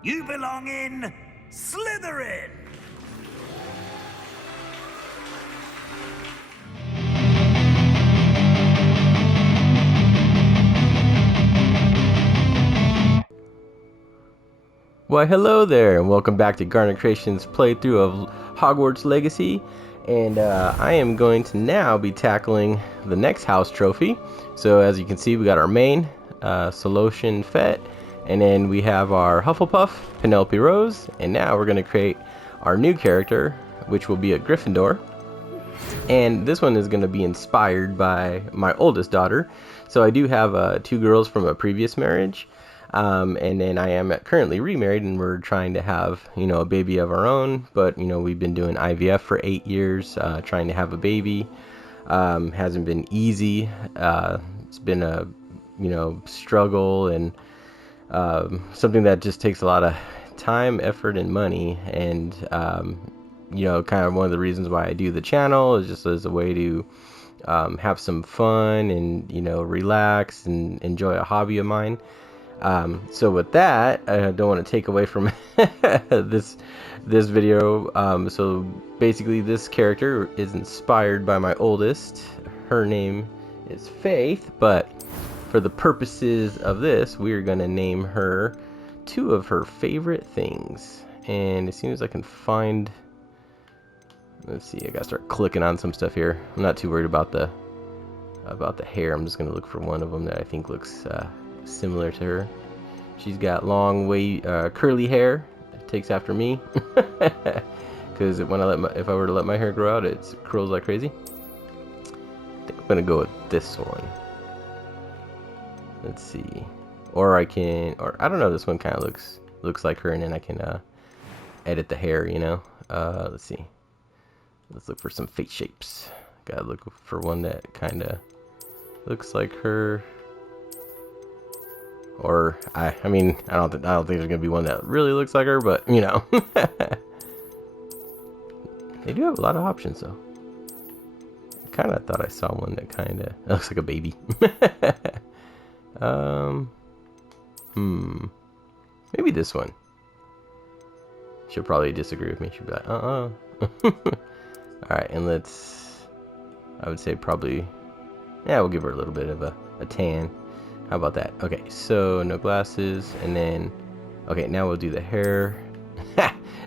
You belong in Slytherin! Why hello there, and welcome back to Garnet Creations playthrough of Hogwarts Legacy. And I am going to now be tackling the next house trophy. So as you can see, we got our main, Solution Fett, and then we have our Hufflepuff, Penelope Rose, and now we're going to create our new character, which will be a Gryffindor. And this one is going to be inspired by my oldest daughter. So I do have two girls from a previous marriage. And then I am currently remarried, and we're trying to have, a baby of our own. But, we've been doing IVF for 8 years, trying to have a baby. Hasn't been easy. It's been a, struggle, and something that just takes a lot of time, effort, and money. And, kind of one of the reasons why I do the channel is just as a way to have some fun and, relax and enjoy a hobby of mine. So with that, I don't want to take away from this video. So basically this character is inspired by my oldest. Her name is Faith, but for the purposes of this, we're going to name her two of her favorite things. And as soon as I can find, let's see, I gotta start clicking on some stuff here. I'm not too worried about the hair. I'm just going to look for one of them that I think looks similar to her. She's got long, curly hair. It takes after me, because if I were to let my hair grow out, it curls like crazy. I think I'm gonna go with this one. Let's see, or I don't know. This one kind of looks like her, and then I can edit the hair. Let's see. Let's look for some face shapes. Gotta look for one that kind of looks like her. Or I don't think there's gonna be one that really looks like her, but they do have a lot of options though. I kind of thought I saw one that kind of looks like a baby. Maybe this one. She'll probably disagree with me. She'll be like, All right, and I would say probably, we'll give her a little bit of a tan. How about that? Okay, so no glasses, and then, okay, now we'll do the hair.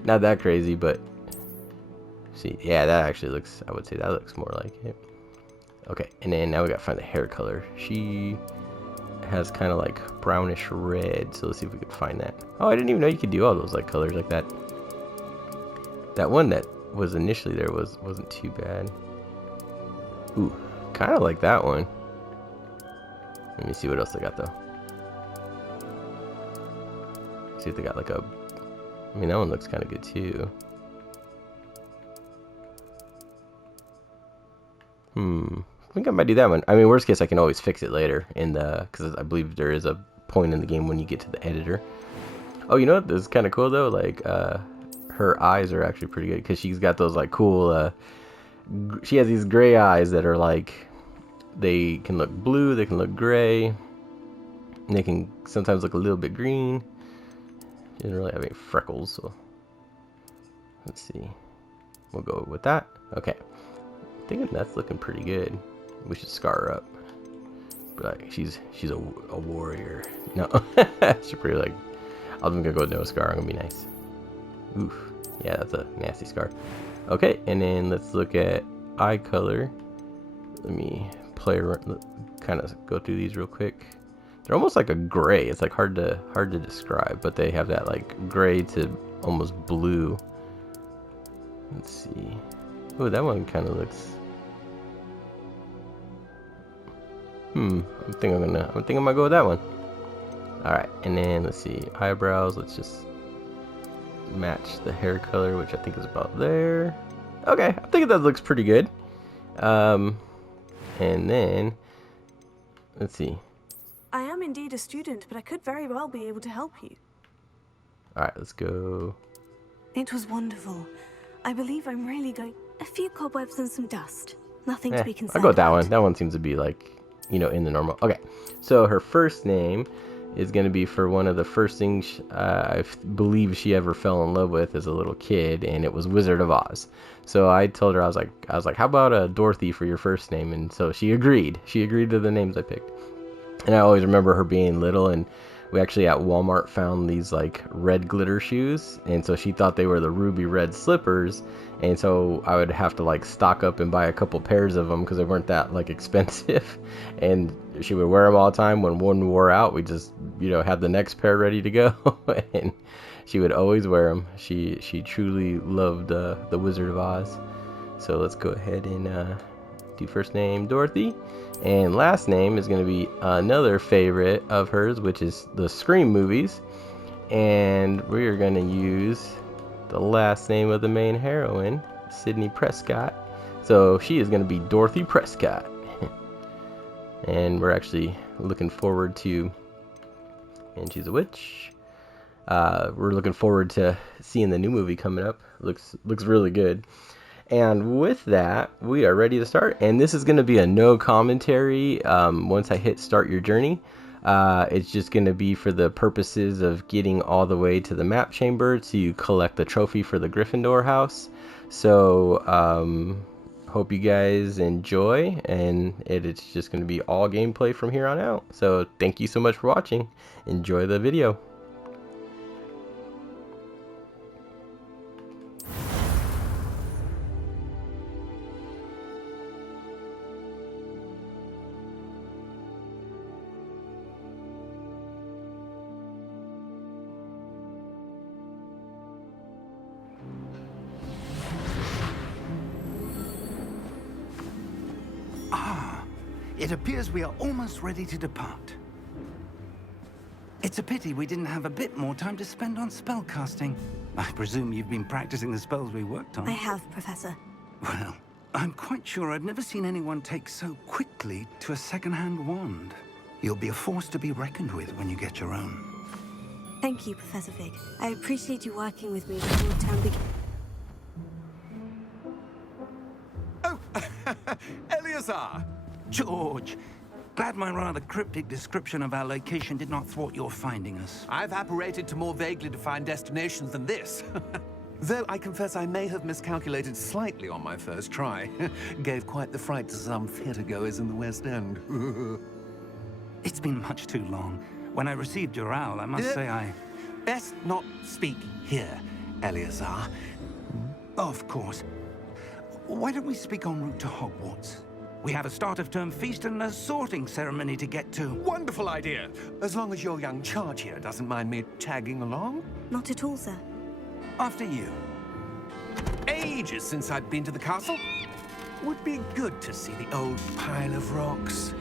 Not that crazy, but see, yeah, that actually looks, I would say that looks more like it. Okay, and then now we gotta find the hair color. She has kind of like brownish red, so let's see if we can find that. Oh, I didn't even know you could do all those like colors like that. That one that was initially there wasn't too bad. Ooh, kind of like that one. Let me see what else they got though. See if they got like that one looks kind of good too. I think I might do that one. Worst case, I can always fix it later because I believe there is a point in the game when you get to the editor. Oh, you know what? This is kind of cool though. Like, her eyes are actually pretty good because she's got those like cool. She has these gray eyes that are like, they can look blue, they can look gray, and they can sometimes look a little bit green. She doesn't really have any freckles, so let's see. We'll go with that. Okay, I think that's looking pretty good. We should scar her up. But like, she's a warrior. No, she's pretty like. I'm gonna go with no scar. I'm gonna be nice. Oof, yeah, that's a nasty scar. Okay, and then let's look at eye color. Let me play around, kind of go through these real quick. They're almost like a gray. It's like hard to describe, but they have that like gray to almost blue. Let's see. Oh, that one kind of looks. I think I'm gonna go with that one. All right, and then let's see, eyebrows. Let's just match the hair color, which I think is about there. Okay, I think that looks pretty good. And then, let's see. I am indeed a student, but I could very well be able to help you. Alright, let's go. It was wonderful. I believe I'm really going... A few cobwebs and some dust. Nothing to be concerned I'll go with that about. one. That one seems to be like, in the normal. Okay, so her first name is going to be for one of the first things believe she ever fell in love with as a little kid, and it was Wizard of Oz. So I told her, I was like, how about Dorothy for your first name? And so she agreed. She agreed to the names I picked. And I always remember her being little, and we actually at Walmart found these like red glitter shoes, and so she thought they were the ruby red slippers, and so I would have to like stock up and buy a couple pairs of them because they weren't that like expensive, and she would wear them all the time. When one wore out, we just had the next pair ready to go, and she would always wear them. She truly loved the Wizard of Oz. So let's go ahead and do first name Dorothy. And last name is going to be another favorite of hers, which is the Scream movies. And we are going to use the last name of the main heroine, Sydney Prescott. So she is going to be Dorothy Prescott. And we're actually looking forward to, and she's a witch. We're looking forward to seeing the new movie coming up. Looks really good. And with that, we are ready to start. And this is going to be a no commentary once I hit start your journey. It's just going to be for the purposes of getting all the way to the map chamber to collect the trophy for the Gryffindor house. So hope you guys enjoy. And it's just going to be all gameplay from here on out. So thank you so much for watching. Enjoy the video. It appears we are almost ready to depart. It's a pity we didn't have a bit more time to spend on spellcasting. I presume you've been practicing the spells we worked on. I have, Professor. Well, I'm quite sure I've never seen anyone take so quickly to a second-hand wand. You'll be a force to be reckoned with when you get your own. Thank you, Professor Fig. I appreciate you working with me before the term begins. Oh, Eleazar! George, glad my rather cryptic description of our location did not thwart your finding us. I've apparated to more vaguely defined destinations than this. Though I confess I may have miscalculated slightly on my first try. Gave quite the fright to some theatergoers in the West End. It's been much too long. When I received your owl, I must say I... Best not speak here, Eleazar. Of course. Why don't we speak en route to Hogwarts? We have a start-of-term feast and a sorting ceremony to get to. Wonderful idea! As long as your young charge here doesn't mind me tagging along. Not at all, sir. After you. Ages since I'd been to the castle. Would be good to see the old pile of rocks.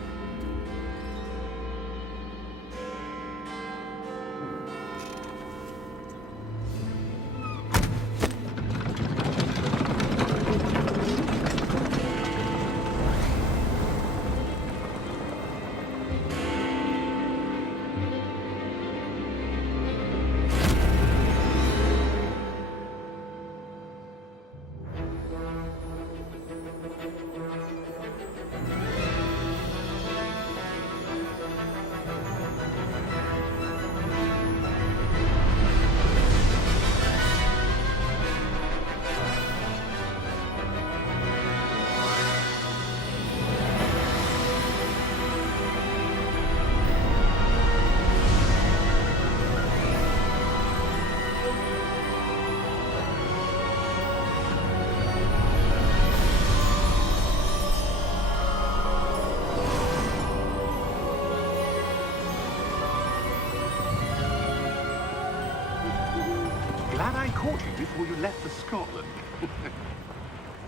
Glad I caught you before you left for Scotland.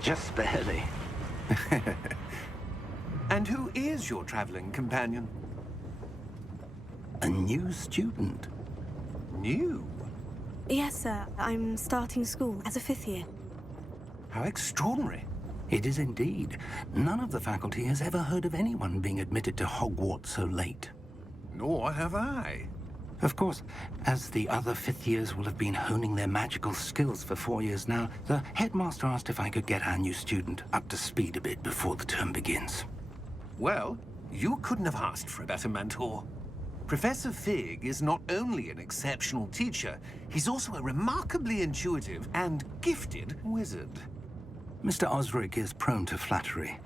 Just barely. And who is your traveling companion? A new student. New? Yes, sir. I'm starting school as a 5th year. How extraordinary. It is indeed. None of the faculty has ever heard of anyone being admitted to Hogwarts so late. Nor have I. Of course, as the other 5th years will have been honing their magical skills for 4 years now, the headmaster asked if I could get our new student up to speed a bit before the term begins. Well, you couldn't have asked for a better mentor. Professor Fig is not only an exceptional teacher, he's also a remarkably intuitive and gifted wizard. Mr. Osric is prone to flattery.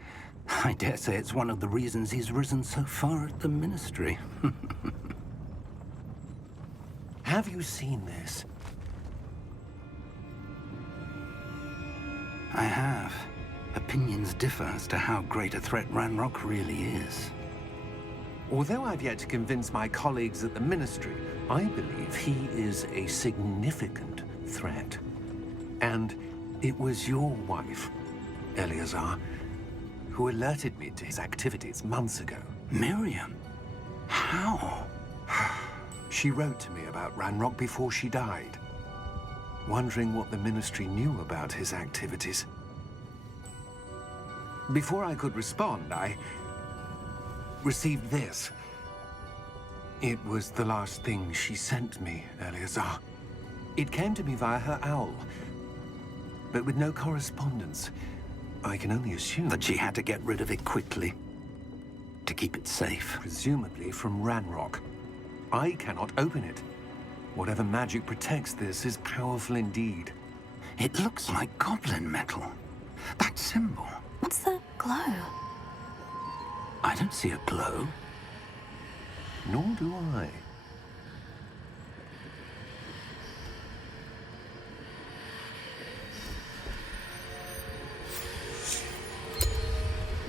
I dare say it's one of the reasons he's risen so far at the Ministry. Have you seen this? I have. Opinions differ as to how great a threat Ranrock really is. Although I've yet to convince my colleagues at the Ministry, I believe he is a significant threat. And it was your wife, Eleazar, who alerted me to his activities months ago. Miriam? How? She wrote to me about Ranrock before she died, wondering what the Ministry knew about his activities. Before I could respond, I received this. It was the last thing she sent me, Eleazar. It came to me via her owl, but with no correspondence. I can only assume That she had to get rid of it quickly, to keep it safe. presumably from Ranrock. I cannot open it. Whatever magic protects this is powerful indeed. It looks like goblin metal. That symbol. What's the glow? I don't see a glow. Nor do I.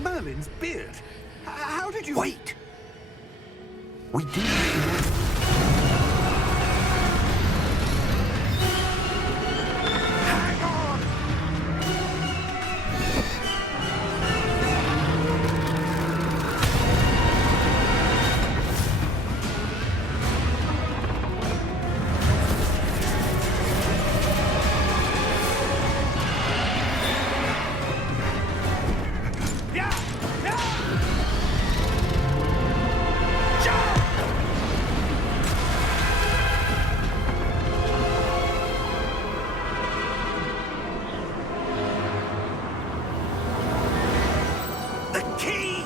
Merlin's beard. How did you... Wait! We do. Hang on! The key!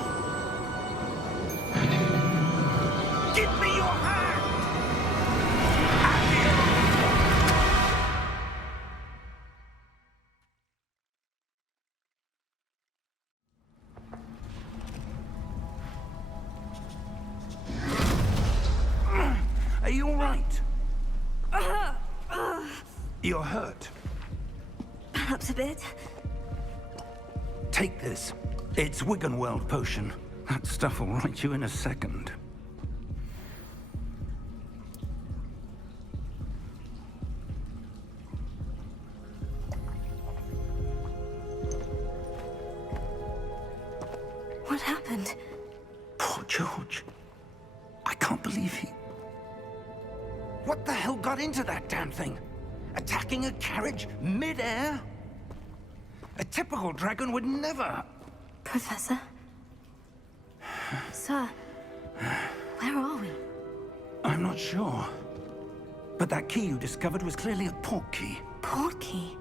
Give me your hand! Are you all right? You're hurt. Perhaps a bit. Take this. It's Wiggenweld potion. That stuff will right you in a second. What happened? Poor George. I can't believe he... What the hell got into that damn thing? Attacking a carriage mid-air? A typical dragon would never... Professor? Sir, where are we? I'm not sure. But that key you discovered was clearly a port key. Port key?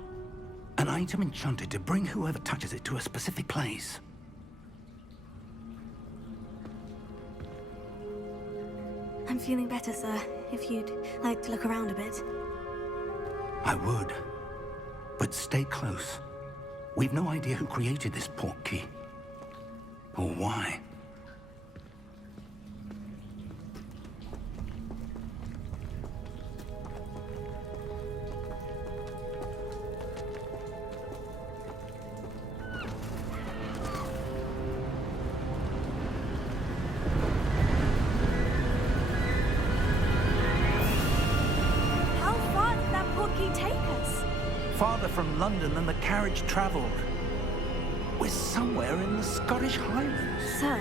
An item enchanted to bring whoever touches it to a specific place. I'm feeling better, sir. If you'd like to look around a bit. I would. But stay close. We've no idea who created this port key. Or why. How far did that port key take us? Farther from London than the carriage traveled. We're somewhere in the Scottish Highlands. Sir,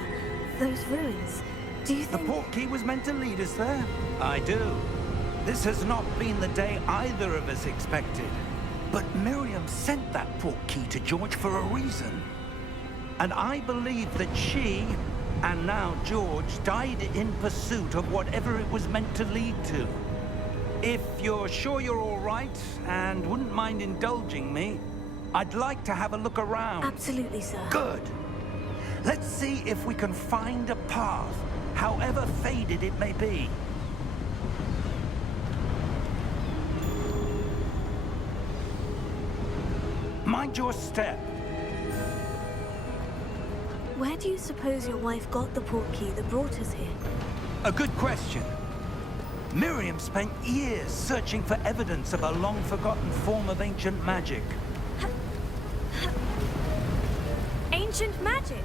those ruins. Do you The think... port key was meant to lead us there. I do. This has not been the day either of us expected. But Miriam sent that port key to George for a reason. And I believe that she, and now George, died in pursuit of whatever it was meant to lead to. If you're sure you're all right, and wouldn't mind indulging me, I'd like to have a look around. Absolutely, sir. Good. Let's see if we can find a path however faded it may be. Mind your step. Where do you suppose your wife got the portkey that brought us here? A good question. Miriam spent years searching for evidence of a long-forgotten form of ancient magic. Ancient magic?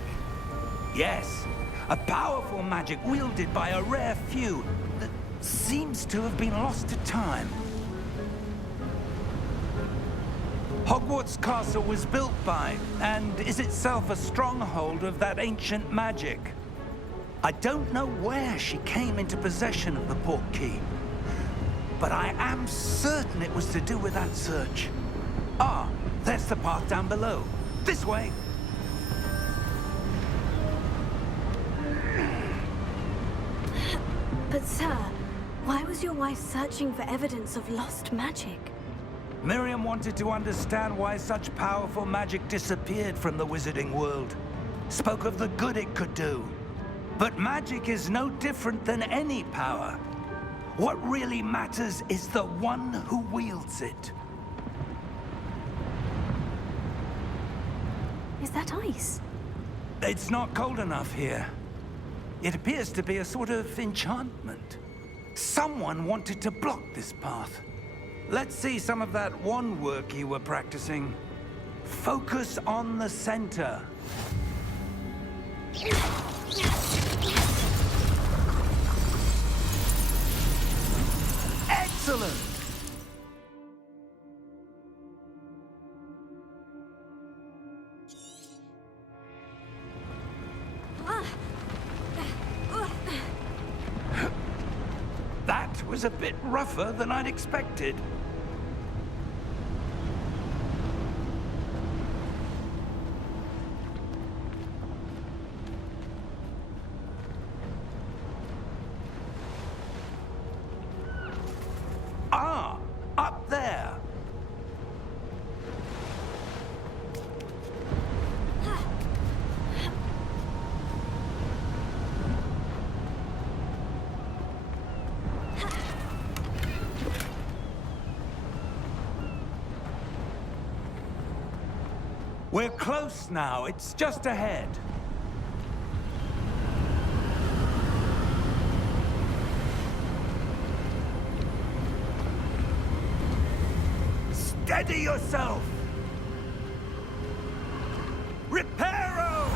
Yes, a powerful magic wielded by a rare few that seems to have been lost to time. Hogwarts Castle was built by, and is itself a stronghold of that ancient magic. I don't know where she came into possession of the portkey, but I am certain it was to do with that search. Ah, there's the path down below. This way. But sir, why was your wife searching for evidence of lost magic? Miriam wanted to understand why such powerful magic disappeared from the wizarding world. Spoke of the good it could do. But magic is no different than any power. What really matters is the one who wields it. Is that ice? It's not cold enough here. It appears to be a sort of enchantment. Someone wanted to block this path. Let's see some of that wand work you were practicing. Focus on the center. Excellent! That was a bit rougher than I'd expected. Ah, up there. We're close now. It's just ahead. Steady yourself! Reparo!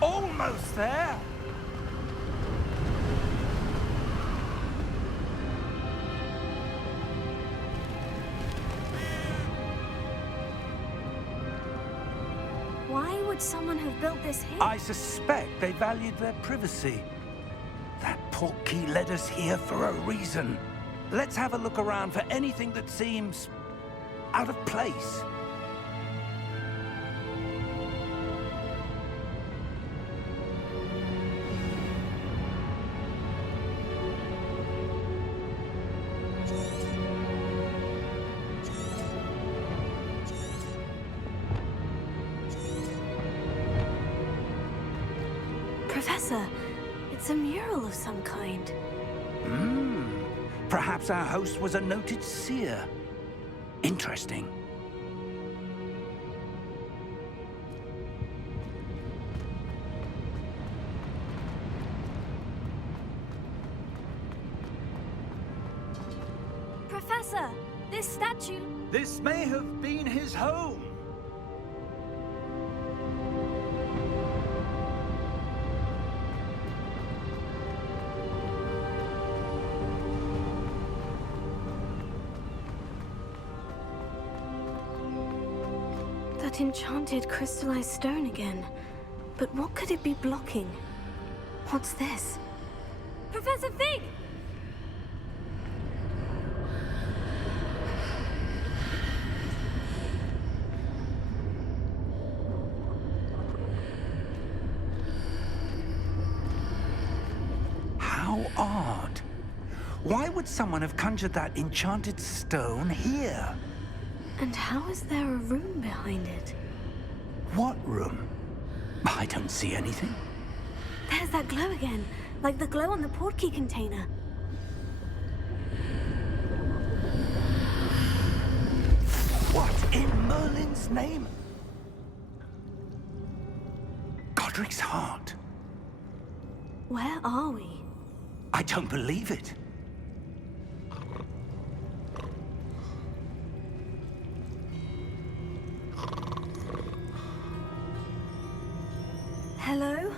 Almost there. Why would someone have built this here? I suspect they valued their privacy. That portkey led us here for a reason. Let's have a look around for anything that seems out of place. Professor, it's a mural of some kind. Perhaps our host was a noted seer. Interesting. Professor, this statue... This may have been his home. That enchanted crystallized stone again. But what could it be blocking? What's this? Professor Fig! odd. Why would someone have conjured that enchanted stone here? And how is there a room behind it? What room? I don't see anything. There's that glow again, like the glow on the portkey container. What in Merlin's name? Godric's heart. Where are we? I don't believe it. Hello?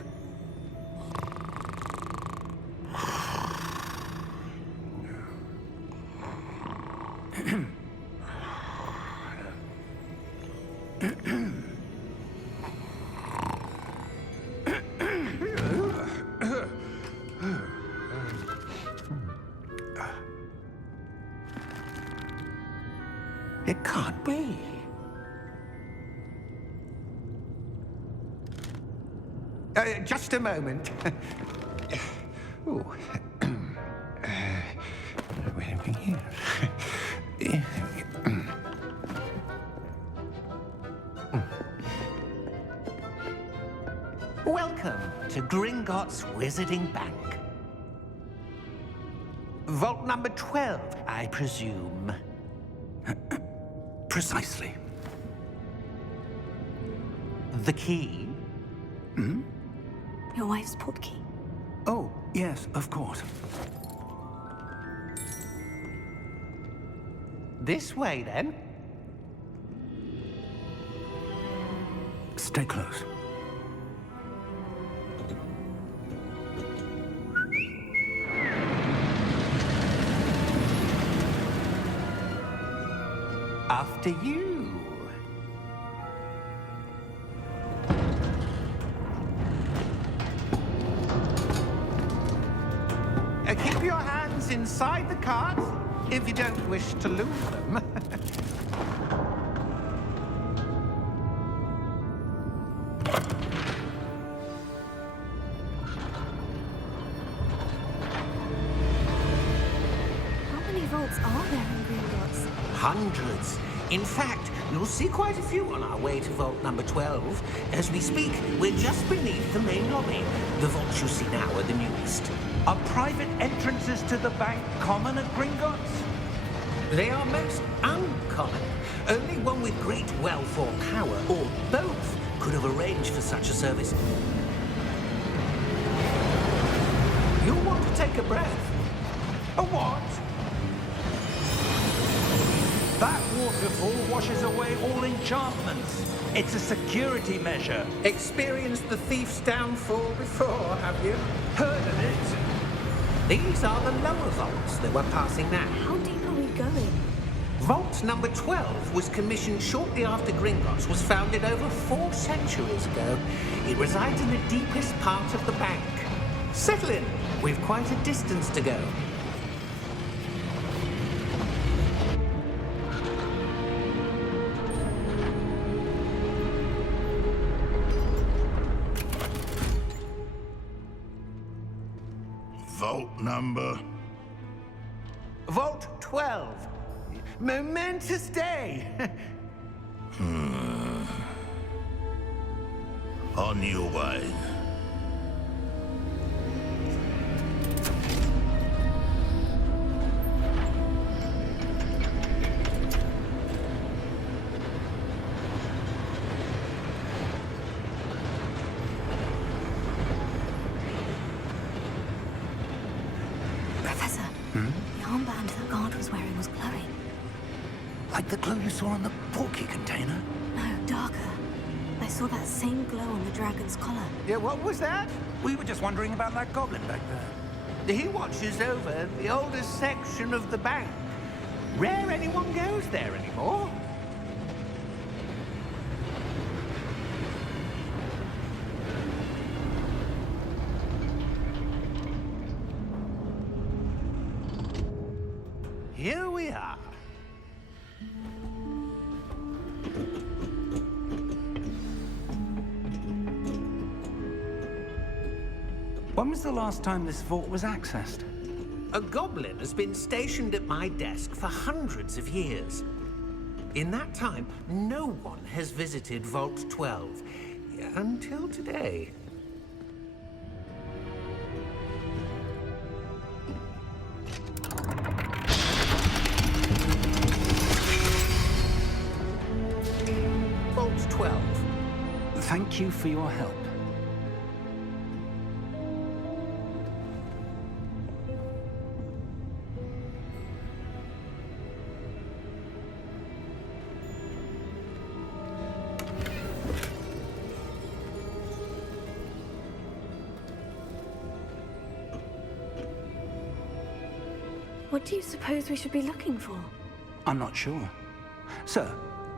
It can't be. Just a moment. Ooh. Wait a minute here. Welcome to Gringotts Wizarding Bank. Vault number 12, I presume. Precisely. The key? Your wife's portkey. Oh, yes, of course. This way, then. Stay close. After you. Keep your hands inside the cards if you don't wish to lose them. How many vaults are there in Gringotts? Hundreds. In fact, you'll see quite a few on our way to vault number 12. As we speak, we're just beneath the main lobby. The vaults you see now are the newest. Are private entrances to the bank common at Gringotts? They are most uncommon. Only one with great wealth or power, or both, could have arranged for such a service. You'll want to take a breath. A what? That waterfall washes away all enchantments. It's a security measure. Experienced the thief's downfall before, have you? Heard of it? These are the lower vaults that we're passing now. How deep are we going? Vault number 12 was commissioned shortly after Gringotts was founded over 4 centuries ago. It resides in the deepest part of the bank. Settle in. We've quite a distance to go. Vault number? Vault 12. Momentous day. On your way. Professor, the armband that guard was wearing was glowing. Like the glow you saw on the portkey container? No, darker. I saw that same glow on the dragon's collar. Yeah, what was that? We were just wondering about that goblin back there. He watches over the oldest section of the bank. Rare anyone goes there anymore. Here we are. When was the last time this vault was accessed? A goblin has been stationed at my desk for hundreds of years. In that time, no one has visited Vault 12. Until today. Vault 12. Thank you for your help. What do you suppose we should be looking for? I'm not sure. Sir,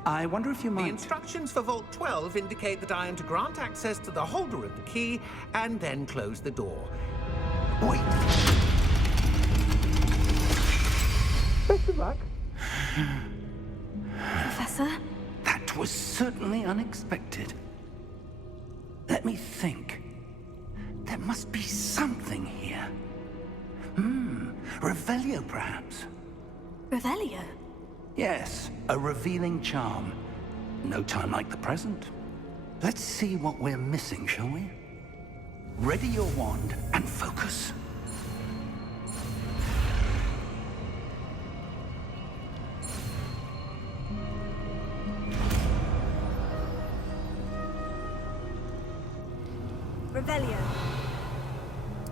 I wonder if you The might... instructions for Vault 12 indicate that I am to grant access to the holder of the key and then close the door. Wait. Best of luck. Professor? That was certainly unexpected. Let me think. There must be something here. Revelio, perhaps? Revelio? Yes, a revealing charm. No time like the present. Let's see what we're missing, shall we? Ready your wand and focus. Revelio.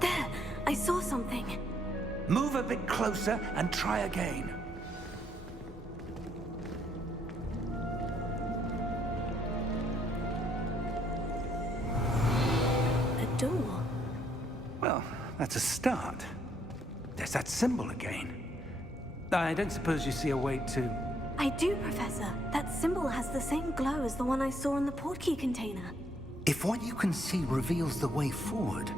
There! I saw something. Move a bit closer and try again. A door. Well, that's a start. There's that symbol again. I don't suppose you see a way to... I do, Professor. That symbol has the same glow as the one I saw in the portkey container. If what you can see reveals the way forward,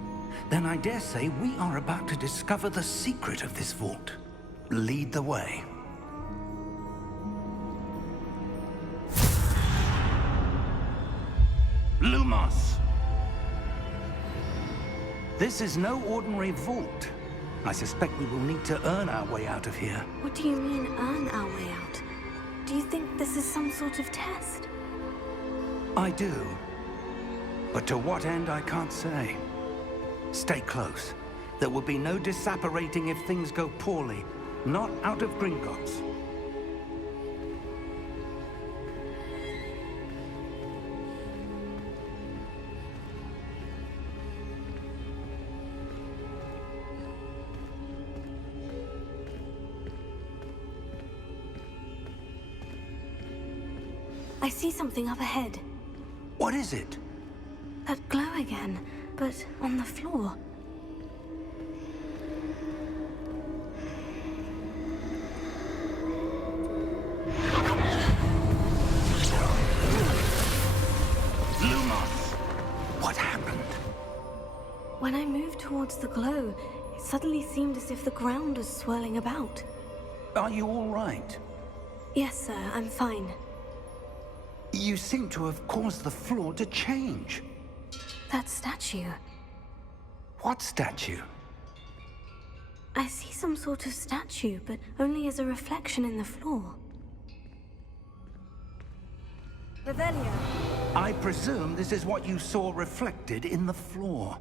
then I dare say we are about to discover the secret of this vault. Lead the way. Lumos! This is no ordinary vault. I suspect we will need to earn our way out of here. What do you mean, earn our way out? Do you think this is some sort of test? I do. But to what end, I can't say. Stay close. There will be no disapparating if things go poorly. Not out of Gringotts. I see something up ahead. What is it? That glow again, but on the floor. Lumos! What happened? When I moved towards the glow, it suddenly seemed as if the ground was swirling about. Are you all right? Yes, sir, I'm fine. You seem to have caused the floor to change. That statue. What statue? I see some sort of statue, but only as a reflection in the floor. Revelio. I presume this is what you saw reflected in the floor.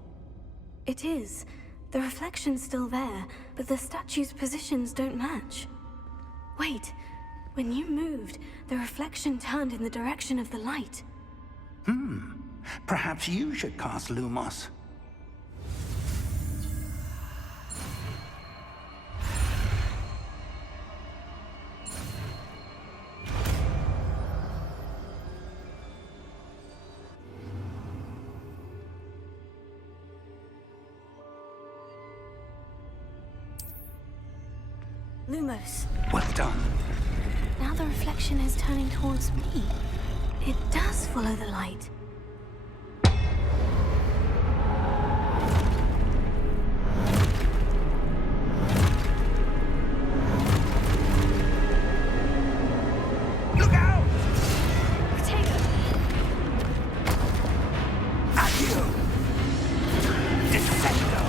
It is. The reflection's still there, but the statue's positions don't match. Wait. When you moved, the reflection turned in the direction of the light. Perhaps you should cast Lumos. Lumos. Well done. Now the reflection is turning towards me. It does follow the light. Look out! Potato! At you! Descendo!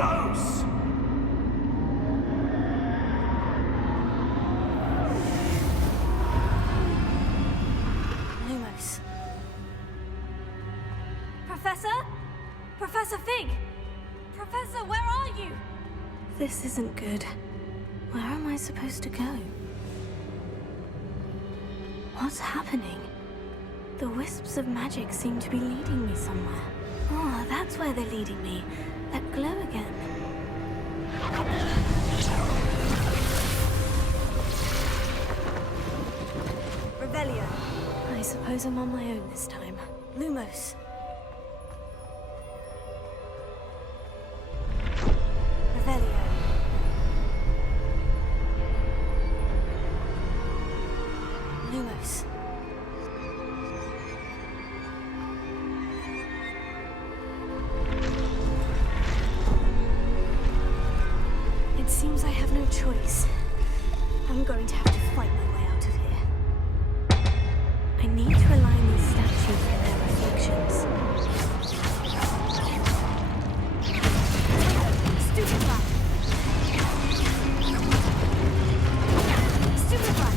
close! Lumos. Professor? Professor Fig! Professor, where are you? This isn't good. Where am I supposed to go? What's happening? The wisps of magic seem to be leading me somewhere. Oh, that's where they're leading me. That glow again. Revelio. I suppose I'm on my own this time. Lumos. Revelio. Lumos. It seems I have no choice. I'm going to have to fight my way out of here. I need to align these statues with their reflections. Stupefy! Stupefy!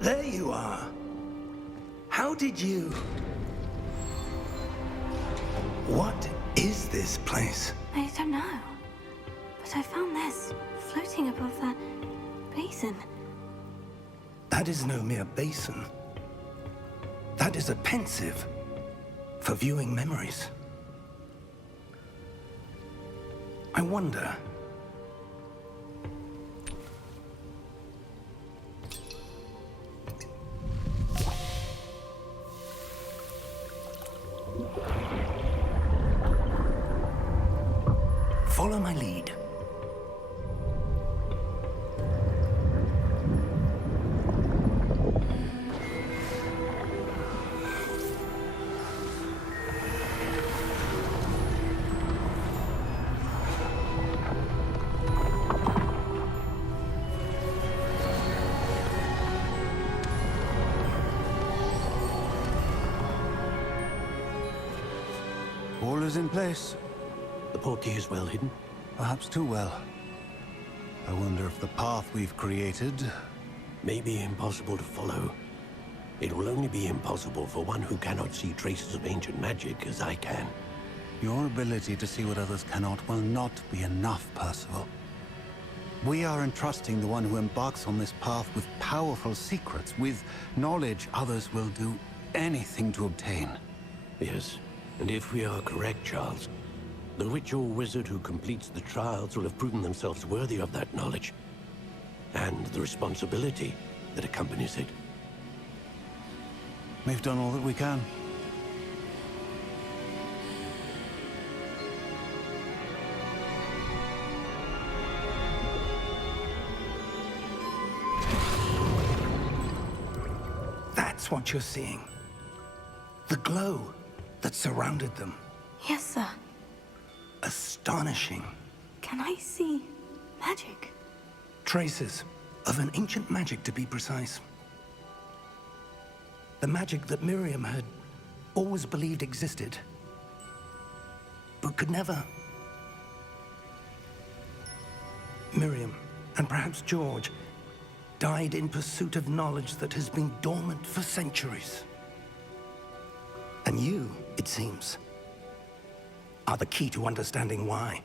There you are. How did you... What is this place? I don't know. But I found this floating above that basin. That is no mere basin. That is a pensive for viewing memories. I wonder... Follow my lead. All is in place. The portkey is well hidden. Perhaps too well. I wonder if the path we've created... May be impossible to follow. It will only be impossible for one who cannot see traces of ancient magic as I can. Your ability to see what others cannot will not be enough, Percival. We are entrusting the one who embarks on this path with powerful secrets, with knowledge others will do anything to obtain. Yes, and if we are correct, Charles, the witch or wizard who completes the trials will have proven themselves worthy of that knowledge, and the responsibility that accompanies it. We've done all that we can. That's what you're seeing. The glow that surrounded them. Yes, sir. Astonishing. Can I see magic? Traces of an ancient magic, to be precise. The magic that Miriam had always believed existed, but could never. Miriam, and perhaps George, died in pursuit of knowledge that has been dormant for centuries. And you, it seems, are the key to understanding why.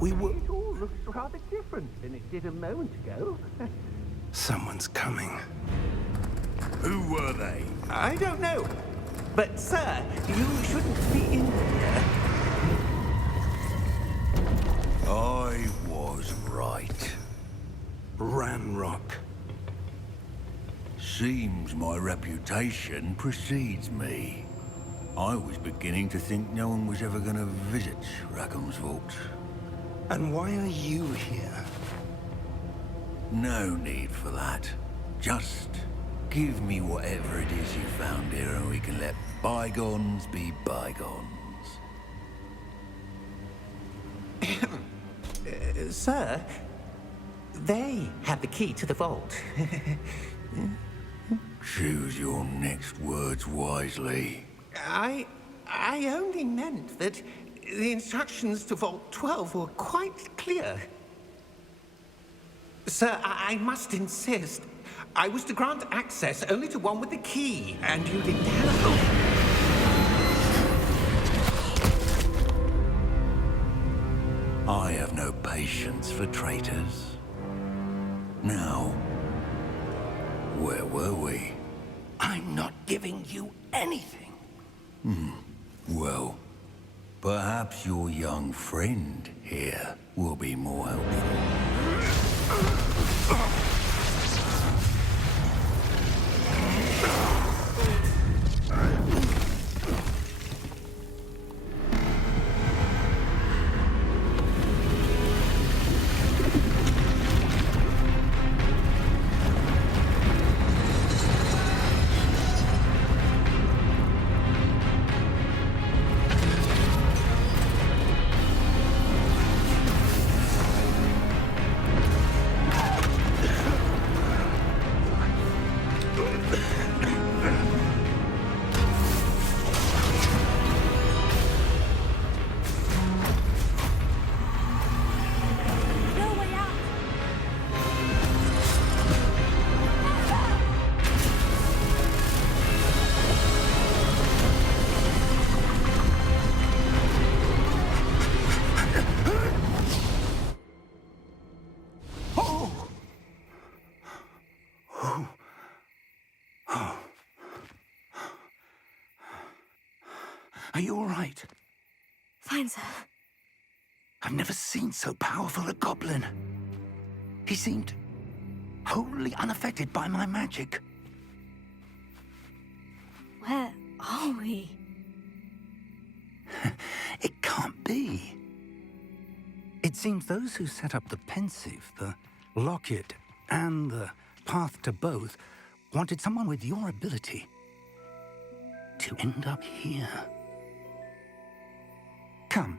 We were... It all looks rather different than it did a moment ago. Someone's coming. Who were they? I don't know. But, sir, you shouldn't be in here. I was right. Ramrock. Seems my reputation precedes me. I was beginning to think no one was ever going to visit Rackham's vault. And why are you here? No need for that. Just give me whatever it is you found here and we can let bygones be bygones. Sir, they have the key to the vault. Choose your next words wisely. I only meant that the instructions to Vault 12 were quite clear. Sir, I must insist. I was to grant access only to one with the key, and you didn't have... I have no patience for traitors. Now, where were we? I'm not giving you anything. Well, perhaps your young friend here will be more helpful. Are you all right? Fine, sir. I've never seen so powerful a goblin. He seemed wholly unaffected by my magic. Where are we? It can't be. It seems those who set up the pensive, the locket, and the path to both wanted someone with your ability to end up here. Come.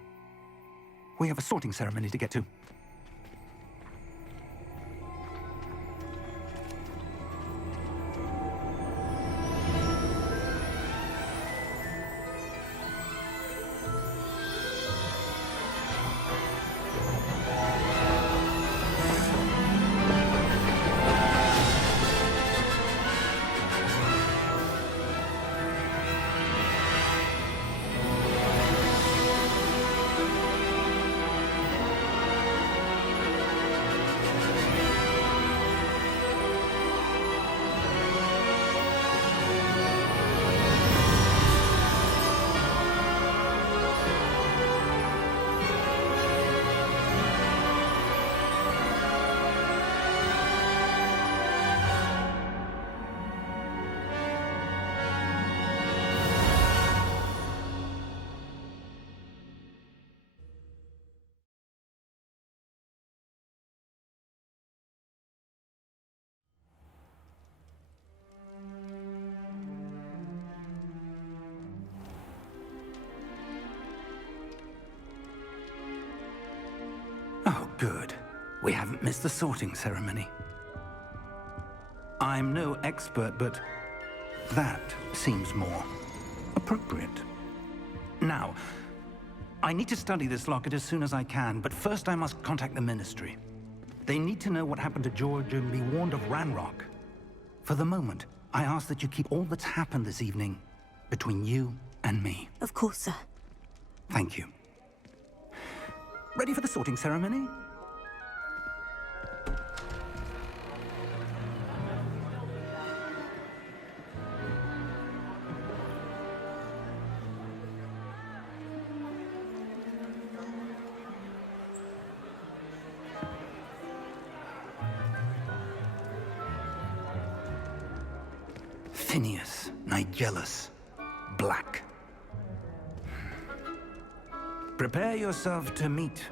We have a sorting ceremony to get to. Good. We haven't missed the sorting ceremony. I'm no expert, but that seems more appropriate. Now, I need to study this locket as soon as I can, but first I must contact the Ministry. They need to know what happened to George and be warned of Ranrock. For the moment, I ask that you keep all that's happened this evening between you and me. Of course, sir. Thank you. Ready for the sorting ceremony? Phineas, Nigellus, Black. Prepare yourself to meet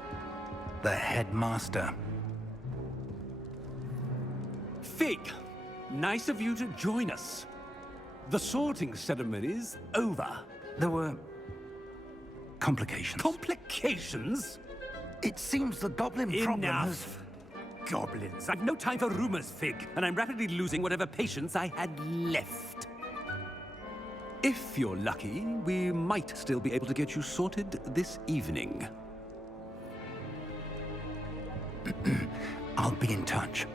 the headmaster. Fig, nice of you to join us. The sorting ceremony's over. There were complications. Complications? It seems the goblin problem has... Enough. Goblins. I've no time for rumors, Fig, and I'm rapidly losing whatever patience I had left. If you're lucky, we might still be able to get you sorted this evening. I'll be in touch.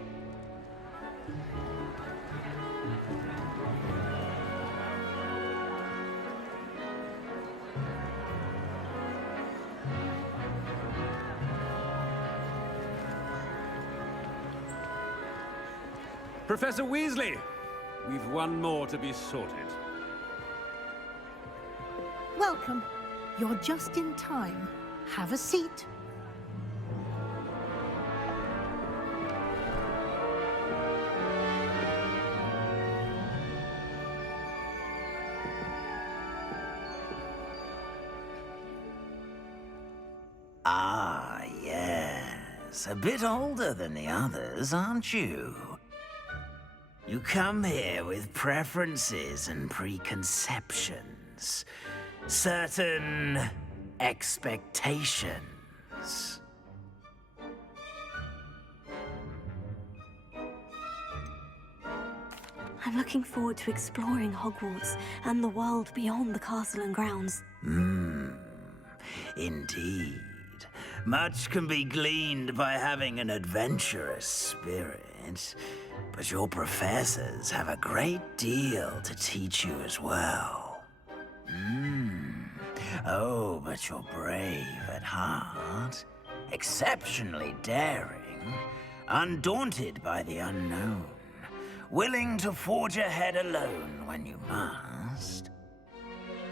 Professor Weasley, we've one more to be sorted. Welcome. You're just in time. Have a seat. Ah, yes. A bit older than the others, aren't you? You come here with preferences and preconceptions. Certain expectations. I'm looking forward to exploring Hogwarts and the world beyond the castle and grounds. Indeed. Much can be gleaned by having an adventurous spirit, but your professors have a great deal to teach you as well. Oh, but you're brave at heart, exceptionally daring, undaunted by the unknown, willing to forge ahead alone when you must.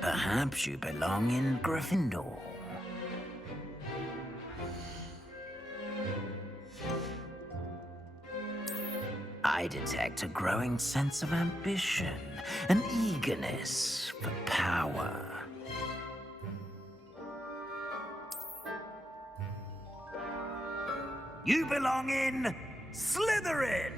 Perhaps you belong in Gryffindor. I detect a growing sense of ambition, an eagerness for power. You belong in Slytherin!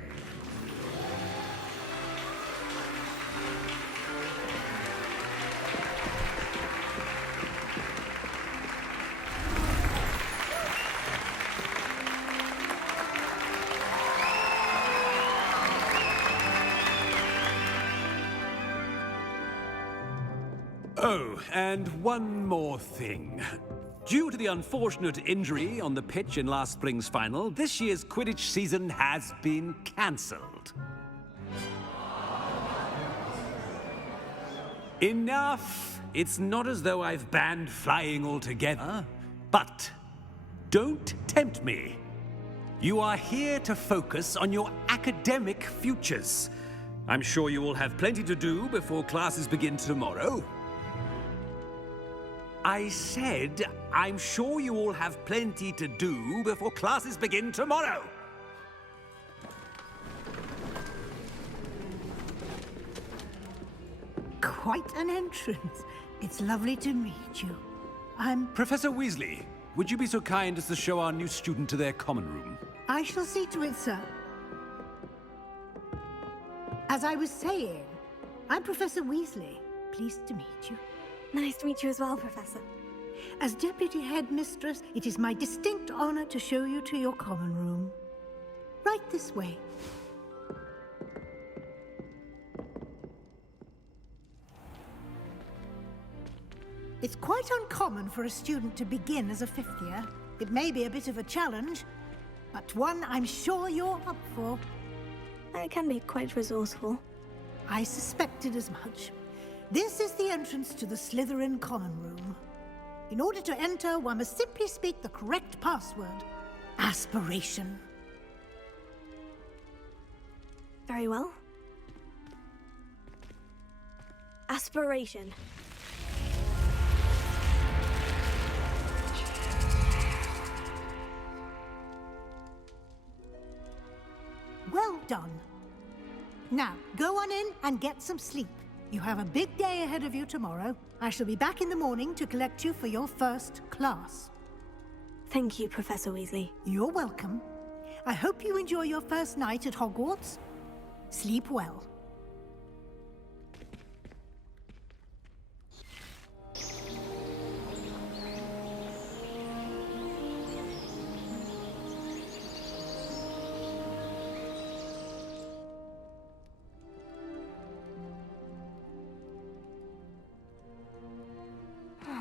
Oh, and one more thing. Due to the unfortunate injury on the pitch in last spring's final, this year's Quidditch season has been cancelled. Enough! It's not as though I've banned flying altogether, but don't tempt me. You are here to focus on your academic futures. I'm sure you will have plenty to do before classes begin tomorrow. I said, I'm sure you all have plenty to do before classes begin tomorrow. Quite an entrance. It's lovely to meet you. I'm... Professor Weasley, would you be so kind as to show our new student to their common room? I shall see to it, sir. As I was saying, I'm Professor Weasley. Pleased to meet you. Nice to meet you as well, Professor. As Deputy Headmistress, it is my distinct honor to show you to your common room. Right this way. It's quite uncommon for a student to begin as a fifth year. It may be a bit of a challenge, but one I'm sure you're up for. I can be quite resourceful. I suspected as much. This is the entrance to the Slytherin common room. In order to enter, one must simply speak the correct password. Aspiration. Very well. Aspiration. Well done. Now, go on in and get some sleep. You have a big day ahead of you tomorrow. I shall be back in the morning to collect you for your first class. Thank you, Professor Weasley. You're welcome. I hope you enjoy your first night at Hogwarts. Sleep well.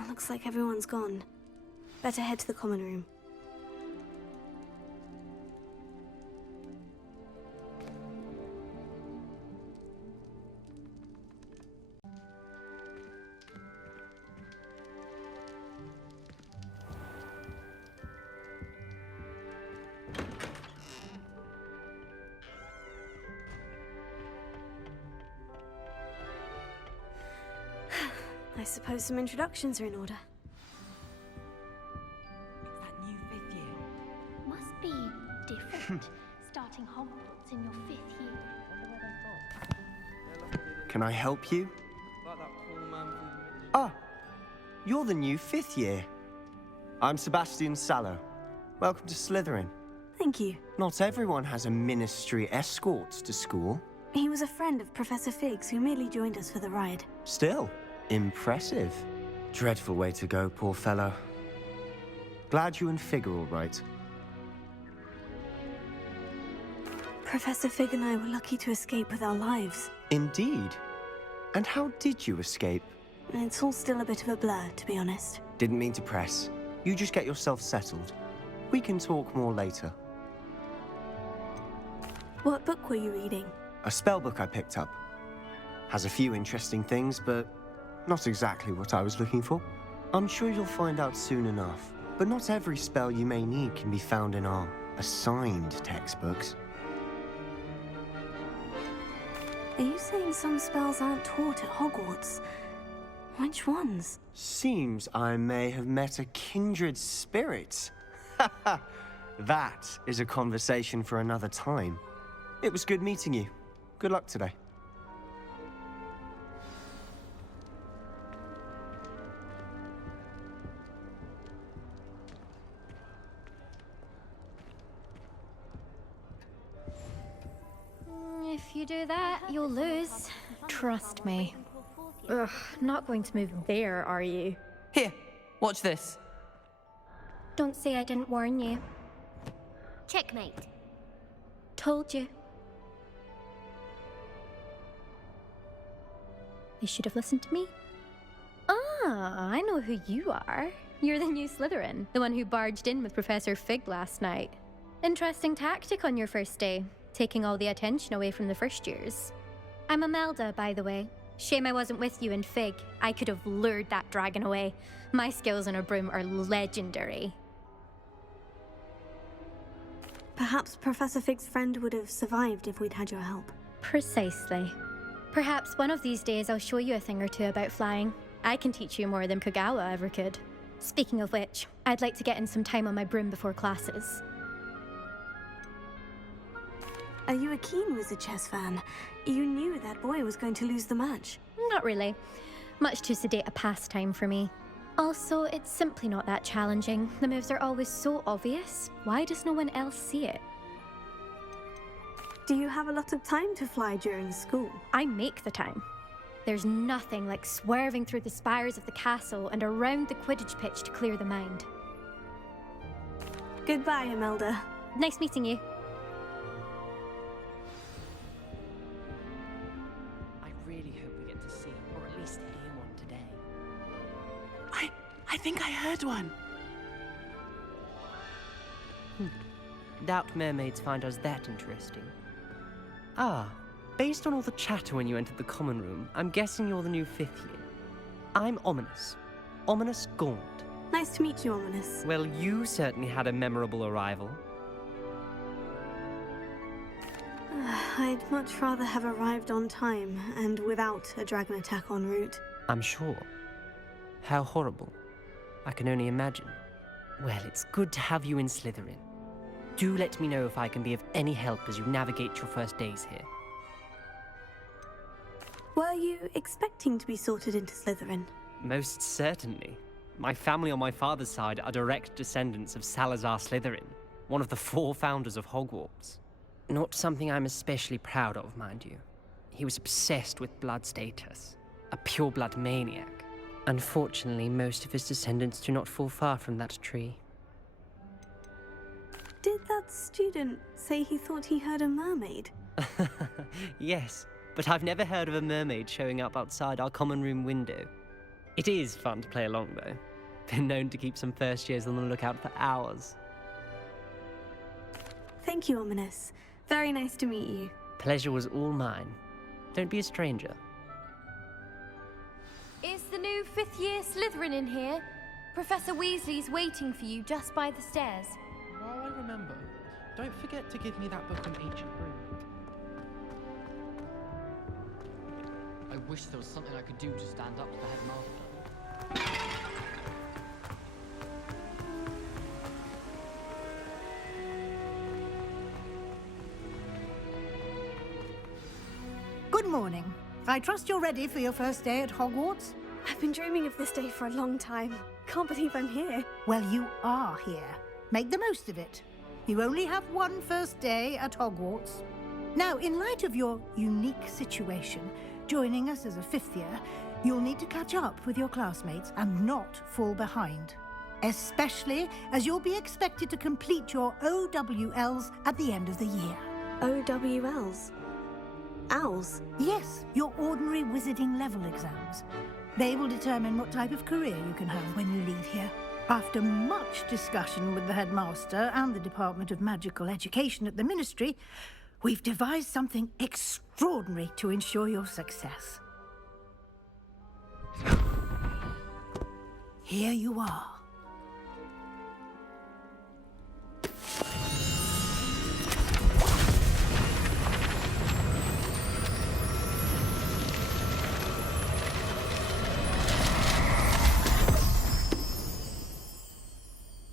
Looks like everyone's gone. Better head to the common room. I suppose some introductions are in order. It's that new 5th year. Must be different, starting Hogwarts in your 5th year. Can I help you? Ah, you're the new 5th year. I'm Sebastian Sallow. Welcome to Slytherin. Thank you. Not everyone has a ministry escort to school. He was a friend of Professor Fig's who merely joined us for the ride. Still, impressive. Dreadful way to go, poor fellow. Glad you and Fig are all right. Professor Fig and I were lucky to escape with our lives. Indeed. And how did you escape? It's all still a bit of a blur, to be honest. Didn't mean to press. You just get yourself settled. We can talk more later. What book were you reading? A spell book I picked up. Has a few interesting things, but not exactly what I was looking for. I'm sure you'll find out soon enough. But not every spell you may need can be found in our assigned textbooks. Are you saying some spells aren't taught at Hogwarts? Which ones? Seems I may have met a kindred spirit. That is a conversation for another time. It was good meeting you. Good luck today. If you do that, you'll lose. Trust me. Ugh, not going to move there, are you? Here, watch this. Don't say I didn't warn you. Checkmate. Told you. You should have listened to me. Ah, I know who you are. You're the new Slytherin, the one who barged in with Professor Fig last night. Interesting tactic on your first day, taking all the attention away from the first years. I'm Imelda, by the way. Shame I wasn't with you and Fig. I could have lured that dragon away. My skills on a broom are legendary. Perhaps Professor Fig's friend would have survived if we'd had your help. Precisely. Perhaps one of these days I'll show you a thing or two about flying. I can teach you more than Kogawa ever could. Speaking of which, I'd like to get in some time on my broom before classes. Are you a keen Wizard chess fan? You knew that boy was going to lose the match. Not really. Much too sedate a pastime for me. Also, it's simply not that challenging. The moves are always so obvious. Why does no one else see it? Do you have a lot of time to fly during school? I make the time. There's nothing like swerving through the spires of the castle and around the Quidditch pitch to clear the mind. Goodbye, Imelda. Nice meeting you. I really hope we get to see, or at least hear one today. I think I heard one. Doubt mermaids find us that interesting. Ah, based on all the chatter when you entered the common room, I'm guessing you're the new 5th year. I'm Ominous. Ominous Gaunt. Nice to meet you, Ominous. Well, you certainly had a memorable arrival. I'd much rather have arrived on time and without a dragon attack en route. I'm sure. How horrible. I can only imagine. Well, it's good to have you in Slytherin. Do let me know if I can be of any help as you navigate your first days here. Were you expecting to be sorted into Slytherin? Most certainly. My family on my father's side are direct descendants of Salazar Slytherin, one of the 4 founders of Hogwarts. Not something I'm especially proud of, mind you. He was obsessed with blood status, a pure-blood maniac. Unfortunately, most of his descendants do not fall far from that tree. Did that student say he thought he heard a mermaid? Yes, but I've never heard of a mermaid showing up outside our common room window. It is fun to play along, though. Been known to keep some first years on the lookout for hours. Thank you, Ominous. Very nice to meet you. Pleasure was all mine. Don't be a stranger. Is the new 5th year Slytherin in here? Professor Weasley's waiting for you just by the stairs. While I remember, don't forget to give me that book on ancient brew. I wish there was something I could do to stand up to the headmaster. Good morning. I trust you're ready for your first day at Hogwarts? I've been dreaming of this day for a long time. Can't believe I'm here. Well, you are here. Make the most of it. You only have one first day at Hogwarts. Now, in light of your unique situation, joining us as a 5th year, you'll need to catch up with your classmates and not fall behind. Especially as you'll be expected to complete your OWLs at the end of the year. OWLs? Owls? Yes, your ordinary wizarding level exams. They will determine what type of career you can have when you leave here. After much discussion with the headmaster and the Department of Magical Education at the Ministry, we've devised something extraordinary to ensure your success. Here you are.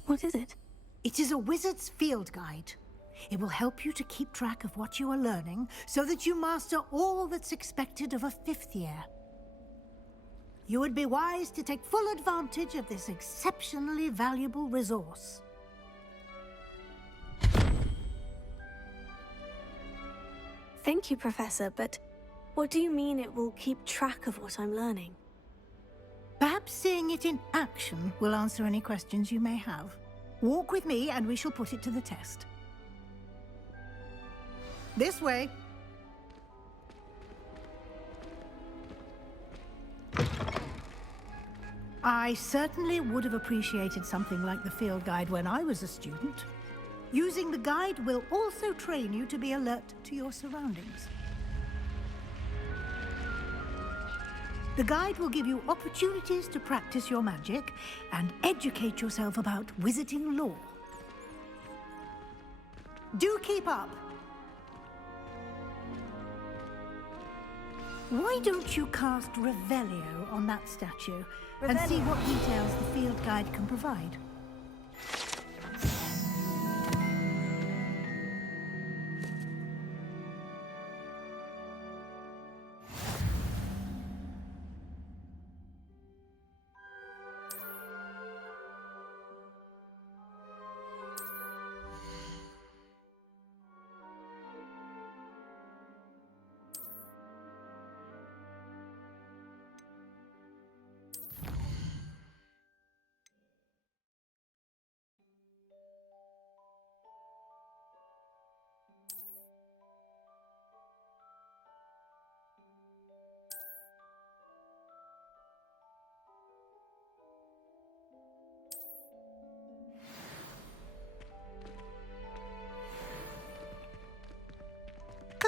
What is it? It is a wizard's field guide. It will help you to keep track of what you are learning so that you master all that's expected of a 5th year. You would be wise to take full advantage of this exceptionally valuable resource. Thank you, Professor, but what do you mean it will keep track of what I'm learning? Perhaps seeing it in action will answer any questions you may have. Walk with me and we shall put it to the test. This way. I certainly would have appreciated something like the field guide when I was a student. Using the guide will also train you to be alert to your surroundings. The guide will give you opportunities to practice your magic and educate yourself about wizarding lore. Do keep up! Why don't you cast Revelio on that statue and see what details the field guide can provide?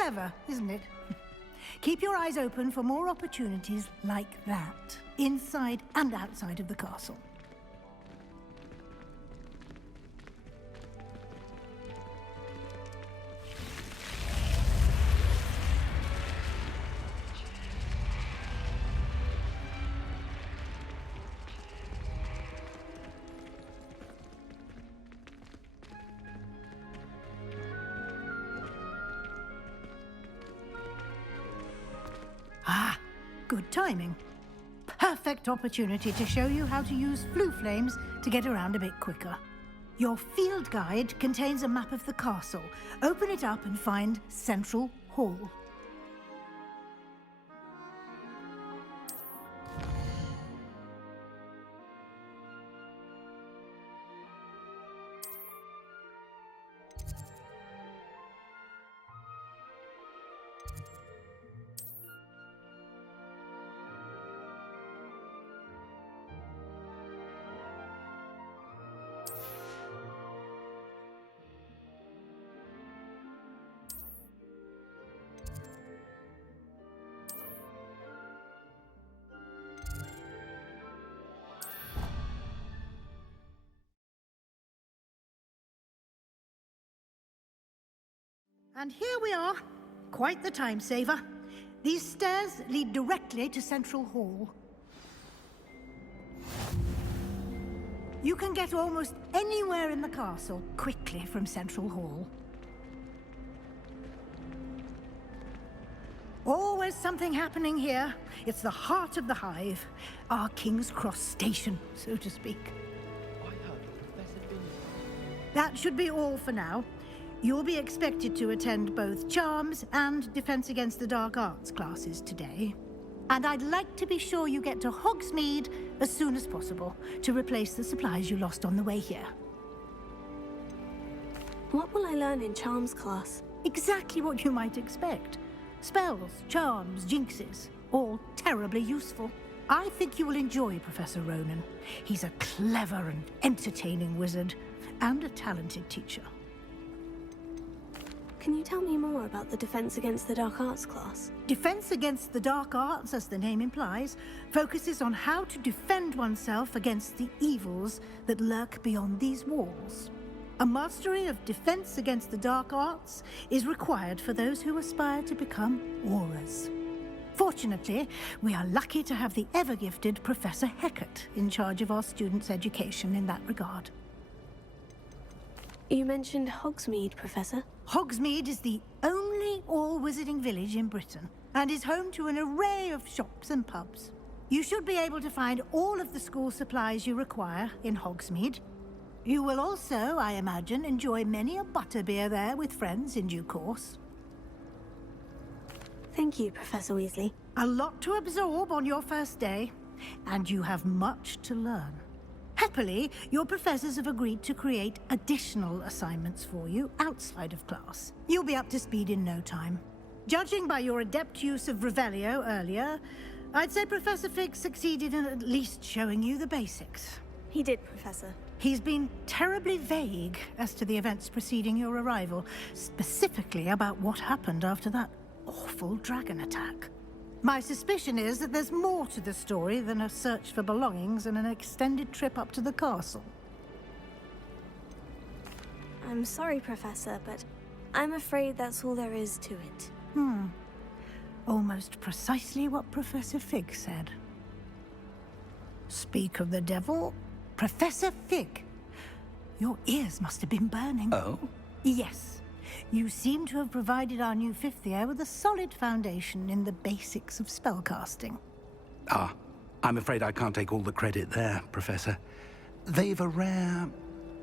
Clever, isn't it? Keep your eyes open for more opportunities like that, inside and outside of the castle. Ah, good timing. Perfect opportunity to show you how to use flue flames to get around a bit quicker. Your field guide contains a map of the castle. Open it up and find Central Hall. And here we are. Quite the time saver. These stairs lead directly to Central Hall. You can get almost anywhere in the castle quickly from Central Hall. Always something happening here. It's the heart of the hive. Our King's Cross station, so to speak. That should be all for now. You'll be expected to attend both Charms and Defense Against the Dark Arts classes today. And I'd like to be sure you get to Hogsmeade as soon as possible to replace the supplies you lost on the way here. What will I learn in Charms class? Exactly what you might expect. Spells, charms, jinxes, all terribly useful. I think you will enjoy Professor Ronan. He's a clever and entertaining wizard and a talented teacher. Can you tell me more about the Defense Against the Dark Arts class? Defense Against the Dark Arts, as the name implies, focuses on how to defend oneself against the evils that lurk beyond these walls. A mastery of Defense Against the Dark Arts is required for those who aspire to become Aurors. Fortunately, we are lucky to have the ever-gifted Professor Hecat in charge of our students' education in that regard. You mentioned Hogsmeade, Professor. Hogsmeade is the only all-wizarding village in Britain and is home to an array of shops and pubs. You should be able to find all of the school supplies you require in Hogsmeade. You will also, I imagine, enjoy many a butterbeer there with friends in due course. Thank you, Professor Weasley. A lot to absorb on your first day, and you have much to learn. Happily, your professors have agreed to create additional assignments for you outside of class. You'll be up to speed in no time. Judging by your adept use of Revelio earlier, I'd say Professor Fig succeeded in at least showing you the basics. He did, Professor. He's been terribly vague as to the events preceding your arrival, specifically about what happened after that awful dragon attack. My suspicion is that there's more to the story than a search for belongings and an extended trip up to the castle. I'm sorry, Professor, but I'm afraid that's all there is to it. Almost precisely what Professor Fig said. Speak of the devil, Professor Fig. Your ears must have been burning. Oh? Yes. You seem to have provided our new fifth year with a solid foundation in the basics of spellcasting. Ah, I'm afraid I can't take all the credit there, Professor. They've a rare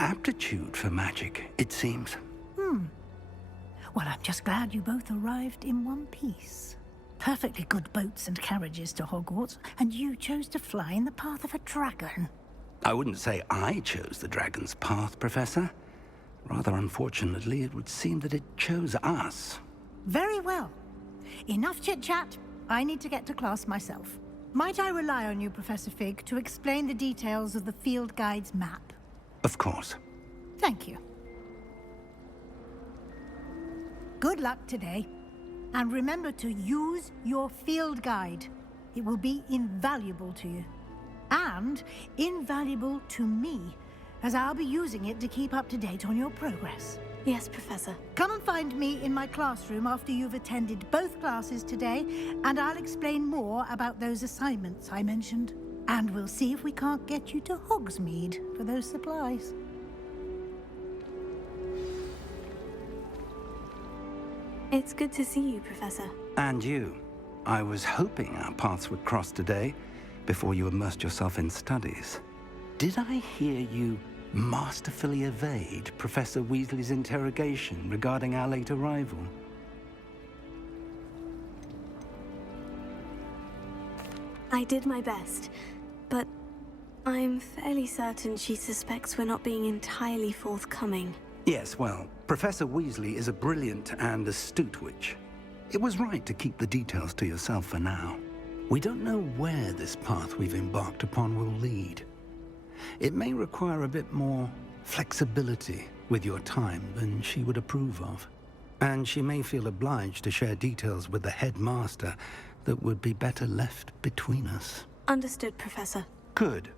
aptitude for magic, it seems. Well, I'm just glad you both arrived in one piece. Perfectly good boats and carriages to Hogwarts, and you chose to fly in the path of a dragon. I wouldn't say I chose the dragon's path, Professor. Rather unfortunately, it would seem that it chose us. Very well. Enough chit-chat. I need to get to class myself. Might I rely on you, Professor Fig, to explain the details of the field guide's map? Of course. Thank you. Good luck today. And remember to use your field guide. It will be invaluable to you. And invaluable to me, as I'll be using it to keep up to date on your progress. Yes, Professor. Come and find me in my classroom after you've attended both classes today, and I'll explain more about those assignments I mentioned. And we'll see if we can't get you to Hogsmeade for those supplies. It's good to see you, Professor. And you. I was hoping our paths would cross today, before you immersed yourself in studies. Did I hear you masterfully evade Professor Weasley's interrogation regarding our late arrival? I did my best, but I'm fairly certain she suspects we're not being entirely forthcoming. Yes, well, Professor Weasley is a brilliant and astute witch. It was right to keep the details to yourself for now. We don't know where this path we've embarked upon will lead. It may require a bit more flexibility with your time than she would approve of. And she may feel obliged to share details with the headmaster that would be better left between us. Understood, Professor. Good.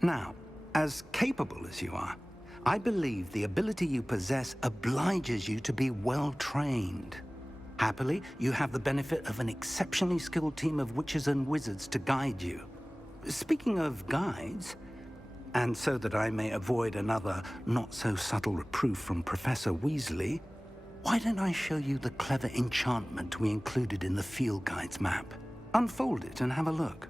Now, as capable as you are, I believe the ability you possess obliges you to be well trained. Happily, you have the benefit of an exceptionally skilled team of witches and wizards to guide you. Speaking of guides, and so that I may avoid another not-so-subtle reproof from Professor Weasley, why don't I show you the clever enchantment we included in the field guide's map? Unfold it and have a look.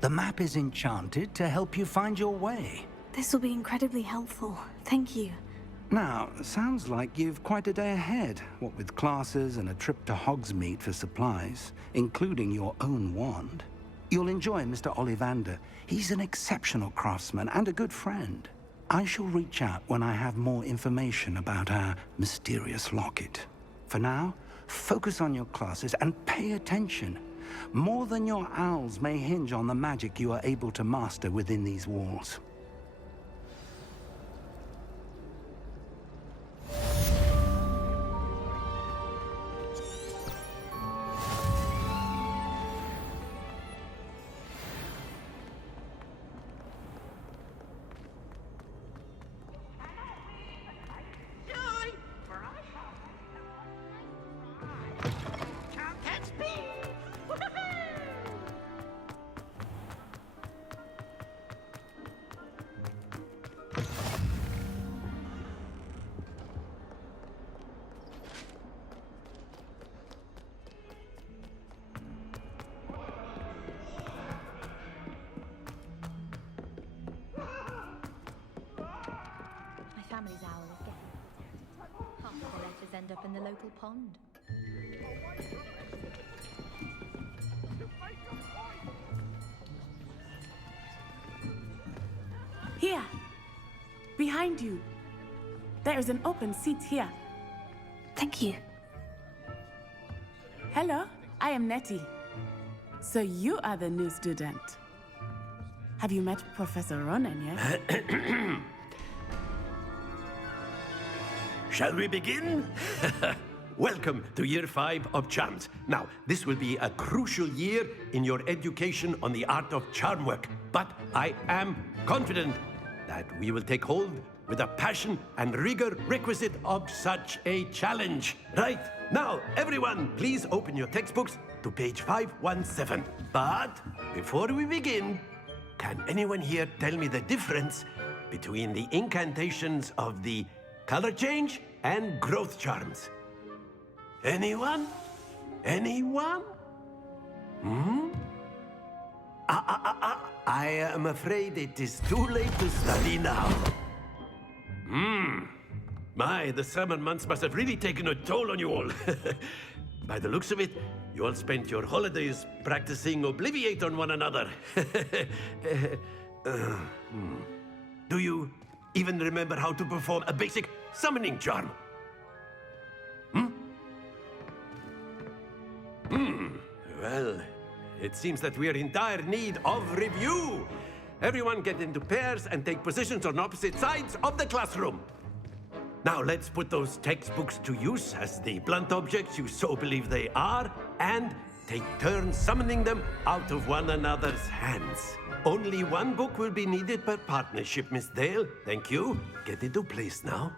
The map is enchanted to help you find your way. This will be incredibly helpful. Thank you. Now, sounds like you've quite a day ahead, what with classes and a trip to Hogsmeade for supplies, including your own wand. You'll enjoy Mr. Ollivander. He's an exceptional craftsman and a good friend. I shall reach out when I have more information about our mysterious locket. For now, focus on your classes and pay attention. More than your owls may hinge on the magic you are able to master within these walls. Family's owl is getting half of the letters end up in the local pond. Here! Behind you! There is an open seat here. Thank you. Hello, I am Nettie. So you are the new student. Have you met Professor Ronan yet? Shall we begin? Welcome to Year 5 of Charms. Now, this will be a crucial year in your education on the art of charm work, but I am confident that we will take hold with the passion and rigor requisite of such a challenge. Right, now, everyone, please open your textbooks to page 517. But before we begin, can anyone here tell me the difference between the incantations of the color change and growth charms? Anyone? Anyone? I am afraid it is too late to study now. My, the summer months must have really taken a toll on you all. By the looks of it, You all spent your holidays practicing Obliviate on one another. Do you even remember how to perform a basic summoning charm? Well, it seems that we are in dire need of review. Everyone get into pairs and take positions on opposite sides of the classroom. Now let's put those textbooks to use as the blunt objects you so believe they are, and take turns summoning them out of one another's hands. Only one book will be needed per partnership, Miss Dale. Thank you. Get into place now.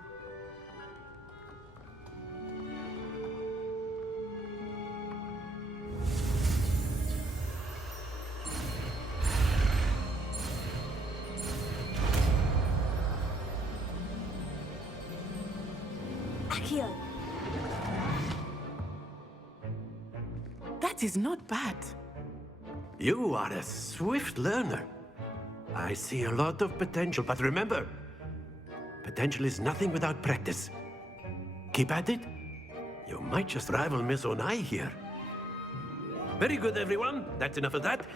That is not bad. You are a swift learner. I see a lot of potential, but remember, potential is nothing without practice. Keep at it. You might just rival Miss Onai here. Very good, everyone. That's enough of that.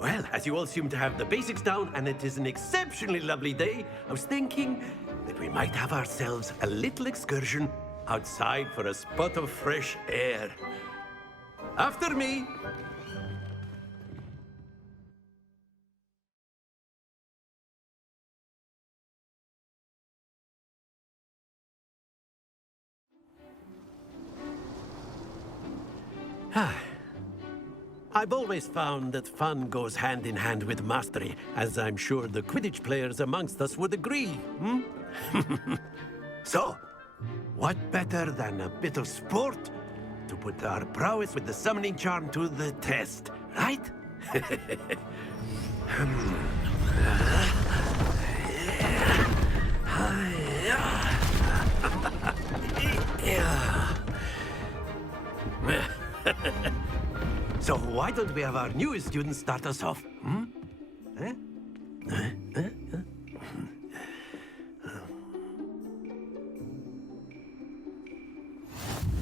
Well, as you all seem to have the basics down, and it is an exceptionally lovely day, I was thinking that we might have ourselves a little excursion outside for a spot of fresh air. After me. I've always found that fun goes hand in hand with mastery, as I'm sure the Quidditch players amongst us would agree. So, what better than a bit of sport to put our prowess with the summoning charm to the test, right? So why don't we have our newest student start us off?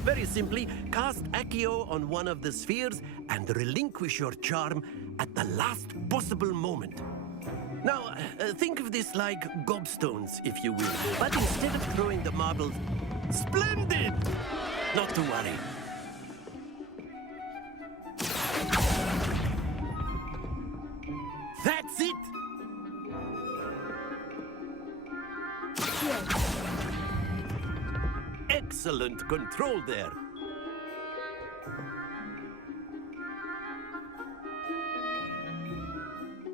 Very simply, cast Accio on one of the spheres and relinquish your charm at the last possible moment. Now, think of this like gobstones, if you will. But instead of throwing the marbles... Splendid! Not to worry. That's it! Excellent control there.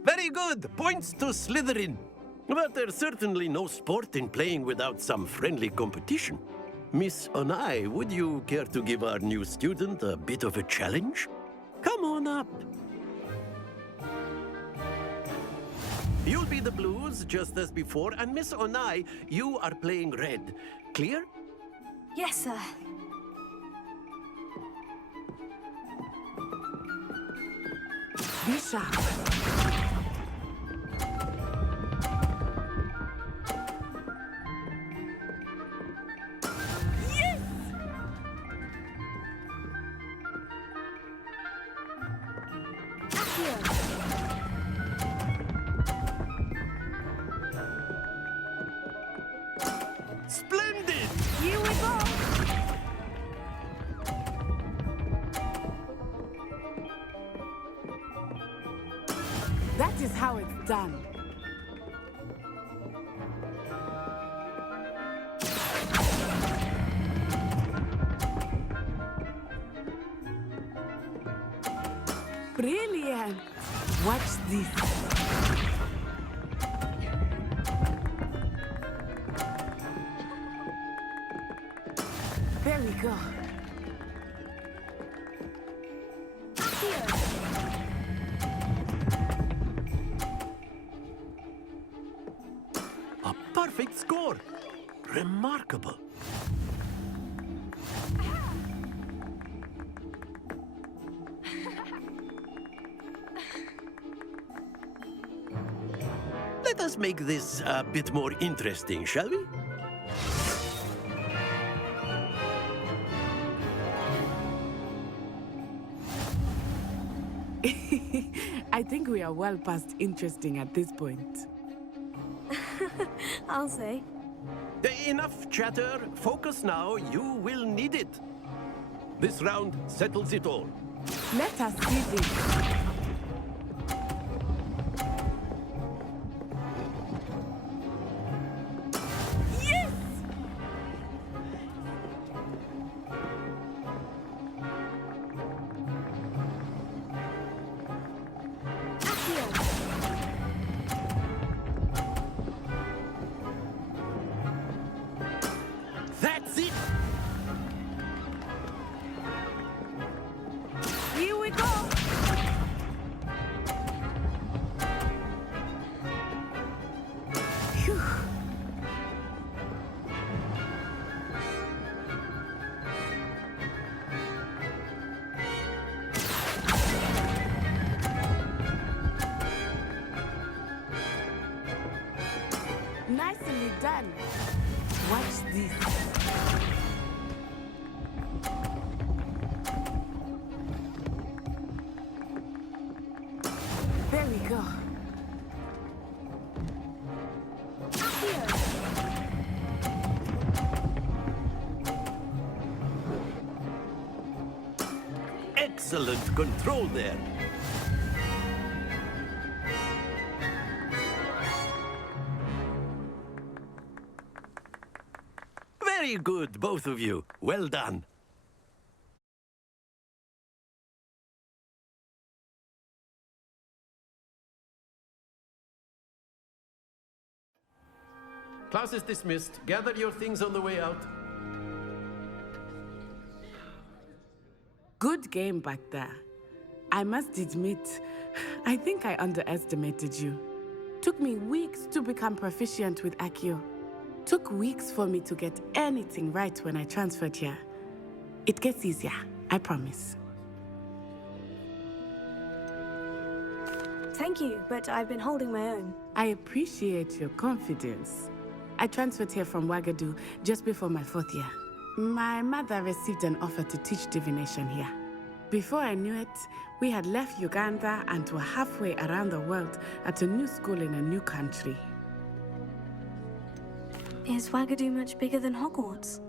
Very good. Points to Slytherin. But there's certainly no sport in playing without some friendly competition. Miss Onai, would you care to give our new student a bit of a challenge? Come on up. You'll be the blues, just as before, and Miss Onai, you are playing red. Clear? Yes, sir. Be sharp. Yes! Splendid! Here we go! That is how it's done. Brilliant! Watch this. There we go. A perfect score. Remarkable. Let us make this a bit more interesting, shall we? I think we are well past interesting at this point. I'll say. Enough chatter. Focus now. You will need it. This round settles it all. Let us see this. Yes! That's it. Here we go! Phew. Nicely done. Watch this. There we go. Excellent control there. Very good, both of you. Well done. Class is dismissed. Gather your things on the way out. Good game back there. I must admit, I think I underestimated you. Took me weeks to become proficient with Accio. Took weeks for me to get anything right when I transferred here. It gets easier, I promise. Thank you, but I've been holding my own. I appreciate your confidence. I transferred here from Wagadu just before my 4th year. My mother received an offer to teach divination here. Before I knew it, we had left Uganda and were halfway around the world at a new school in a new country. Is Wagadu much bigger than Hogwarts?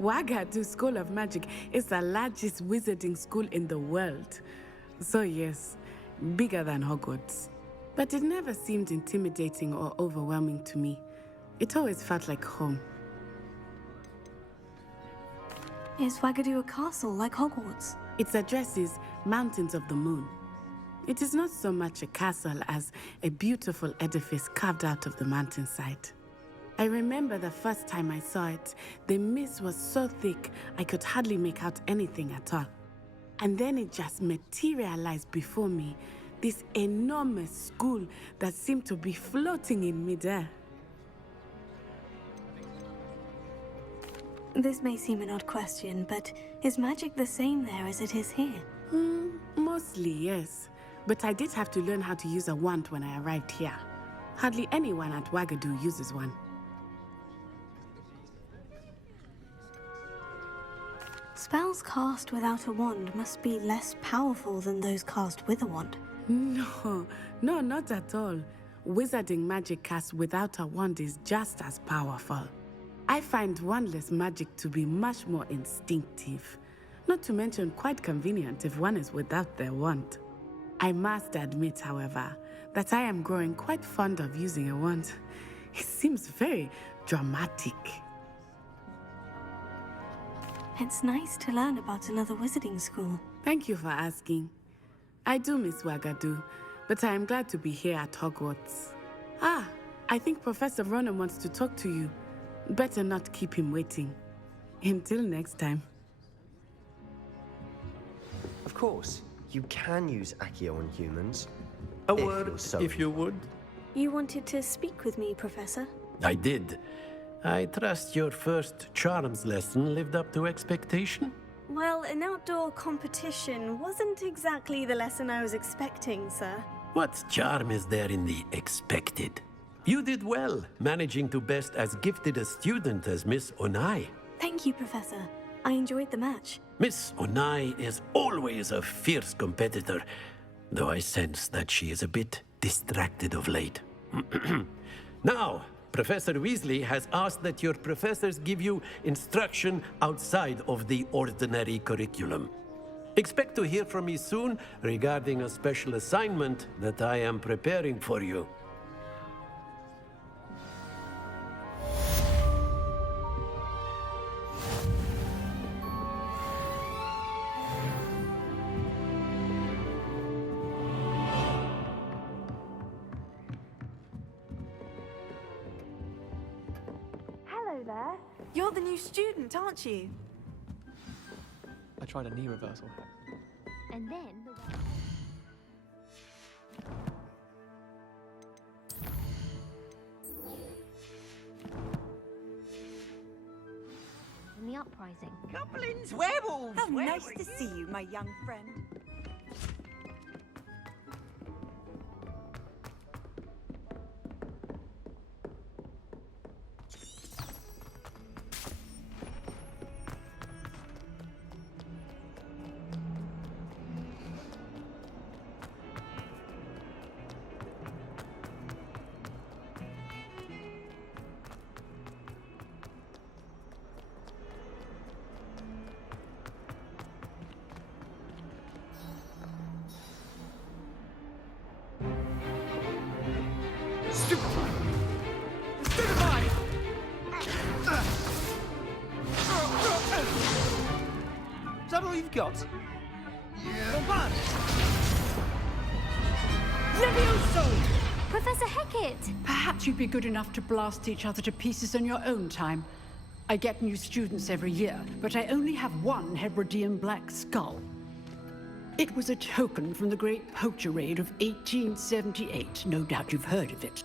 Wagadu School of Magic is the largest wizarding school in the world. So yes, bigger than Hogwarts. But it never seemed intimidating or overwhelming to me. It always felt like home. Is Wagadu a castle like Hogwarts? Its address is Mountains of the Moon. It is not so much a castle as a beautiful edifice carved out of the mountainside. I remember the first time I saw it, the mist was so thick I could hardly make out anything at all. And then it just materialized before me, this enormous school that seemed to be floating in midair. This may seem an odd question, but is magic the same there as it is here? Mostly, yes. But I did have to learn how to use a wand when I arrived here. Hardly anyone at Wagadu uses one. Spells cast without a wand must be less powerful than those cast with a wand. No, not at all. Wizarding magic cast without a wand is just as powerful. I find wandless magic to be much more instinctive. Not to mention quite convenient if one is without their wand. I must admit, however, that I am growing quite fond of using a wand. It seems very dramatic. It's nice to learn about another wizarding school. Thank you for asking. I do miss Wagadu, but I am glad to be here at Hogwarts. I think Professor Ronan wants to talk to you. Better not keep him waiting. Until next time. Of course, you can use Accio on humans. A word, if you would. You wanted to speak with me, Professor? I did. I trust your first charms lesson lived up to expectation? Well, an outdoor competition wasn't exactly the lesson I was expecting, sir. What charm is there in the expected? You did well, managing to best as gifted a student as Miss Onai. Thank you, Professor. I enjoyed the match. Miss Onai is always a fierce competitor. though I sense that she is a bit distracted of late. Now, Professor Weasley has asked that your professors give you instruction outside of the ordinary curriculum. Expect to hear from me soon regarding a special assignment that I am preparing for you. Hello there. You're the new student, aren't you? I tried a knee reversal. And then the uprising. Goblins, werewolves! How nice to see you, my young friend. Is that all you've got? Yeah. Levioso! Professor Hecat! Perhaps you'd be good enough to blast each other to pieces in your own time. I get new students every year, but I only have one Hebridean black skull. It was a token from the Great Poacher Raid of 1878. No doubt you've heard of it.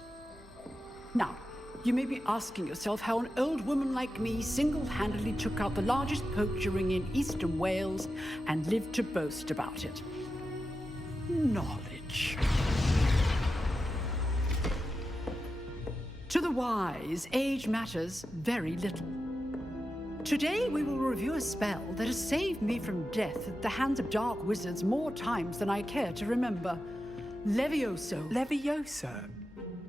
Now, you may be asking yourself how an old woman like me single-handedly took out the largest poacher ring in eastern Wales and lived to boast about it. Knowledge. To the wise, age matters very little. Today we will review a spell that has saved me from death at the hands of dark wizards more times than I care to remember. Levioso. Levioso?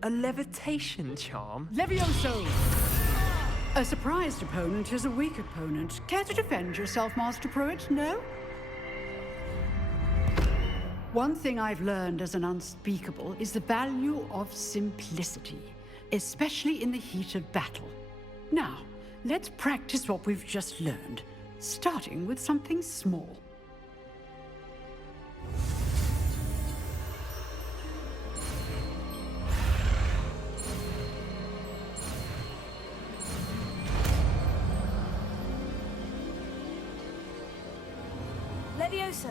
A levitation charm? Levioso! A surprised opponent is a weak opponent. Care to defend yourself, Master Pruitt? No? One thing I've learned as an unspeakable is the value of simplicity, especially in the heat of battle. Now, let's practice what we've just learned, starting with something small. Levioso.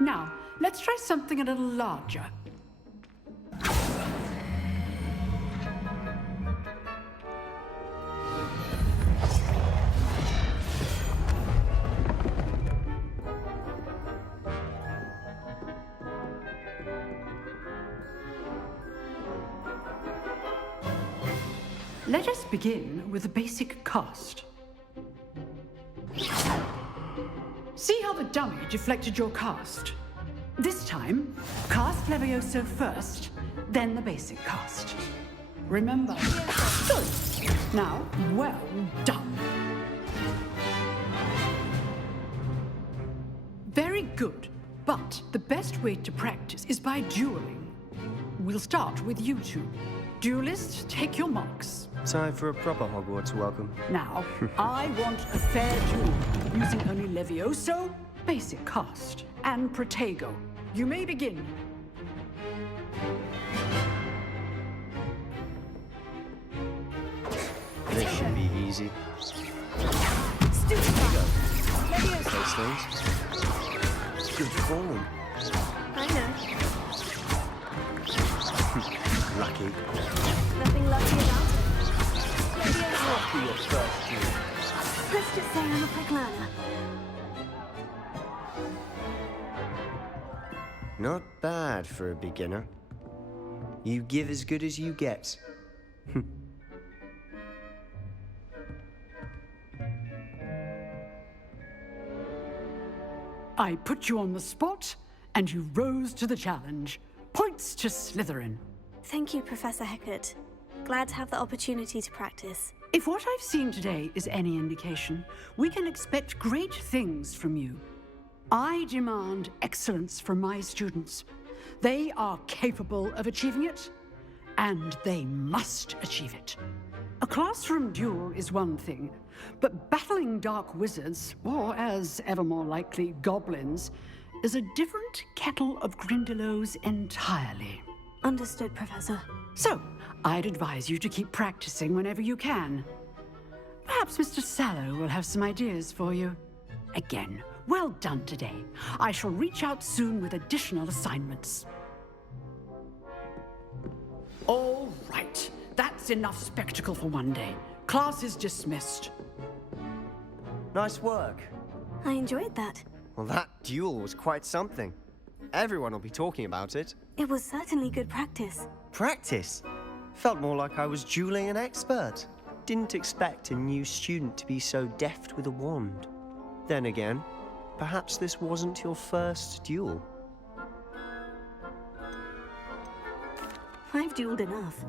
Now, let's try something a little larger. Let us begin with the basic cast. See how the dummy deflected your cast? This time, cast Levioso first, then the basic cast. Remember. Good. Now, well done. Very good, but the best way to practice is by dueling. We'll start with you two. Duelists, take your marks. Time for a proper Hogwarts welcome. Now, I want a fair duel, using only Levioso, basic cast, and Protego. You may begin. This should be easy. Those things. Good form. I know. Lucky. Nothing lucky about it. What be your first duel? Let's just say I'm a quick learner. Not bad for a beginner. You give as good as you get. I put you on the spot, and you rose to the challenge. Points to Slytherin. Thank you, Professor Hecat. Glad to have the opportunity to practice. If what I've seen today is any indication, we can expect great things from you. I demand excellence from my students. They are capable of achieving it, and they must achieve it. A classroom duel is one thing, but battling dark wizards, or as ever more likely, goblins, is a different kettle of grindylows entirely. Understood, Professor. So, I'd advise you to keep practicing whenever you can. Perhaps Mr. Sallow will have some ideas for you. Again, well done today. I shall reach out soon with additional assignments. All right, that's enough spectacle for one day. Class is dismissed. Nice work. I enjoyed that. Well, that duel was quite something. Everyone will be talking about it. It was certainly good practice. Practice? Felt more like I was dueling an expert. Didn't expect a new student to be so deft with a wand. Then again, perhaps this wasn't your first duel. I've dueled enough.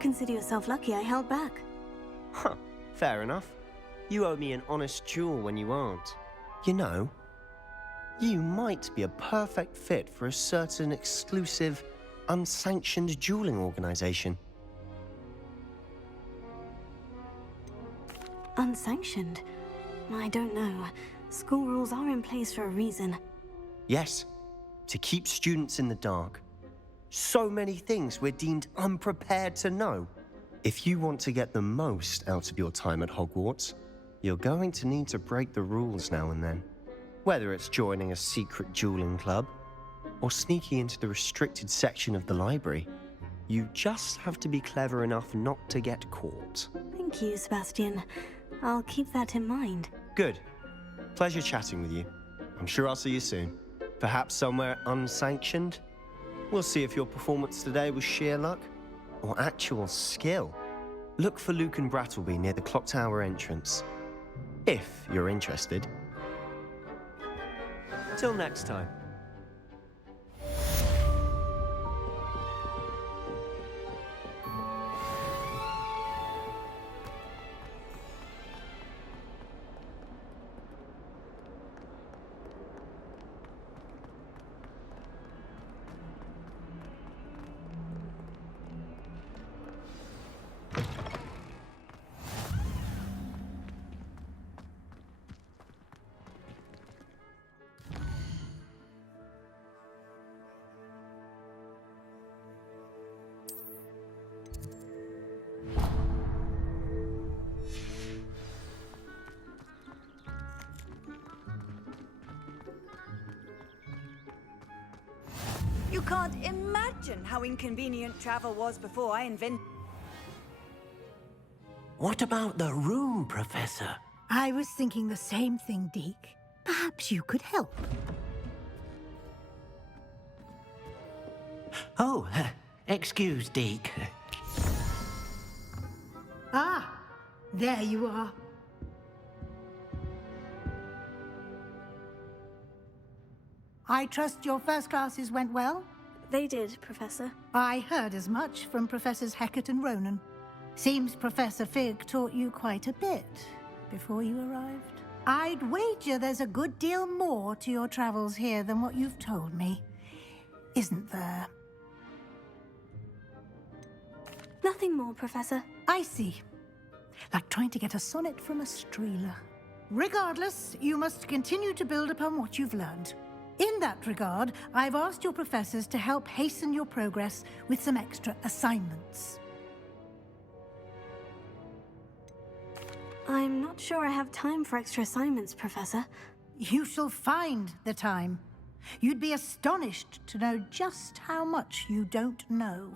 Consider yourself lucky I held back. Huh, fair enough. You owe me an honest duel when you aren't. You know, you might be a perfect fit for a certain exclusive, unsanctioned dueling organization. Unsanctioned? I don't know. School rules are in place for a reason. Yes, to keep students in the dark. So many things we're deemed unprepared to know. If you want to get the most out of your time at Hogwarts, you're going to need to break the rules now and then. Whether it's joining a secret dueling club, or sneaking into the restricted section of the library, you just have to be clever enough not to get caught. Thank you, Sebastian. I'll keep that in mind. Good. Pleasure chatting with you. I'm sure I'll see you soon. Perhaps somewhere unsanctioned? We'll see if your performance today was sheer luck or actual skill. Look for Luke and Brattleby near the clock tower entrance, if you're interested. Till next time. You can't imagine how inconvenient travel was before I invented... What about the room, Professor? I was thinking the same thing, Deke. Perhaps you could help. Oh, excuse, Deke. Ah, there you are. I trust your first classes went well? They did, Professor. I heard as much from Professors Hecat and Ronan. Seems Professor Fig taught you quite a bit before you arrived. I'd wager there's a good deal more to your travels here than what you've told me. Isn't there? Nothing more, Professor. I see. Like trying to get a sonnet from a streeler. Regardless, you must continue to build upon what you've learned. In that regard, I've asked your professors to help hasten your progress with some extra assignments. I'm not sure I have time for extra assignments, Professor. You shall find the time. You'd be astonished to know just how much you don't know.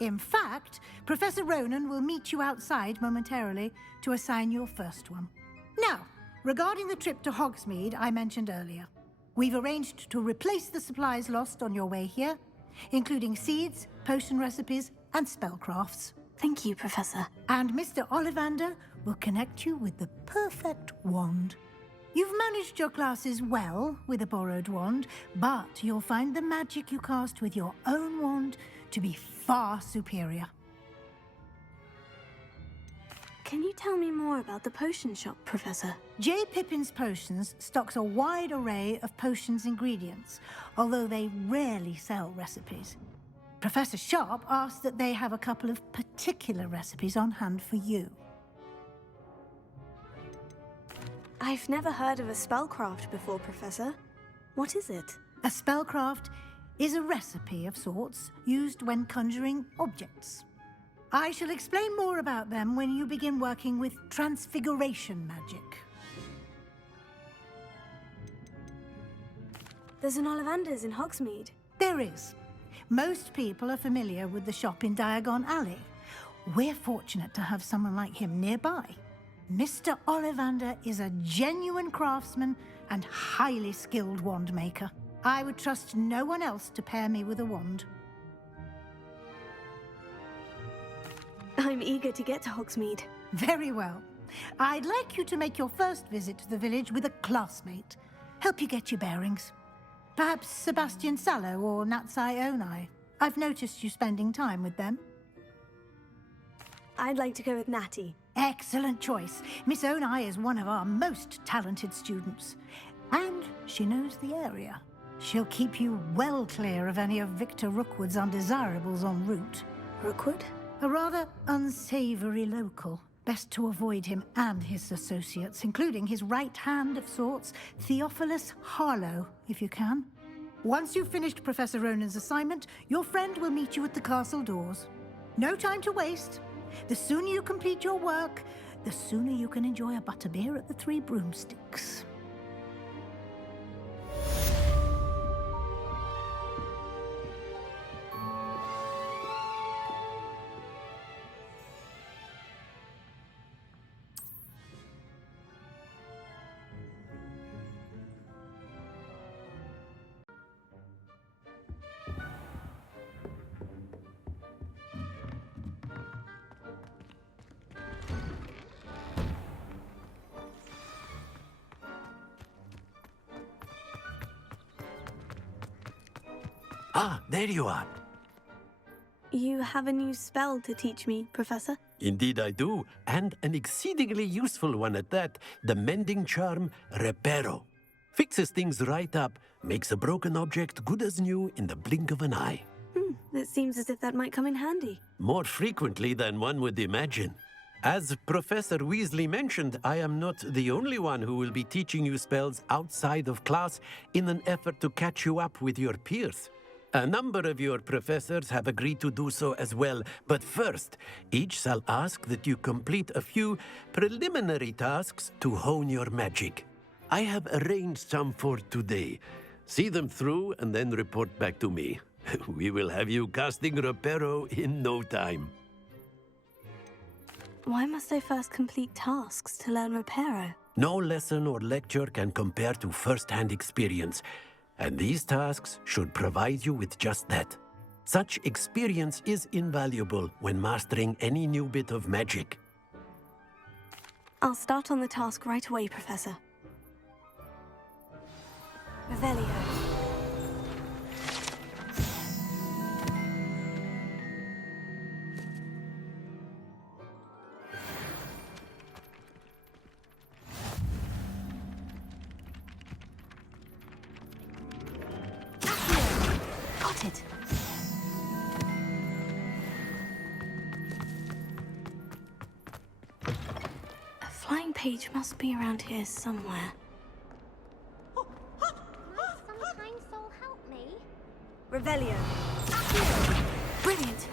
In fact, Professor Ronan will meet you outside momentarily to assign your first one. Now, regarding the trip to Hogsmeade I mentioned earlier, we've arranged to replace the supplies lost on your way here, including seeds, potion recipes, and spellcrafts. Thank you, Professor. And Mr. Ollivander will connect you with the perfect wand. You've managed your classes well with a borrowed wand, but you'll find the magic you cast with your own wand to be far superior. Can you tell me more about the potion shop, Professor? J. Pippin's Potions stocks a wide array of potions ingredients, although they rarely sell recipes. Professor Sharp asked that they have a couple of particular recipes on hand for you. I've never heard of a spellcraft before, Professor. What is it? A spellcraft is a recipe of sorts used when conjuring objects. I shall explain more about them when you begin working with transfiguration magic. There's an Ollivander's in Hogsmeade. There is. Most people are familiar with the shop in Diagon Alley. We're fortunate to have someone like him nearby. Mr. Ollivander is a genuine craftsman and highly skilled wand maker. I would trust no one else to pair me with a wand. I'm eager to get to Hogsmeade. Very well. I'd like you to make your first visit to the village with a classmate. Help you get your bearings. Perhaps Sebastian Sallow or Natsai Onai. I've noticed you spending time with them. I'd like to go with Natty. Excellent choice. Miss Onai is one of our most talented students. And she knows the area. She'll keep you well clear of any of Victor Rookwood's undesirables en route. Rookwood? A rather unsavory local. Best to avoid him and his associates, including his right hand of sorts, Theophilus Harlow, if you can. Once you've finished Professor Ronan's assignment, your friend will meet you at the castle doors. No time to waste. The sooner you complete your work, the sooner you can enjoy a butterbeer at the Three Broomsticks. Ah, there you are. You have a new spell to teach me, Professor? Indeed I do, and an exceedingly useful one at that, the mending charm Reparo. Fixes things right up, makes a broken object good as new in the blink of an eye. It seems as if that might come in handy. More frequently than one would imagine. As Professor Weasley mentioned, I am not the only one who will be teaching you spells outside of class in an effort to catch you up with your peers. A number of your professors have agreed to do so as well, but first, each shall ask that you complete a few preliminary tasks to hone your magic. I have arranged some for today. See them through and then report back to me. We will have you casting Reparo in no time. Why must I first complete tasks to learn Reparo? No lesson or lecture can compare to first-hand experience. And these tasks should provide you with just that. Such experience is invaluable when mastering any new bit of magic. I'll start on the task right away, Professor. Revelio. It. A flying page must be around here somewhere. Sometimes soul help me. Revelio. Brilliant.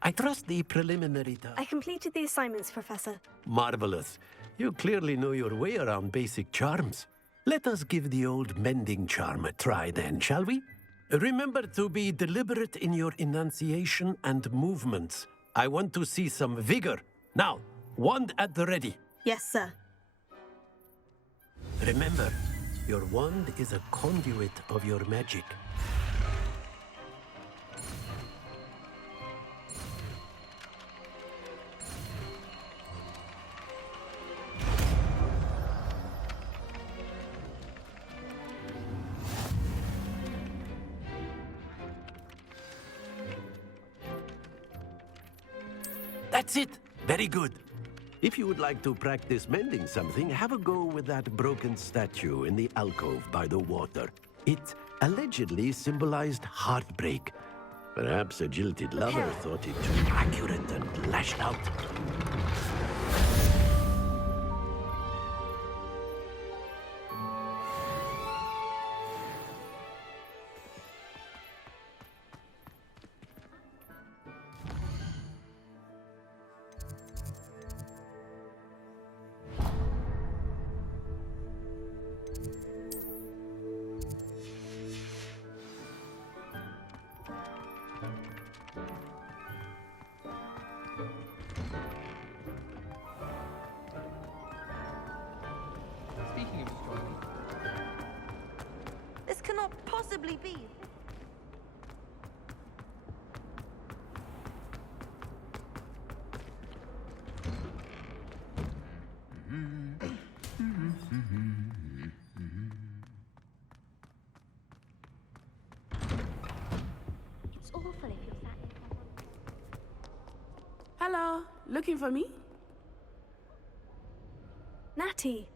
I trust the preliminary task. I completed the assignments, Professor. Marvelous. You clearly know your way around basic charms. Let us give the old mending charm a try then, shall we? Remember to be deliberate in your enunciation and movements. I want to see some vigor. Now, wand at the ready. Yes, sir. Remember, your wand is a conduit of your magic. That's it. Very good. If you would like to practice mending something, have a go with that broken statue in the alcove by the water. It allegedly symbolized heartbreak. Perhaps a jilted lover thought it too accurate and lashed out. Speaking of destroying, This cannot possibly be. It's awful if you're sat in Hello, looking for me? Natty,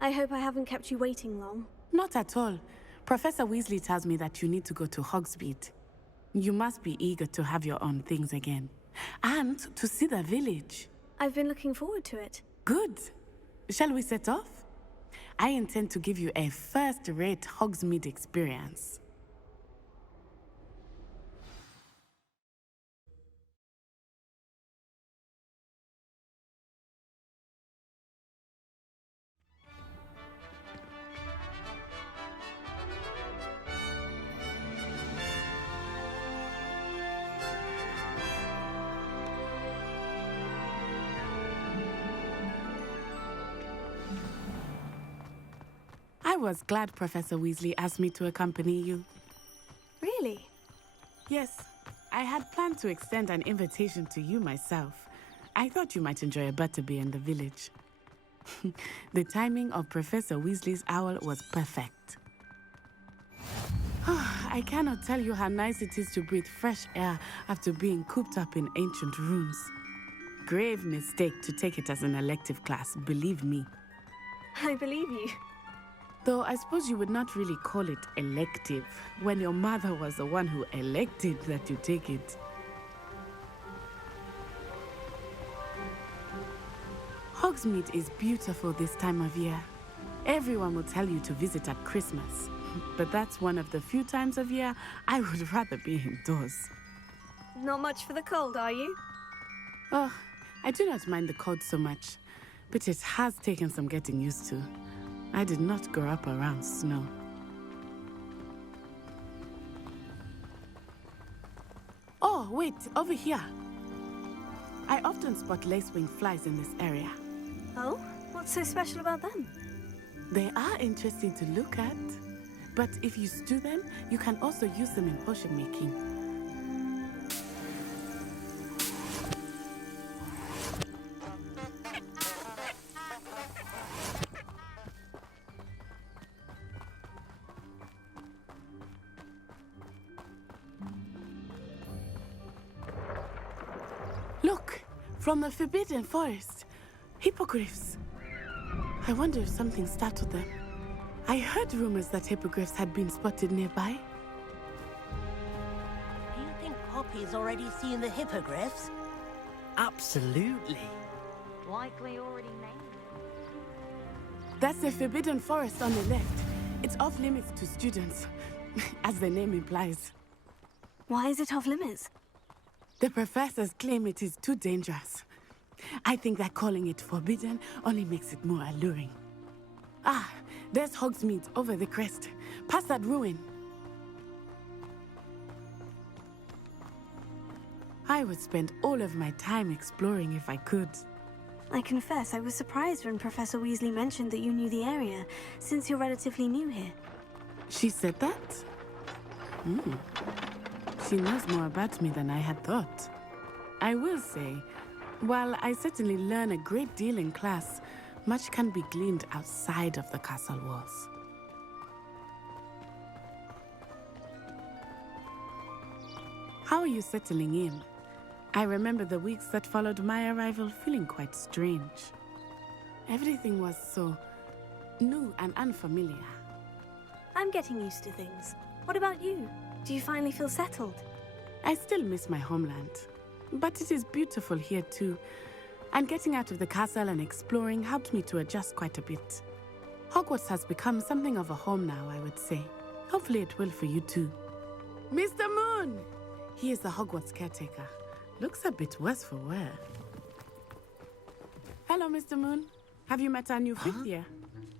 I hope I haven't kept you waiting long. Not at all. Professor Weasley tells me that you need to go to Hogsmeade. You must be eager to have your own things again. And to see the village. I've been looking forward to it. Good. Shall we set off? I intend to give you a first-rate Hogsmeade experience. I was glad Professor Weasley asked me to accompany you. Really? Yes, I had planned to extend an invitation to you myself. I thought you might enjoy a butterbeer in the village. The timing of Professor Weasley's owl was perfect. I cannot tell you how nice it is to breathe fresh air after being cooped up in ancient rooms. Grave mistake to take it as an elective class, believe me. I believe you. Though I suppose you would not really call it elective when your mother was the one who elected that you take it. Hogsmeade is beautiful this time of year. Everyone will tell you to visit at Christmas, but that's one of the few times of year I would rather be indoors. Not much for the cold, are you? Oh, I do not mind the cold so much, but it has taken some getting used to. I did not grow up around snow. Oh, wait, over here. I often spot lacewing flies in this area. Oh? What's so special about them? They are interesting to look at, but if you stew them, you can also use them in potion making. Look, from the Forbidden Forest, hippogriffs. I wonder if something startled them. I heard rumors that hippogriffs had been spotted nearby. Do you think Poppy's already seen the hippogriffs? Absolutely. Likely already named. That's the Forbidden Forest on the left. It's off limits to students, as the name implies. Why is it off limits? The professors claim it is too dangerous. I think that calling it forbidden only makes it more alluring. Ah, there's Hogsmeade over the crest, past that ruin. I would spend all of my time exploring if I could. I confess I was surprised when Professor Weasley mentioned that you knew the area, since you're relatively new here. She said that? She knows more about me than I had thought. I will say, while I certainly learn a great deal in class, much can be gleaned outside of the castle walls. How are you settling in? I remember the weeks that followed my arrival feeling quite strange. Everything was so new and unfamiliar. I'm getting used to things. What about you? Do you finally feel settled? I still miss my homeland, but it is beautiful here too. And getting out of the castle and exploring helped me to adjust quite a bit. Hogwarts has become something of a home now, I would say. Hopefully it will for you too. Mr. Moon! He is the Hogwarts caretaker. Looks a bit worse for wear. Hello, Mr. Moon. Have you met our new fifth year?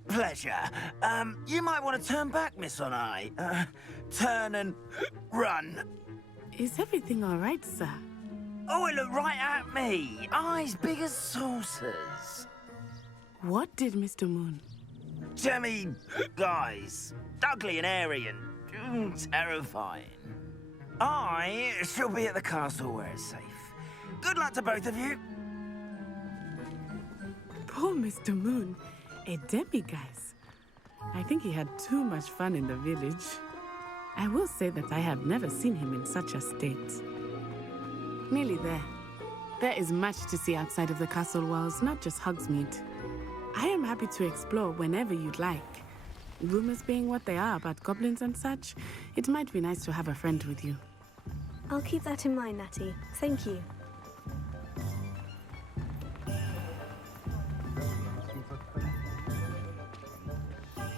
Pleasure. You might want to turn back, Miss Onai. Turn and run. Is everything all right, sir? Oh, it looked right at me. Eyes big as saucers. What did Mr. Moon? Jemmy guys. Ugly and airy and terrifying. I shall be at the castle where it's safe. Good luck to both of you. Poor Mr. Moon. A demiguise. I think he had too much fun in the village. I will say that I have never seen him in such a state. Nearly there. There is much to see outside of the castle walls, not just Hogsmeade. I am happy to explore whenever you'd like. Rumors being what they are about goblins and such, it might be nice to have a friend with you. I'll keep that in mind, Natty. Thank you.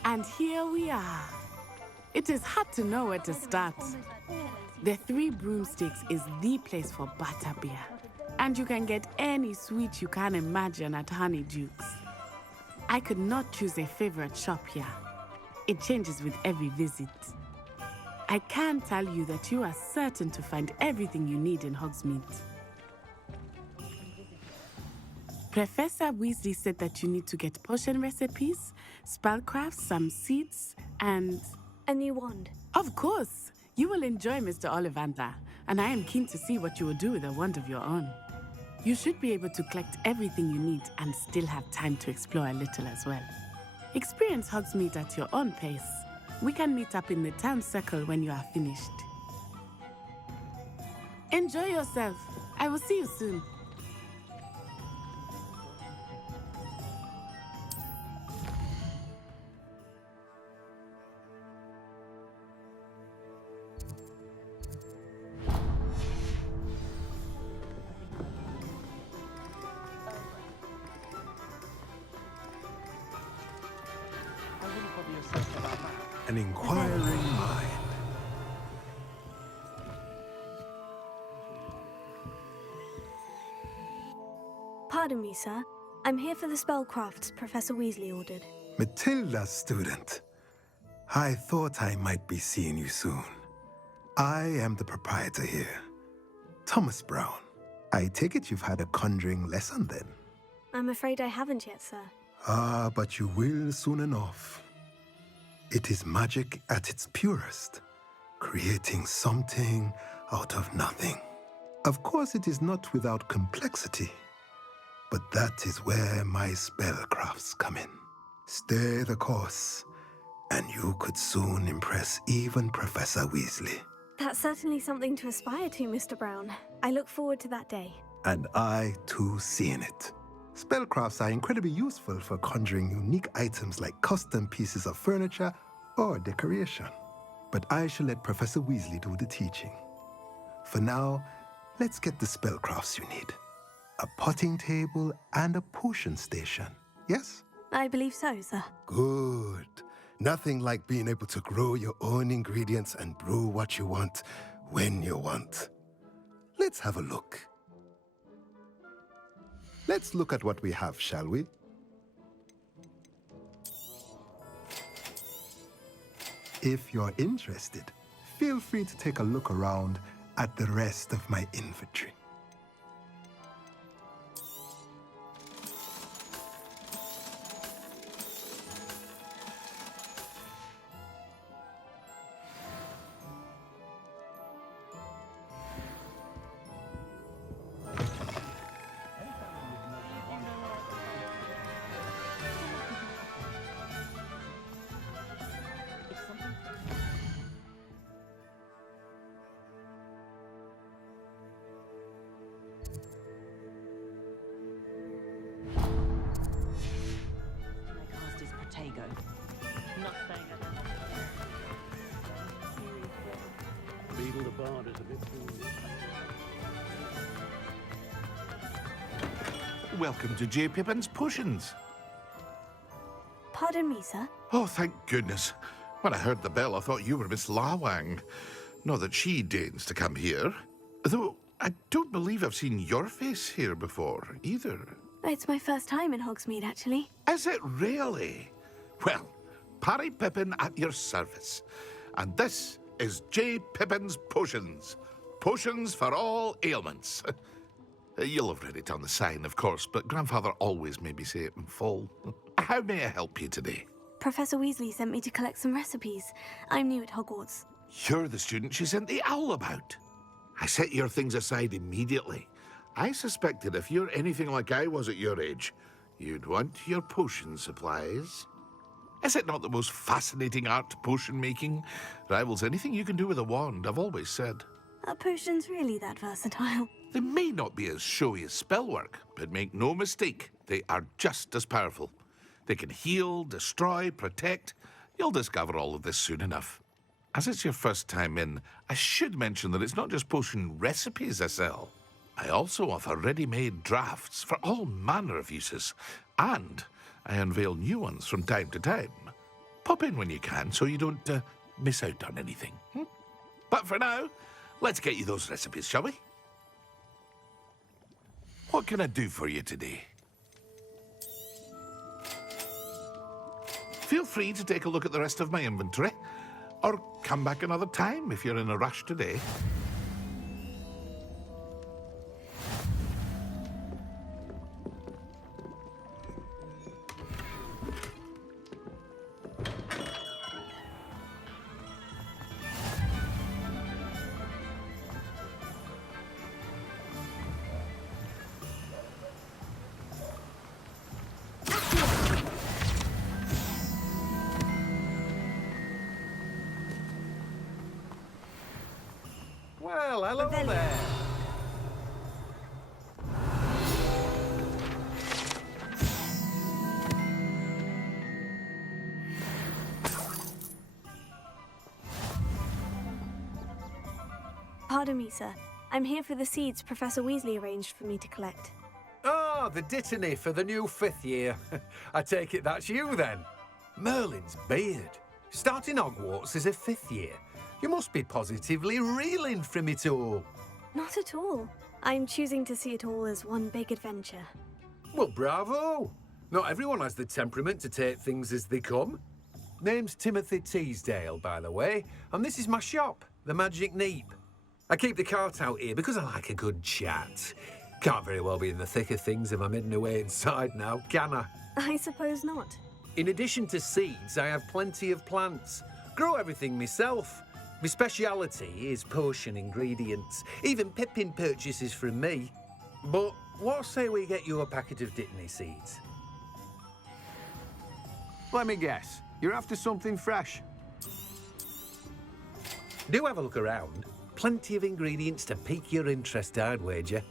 And here we are. It is hard to know where to start. The Three Broomsticks is the place for butterbeer. And you can get any sweet you can imagine at Honeydukes. I could not choose a favorite shop here. It changes with every visit. I can tell you that you are certain to find everything you need in Hogsmeade. Professor Weasley said that you need to get potion recipes, spellcrafts, some seeds, and... a new wand. Of course! You will enjoy Mr. Ollivander, and I am keen to see what you will do with a wand of your own. You should be able to collect everything you need and still have time to explore a little as well. Experience Hogsmeade at your own pace. We can meet up in the town circle when you are finished. Enjoy yourself. I will see you soon. An inquiring mind. Pardon me, sir. I'm here for the spellcrafts Professor Weasley ordered. Matilda's student. I thought I might be seeing you soon. I am the proprietor here, Thomas Brown. I take it you've had a conjuring lesson then? I'm afraid I haven't yet, sir. Ah, but you will soon enough. It is magic at its purest, creating something out of nothing. Of course, it is not without complexity, but that is where my spellcrafts come in. Stay the course, and you could soon impress even Professor Weasley. That's certainly something to aspire to, Mr. Brown. I look forward to that day. And I, too, seeing it. Spellcrafts are incredibly useful for conjuring unique items like custom pieces of furniture or decoration. But I shall let Professor Weasley do the teaching. For now, let's get the spellcrafts you need. A potting table and a potion station, yes? I believe so, sir. Good. Nothing like being able to grow your own ingredients and brew what you want when you want. Let's have a look. Let's look at what we have, shall we? If you're interested, feel free to take a look around at the rest of my inventory. Welcome to J. Pippin's Potions. Pardon me, sir. Oh, thank goodness. When I heard the bell, I thought you were Miss Lawang. Not that she deigns to come here. Though I don't believe I've seen your face here before, either. It's my first time in Hogsmeade, actually. Is it really? Well, Parry Pippin at your service. And this is J. Pippin's Potions. Potions for all ailments. You'll have read it on the sign, of course, but Grandfather always made me say it in full. How may I help you today? Professor Weasley sent me to collect some recipes. I'm new at Hogwarts. You're the student she sent the owl about. I set your things aside immediately. I suspected if you're anything like I was at your age, you'd want your potion supplies. Is it not the most fascinating art, potion making? Rivals anything you can do with a wand, I've always said. Are potions really that versatile? They may not be as showy as spellwork, but make no mistake, they are just as powerful. They can heal, destroy, protect. You'll discover all of this soon enough. As it's your first time in, I should mention that it's not just potion recipes I sell. I also offer ready-made drafts for all manner of uses, and I unveil new ones from time to time. Pop in when you can so you don't miss out on anything. But for now, let's get you those recipes, shall we? What can I do for you today? Feel free to take a look at the rest of my inventory, or come back another time if you're in a rush today. Well, hello there. Pardon me, sir. I'm here for the seeds Professor Weasley arranged for me to collect. Ah, the dittany for the new 5th year. I take it that's you, then. Merlin's beard. Starting Hogwarts as a 5th year. You must be positively reeling from it all. Not at all. I'm choosing to see it all as one big adventure. Well, bravo. Not everyone has the temperament to take things as they come. Name's Timothy Teasdale, by the way, and this is my shop, the Magic Neep. I keep the cart out here because I like a good chat. Can't very well be in the thick of things if I'm hidden away inside now, can I? I suppose not. In addition to seeds, I have plenty of plants. Grow everything myself. My speciality is potion ingredients. Even Pippin purchases from me. But what say we get you a packet of dittany seeds? Let me guess. You're after something fresh. Do have a look around. Plenty of ingredients to pique your interest, I'd wager.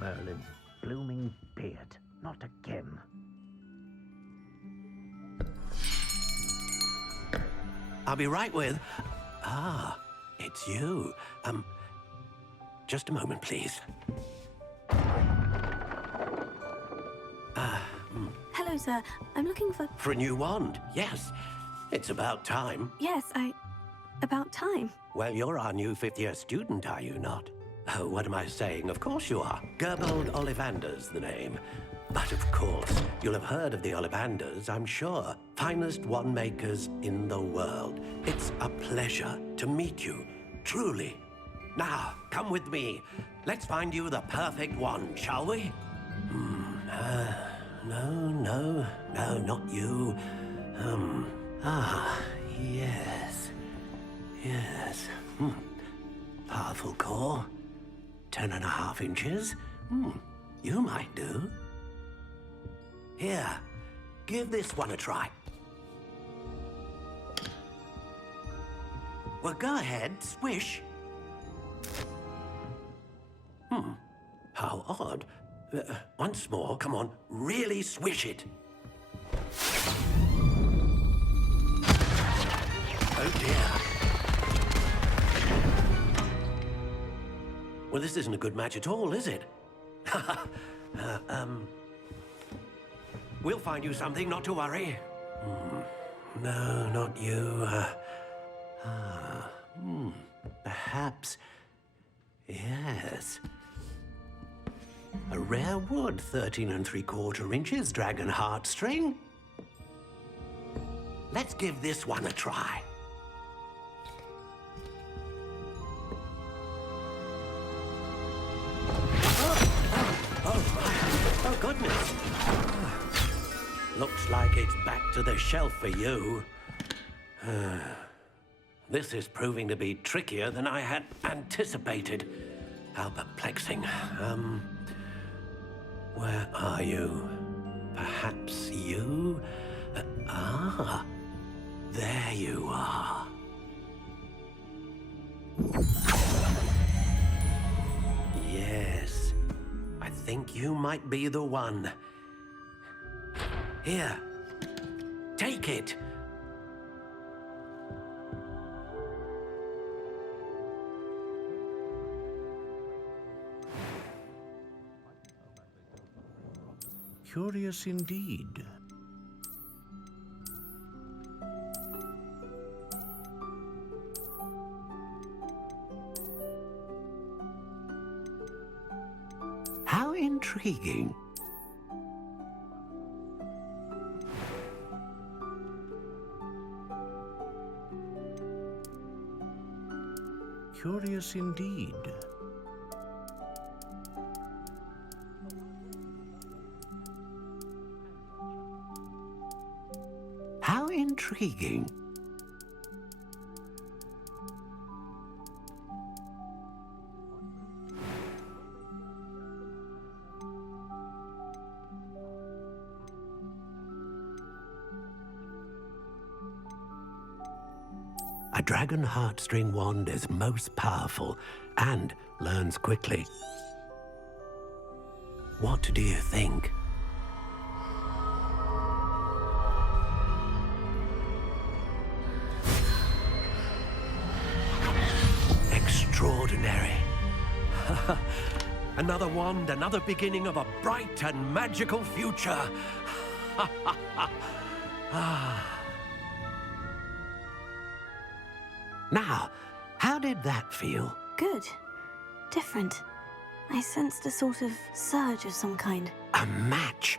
Merlin's blooming beard. Not again. I'll be right with... Ah, it's you. Just a moment, please. Hello, sir. I'm looking for... For a new wand, yes. It's about time. Yes, about time. Well, you're our new 5th-year student, are you not? Oh, what am I saying? Of course you are. Gerbold Ollivander's the name. But of course, you'll have heard of the Ollivanders, I'm sure. Finest wand makers in the world. It's a pleasure to meet you, truly. Now, come with me. Let's find you the perfect wand, shall we? No, not you. Ah, yes. Yes. Powerful core. 10.5 inches. You might do. Here, give this one a try. Well, go ahead, swish. How odd. Once more, come on, really swish it. Oh dear. Well, this isn't a good match at all, is it? We'll find you something, not to worry. No, not you. Perhaps. Yes. A rare wood, 13 3/4 inches, dragon heartstring. Let's give this one a try. Oh, goodness. Looks like it's back to the shelf for you. This is proving to be trickier than I had anticipated. How perplexing. Where are you? Perhaps you? There you are. Yes, I think you might be the one. Here, take it. Curious indeed. How intriguing. Curious indeed. How intriguing. A dragon heartstring wand is most powerful and learns quickly. What do you think? Extraordinary. Another wand, another beginning of a bright and magical future. Now, how did that feel? Good. Different. I sensed a sort of surge of some kind. A match.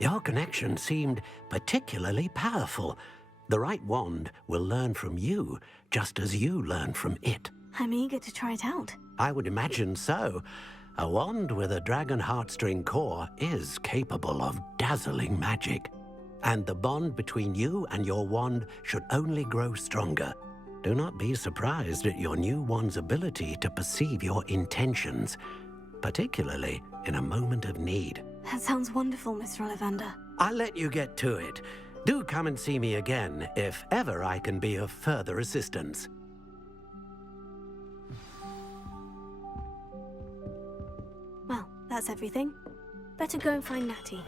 Your connection seemed particularly powerful. The right wand will learn from you, just as you learn from it. I'm eager to try it out. I would imagine so. A wand with a dragon heartstring core is capable of dazzling magic. And the bond between you and your wand should only grow stronger. Do not be surprised at your new wand's ability to perceive your intentions, particularly in a moment of need. That sounds wonderful, Mr. Ollivander. I'll let you get to it. Do come and see me again if ever I can be of further assistance. Well, that's everything. Better go and find Natty.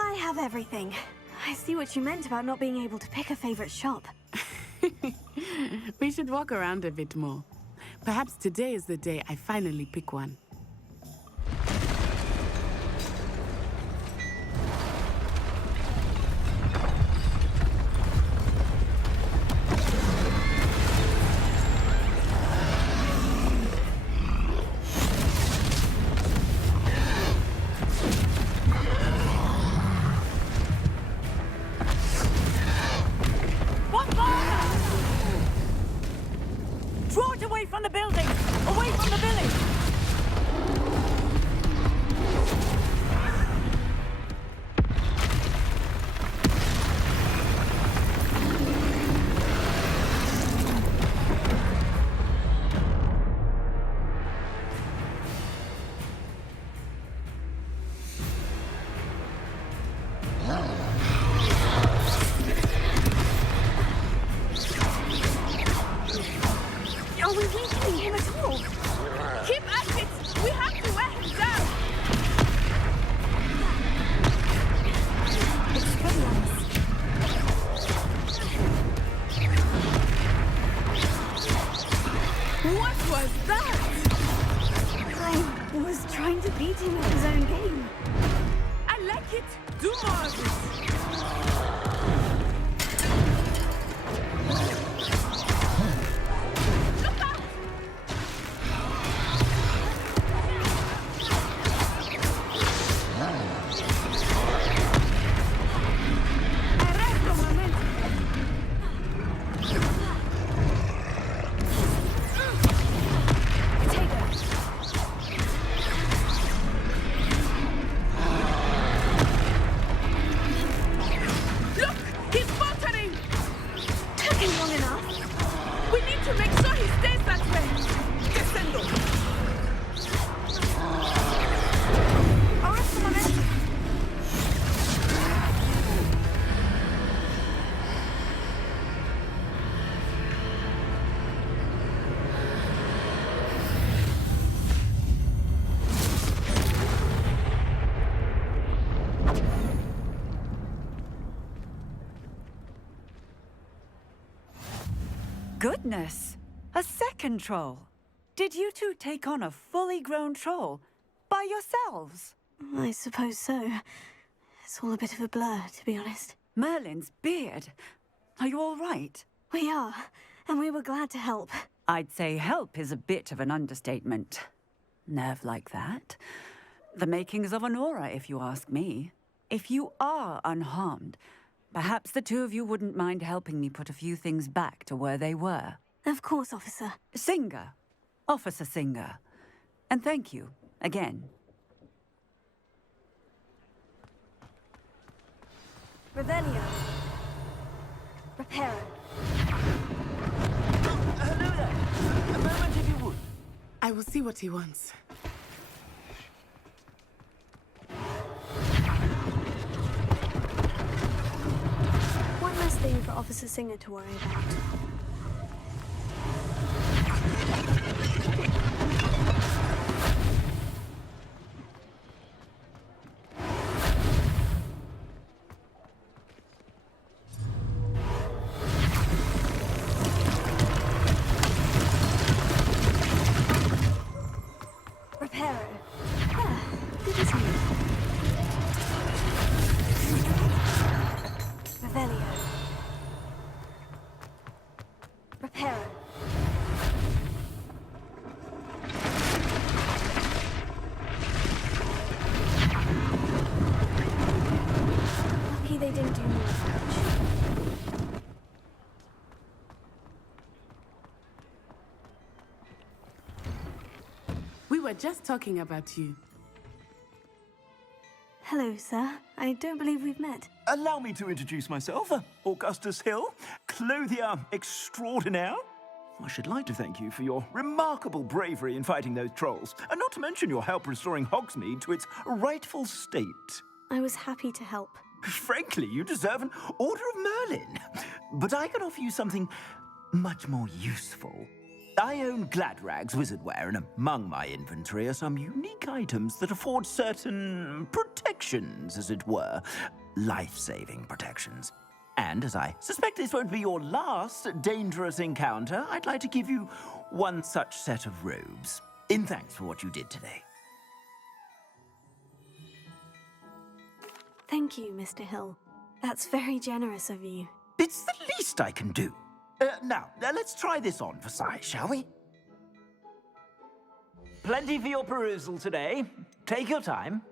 I have everything. I see what you meant about not being able to pick a favorite shop. We should walk around a bit more. Perhaps today is the day I finally pick one. Draw it away from the building! Away from the village! Are we weakening him at all? Keep at it! We have to wear him down! What was that? I was trying to beat him at his own game. I like it! Do more of this! Look! He's faltering! Took him long enough. We need to make sure he stays that way! Descendo! Arrest the momentum. Goodness! A second troll! Did you two take on a fully grown troll? By yourselves? I suppose so. It's all a bit of a blur, to be honest. Merlin's beard. Are you all right? We are, and we were glad to help. I'd say help is a bit of an understatement. Nerve like that. The makings of an aura, if you ask me. If you are unharmed, perhaps the two of you wouldn't mind helping me put a few things back to where they were. Of course, officer. Singer. Officer Singer. And thank you, again. Revelio. Reparo. Hello there. A moment if you would. I will see what he wants. One less thing for Officer Singer to worry about. Reparo. Ah, good as new. Revelio. Reparo. Lucky they didn't do more damage. We were just talking about you. Hello, sir. I don't believe we've met. Allow me to introduce myself, Augustus Hill, clothier extraordinaire. I should like to thank you for your remarkable bravery in fighting those trolls, and not to mention your help restoring Hogsmeade to its rightful state. I was happy to help. Frankly, you deserve an Order of Merlin. But I can offer you something much more useful. I own Gladrag's wizardware, and among my inventory are some unique items that afford certain protections, as it were. life-saving protections. And as I suspect this won't be your last dangerous encounter, I'd like to give you one such set of robes, in thanks for what you did today. Thank you, Mr. Hill. That's very generous of you. It's the least I can do. Now, let's try this on for size, shall we? Plenty for your perusal today. Take your time.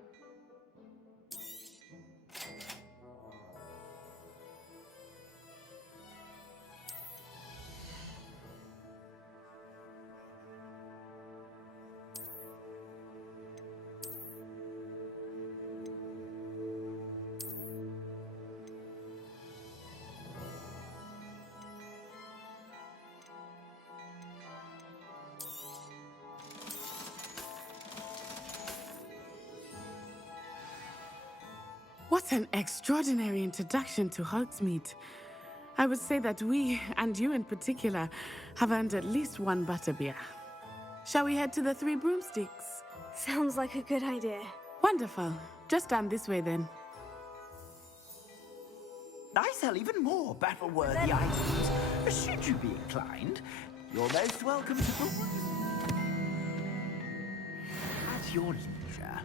What an extraordinary introduction to Hogsmeade. I would say that we, and you in particular, have earned at least one butterbeer. Shall we head to the Three Broomsticks? Sounds like a good idea. Wonderful. Just down this way then. I sell even more battle-worthy items. Should you be inclined, you're most welcome to peruse at your leisure.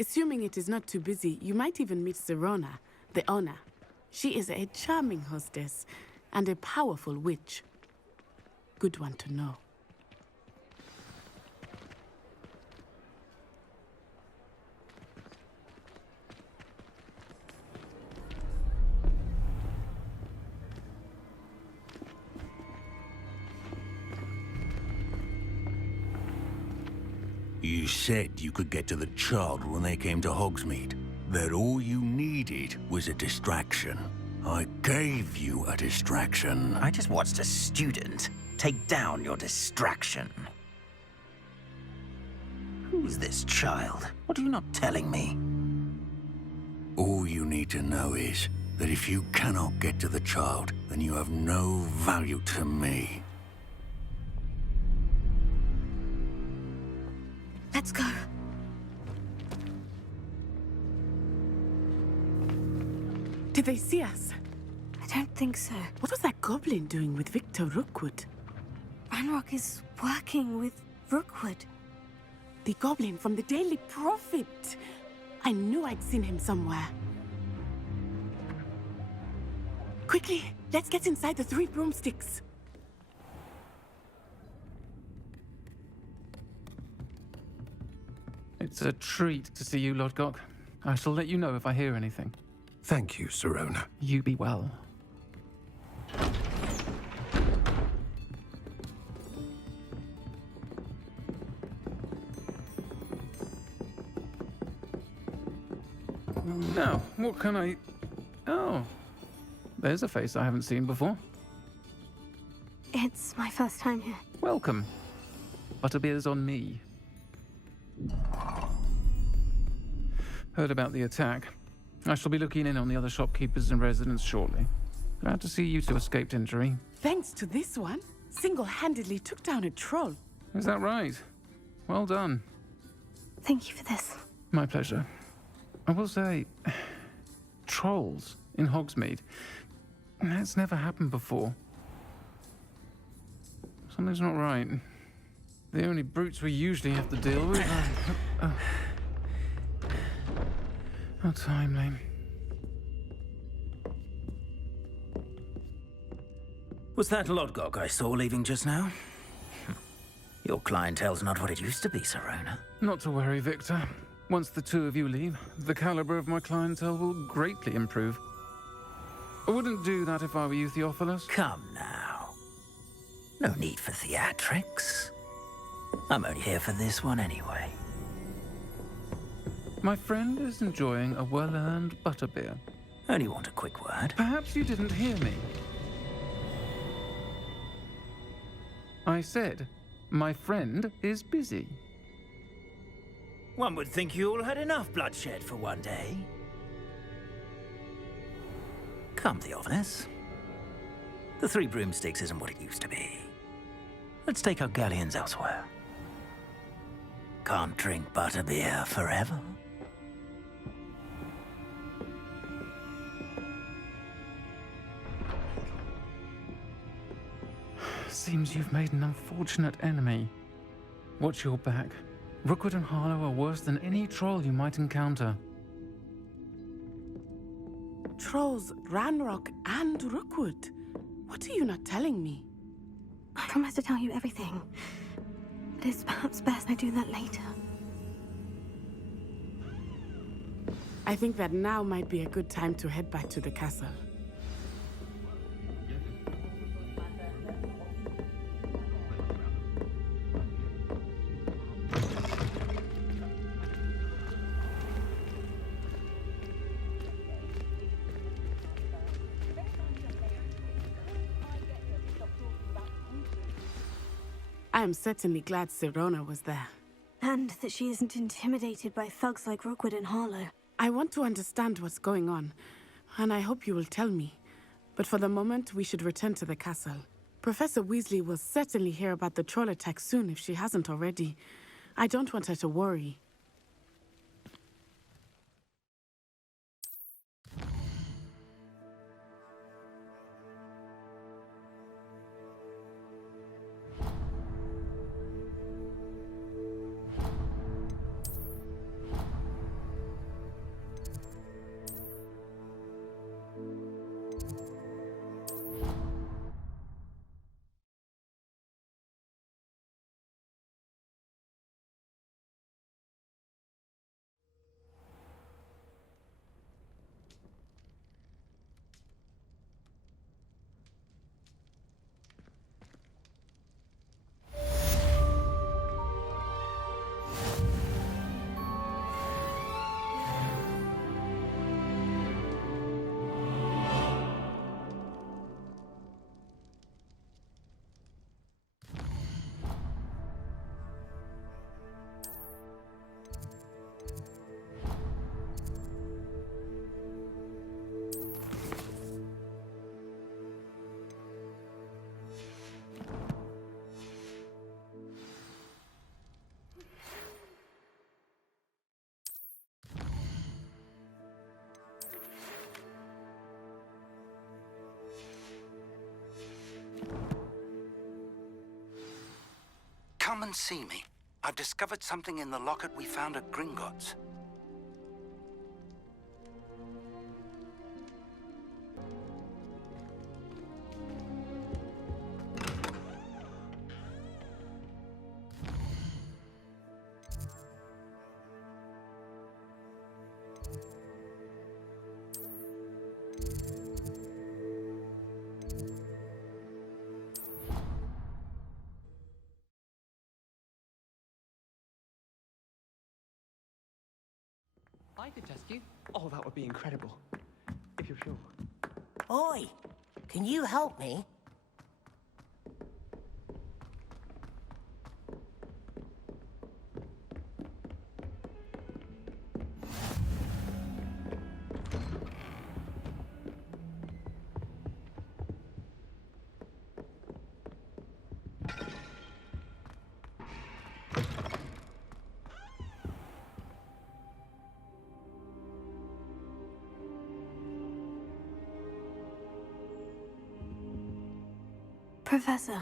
Assuming it is not too busy, you might even meet Serona, the owner. She is a charming hostess and a powerful witch. Good one to know. You said you could get to the child when they came to Hogsmeade. That all you needed was a distraction. I gave you a distraction. I just watched a student take down your distraction. Who's this child? What are you not telling me? All you need to know is that if you cannot get to the child, then you have no value to me. Let's go. Did they see us? I don't think so. What was that goblin doing with Victor Rookwood? Ranrock is working with Rookwood. The goblin from the Daily Prophet. I knew I'd seen him somewhere. Quickly, let's get inside the Three Broomsticks. It's a treat to see you, Lodgok. I shall let you know if I hear anything. Thank you, Serona. You be well. Now, what can I... Oh, there's a face I haven't seen before. It's my first time here. Welcome. Butterbeer's on me. Heard about the attack. I shall be looking in on the other shopkeepers and residents shortly. Glad to see you two escaped injury. Thanks to this one, single-handedly took down a troll. Is that right? Well done. Thank you for this. My pleasure. I will say, trolls in Hogsmeade. That's never happened before. Something's not right. The only brutes we usually have to deal with are... How timely. Was that Lodgok I saw leaving just now? Your clientele's not what it used to be, Serona. Not to worry, Victor. Once the two of you leave, the caliber of my clientele will greatly improve. I wouldn't do that if I were you, Theophilus. Come now. No need for theatrics. I'm only here for this one anyway. My friend is enjoying a well-earned butterbeer. Only want a quick word. Perhaps you didn't hear me. I said, my friend is busy. One would think you all had enough bloodshed for one day. Come, Theophilus. The Three Broomsticks isn't what it used to be. Let's take our galleons elsewhere. Can't drink butterbeer forever. Seems you've made an unfortunate enemy. Watch your back. Rookwood and Harlow are worse than any troll you might encounter. Trolls, Ranrock, and Rookwood. What are you not telling me? I promise to tell you everything. But it's perhaps best I do that later. I think that now might be a good time to head back to the castle. I am certainly glad Sirona was there. And that she isn't intimidated by thugs like Rookwood and Harlow. I want to understand what's going on, and I hope you will tell me. But for the moment, we should return to the castle. Professor Weasley will certainly hear about the troll attack soon if she hasn't already. I don't want her to worry. Come and see me. I've discovered something in the locket we found at Gringotts. I could test you. Oh, that would be incredible. If you're sure. Oi, can you help me? Professor,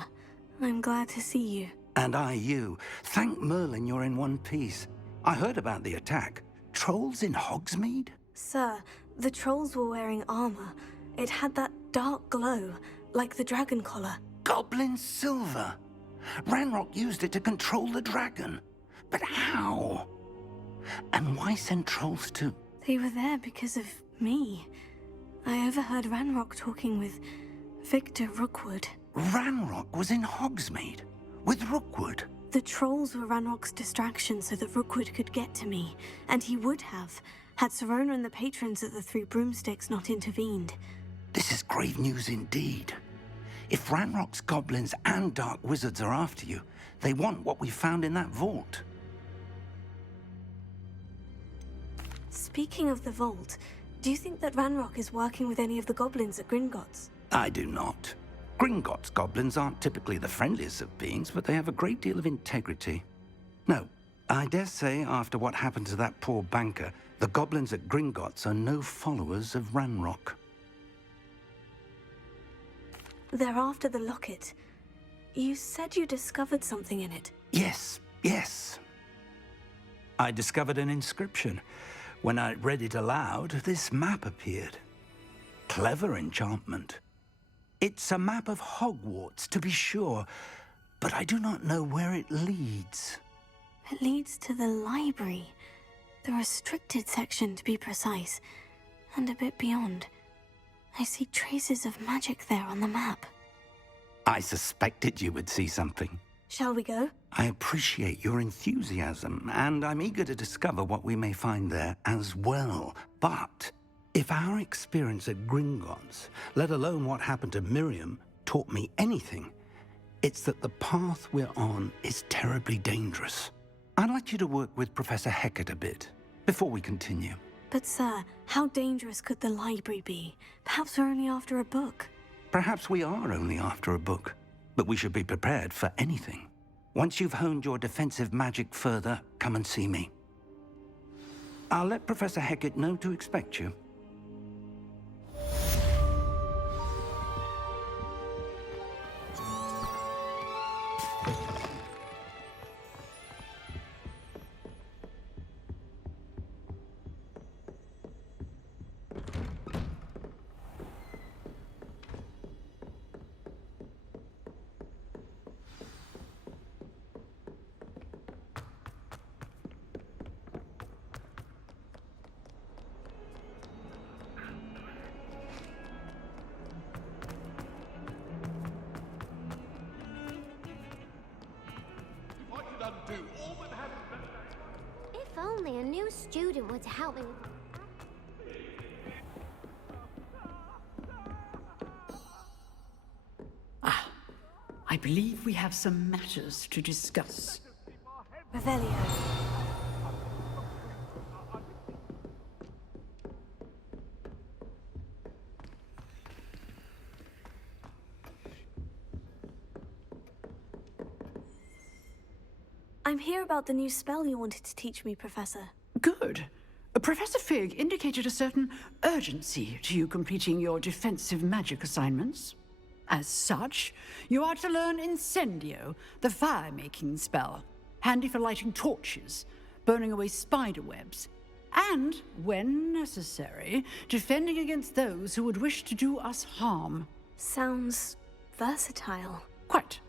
I'm glad to see you. And I you. Thank Merlin you're in one piece. I heard about the attack. Trolls in Hogsmeade? Sir, the trolls were wearing armor. It had that dark glow, like the dragon collar. Goblin silver. Ranrock used it to control the dragon. But how? And why send trolls to... They were there because of me. I overheard Ranrock talking with Victor Rookwood. Ranrock was in Hogsmeade with Rookwood. The trolls were Ranrock's distraction so that Rookwood could get to me, and he would have, had Sirona and the patrons at the Three Broomsticks not intervened. This is grave news indeed. If Ranrock's goblins and dark wizards are after you, they want what we found in that vault. Speaking of the vault, do you think that Ranrock is working with any of the goblins at Gringotts? I do not. Gringotts goblins aren't typically the friendliest of beings, but they have a great deal of integrity. No, I dare say after what happened to that poor banker, the goblins at Gringotts are no followers of Ranrock. They're after the locket. You said you discovered something in it. Yes. I discovered an inscription. When I read it aloud, this map appeared. Clever enchantment. It's a map of Hogwarts, to be sure, but I do not know where it leads. It leads to the library. The restricted section, to be precise. And a bit beyond. I see traces of magic there on the map. I suspected you would see something. Shall we go? I appreciate your enthusiasm, and I'm eager to discover what we may find there as well. But if our experience at Gringotts, let alone what happened to Miriam, taught me anything, it's that the path we're on is terribly dangerous. I'd like you to work with Professor Hecat a bit before we continue. But sir, how dangerous could the library be? Perhaps we're only after a book. Perhaps we are only after a book, but we should be prepared for anything. Once you've honed your defensive magic further, come and see me. I'll let Professor Hecat know to expect you. If only a new student were to help me. I believe we have some matters to discuss. Revelio. I'm here about the new spell you wanted to teach me, Professor. Good. Professor Fig indicated a certain urgency to you completing your defensive magic assignments. As such, you are to learn Incendio, the fire-making spell, handy for lighting torches, burning away spider webs, and, when necessary, defending against those who would wish to do us harm. Sounds versatile. Quite.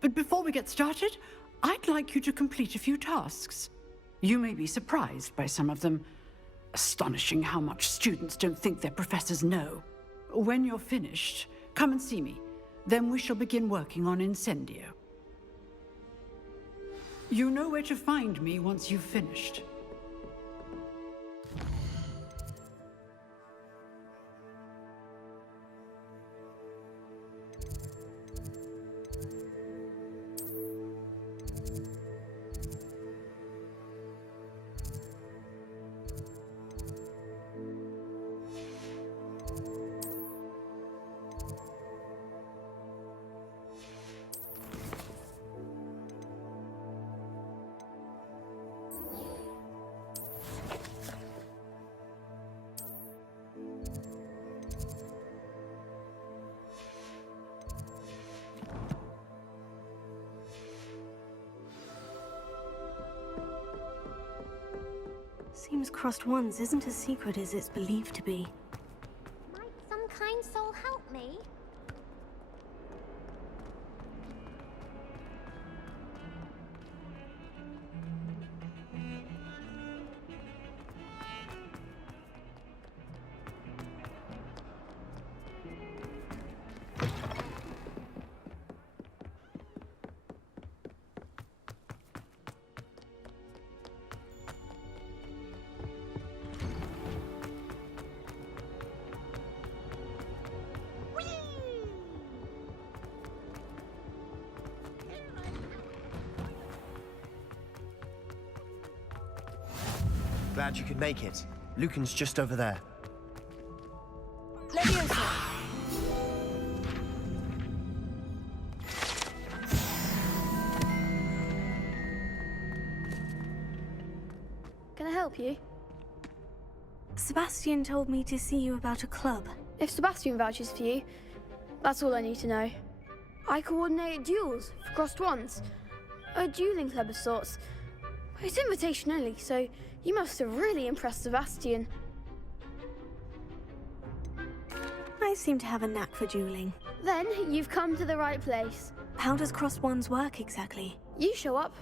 But before we get started, I'd like you to complete a few tasks. You may be surprised by some of them. Astonishing how much students don't think their professors know. When you're finished, come and see me. Then we shall begin working on Incendio. You know where to find me once you've finished. Seems crossed ones isn't as secret as it's believed to be. Might some kind soul help me? Glad you could make it. Lucan's just over there. Leviosa! Sebastian told me to see you about a club. If Sebastian vouches for you, that's all I need to know. I coordinate duels for crossed wands. A dueling club of sorts. It's invitation only, so you must have really impressed Sebastian. I seem to have a knack for dueling. Then you've come to the right place. How does crossed wands work exactly? You show up,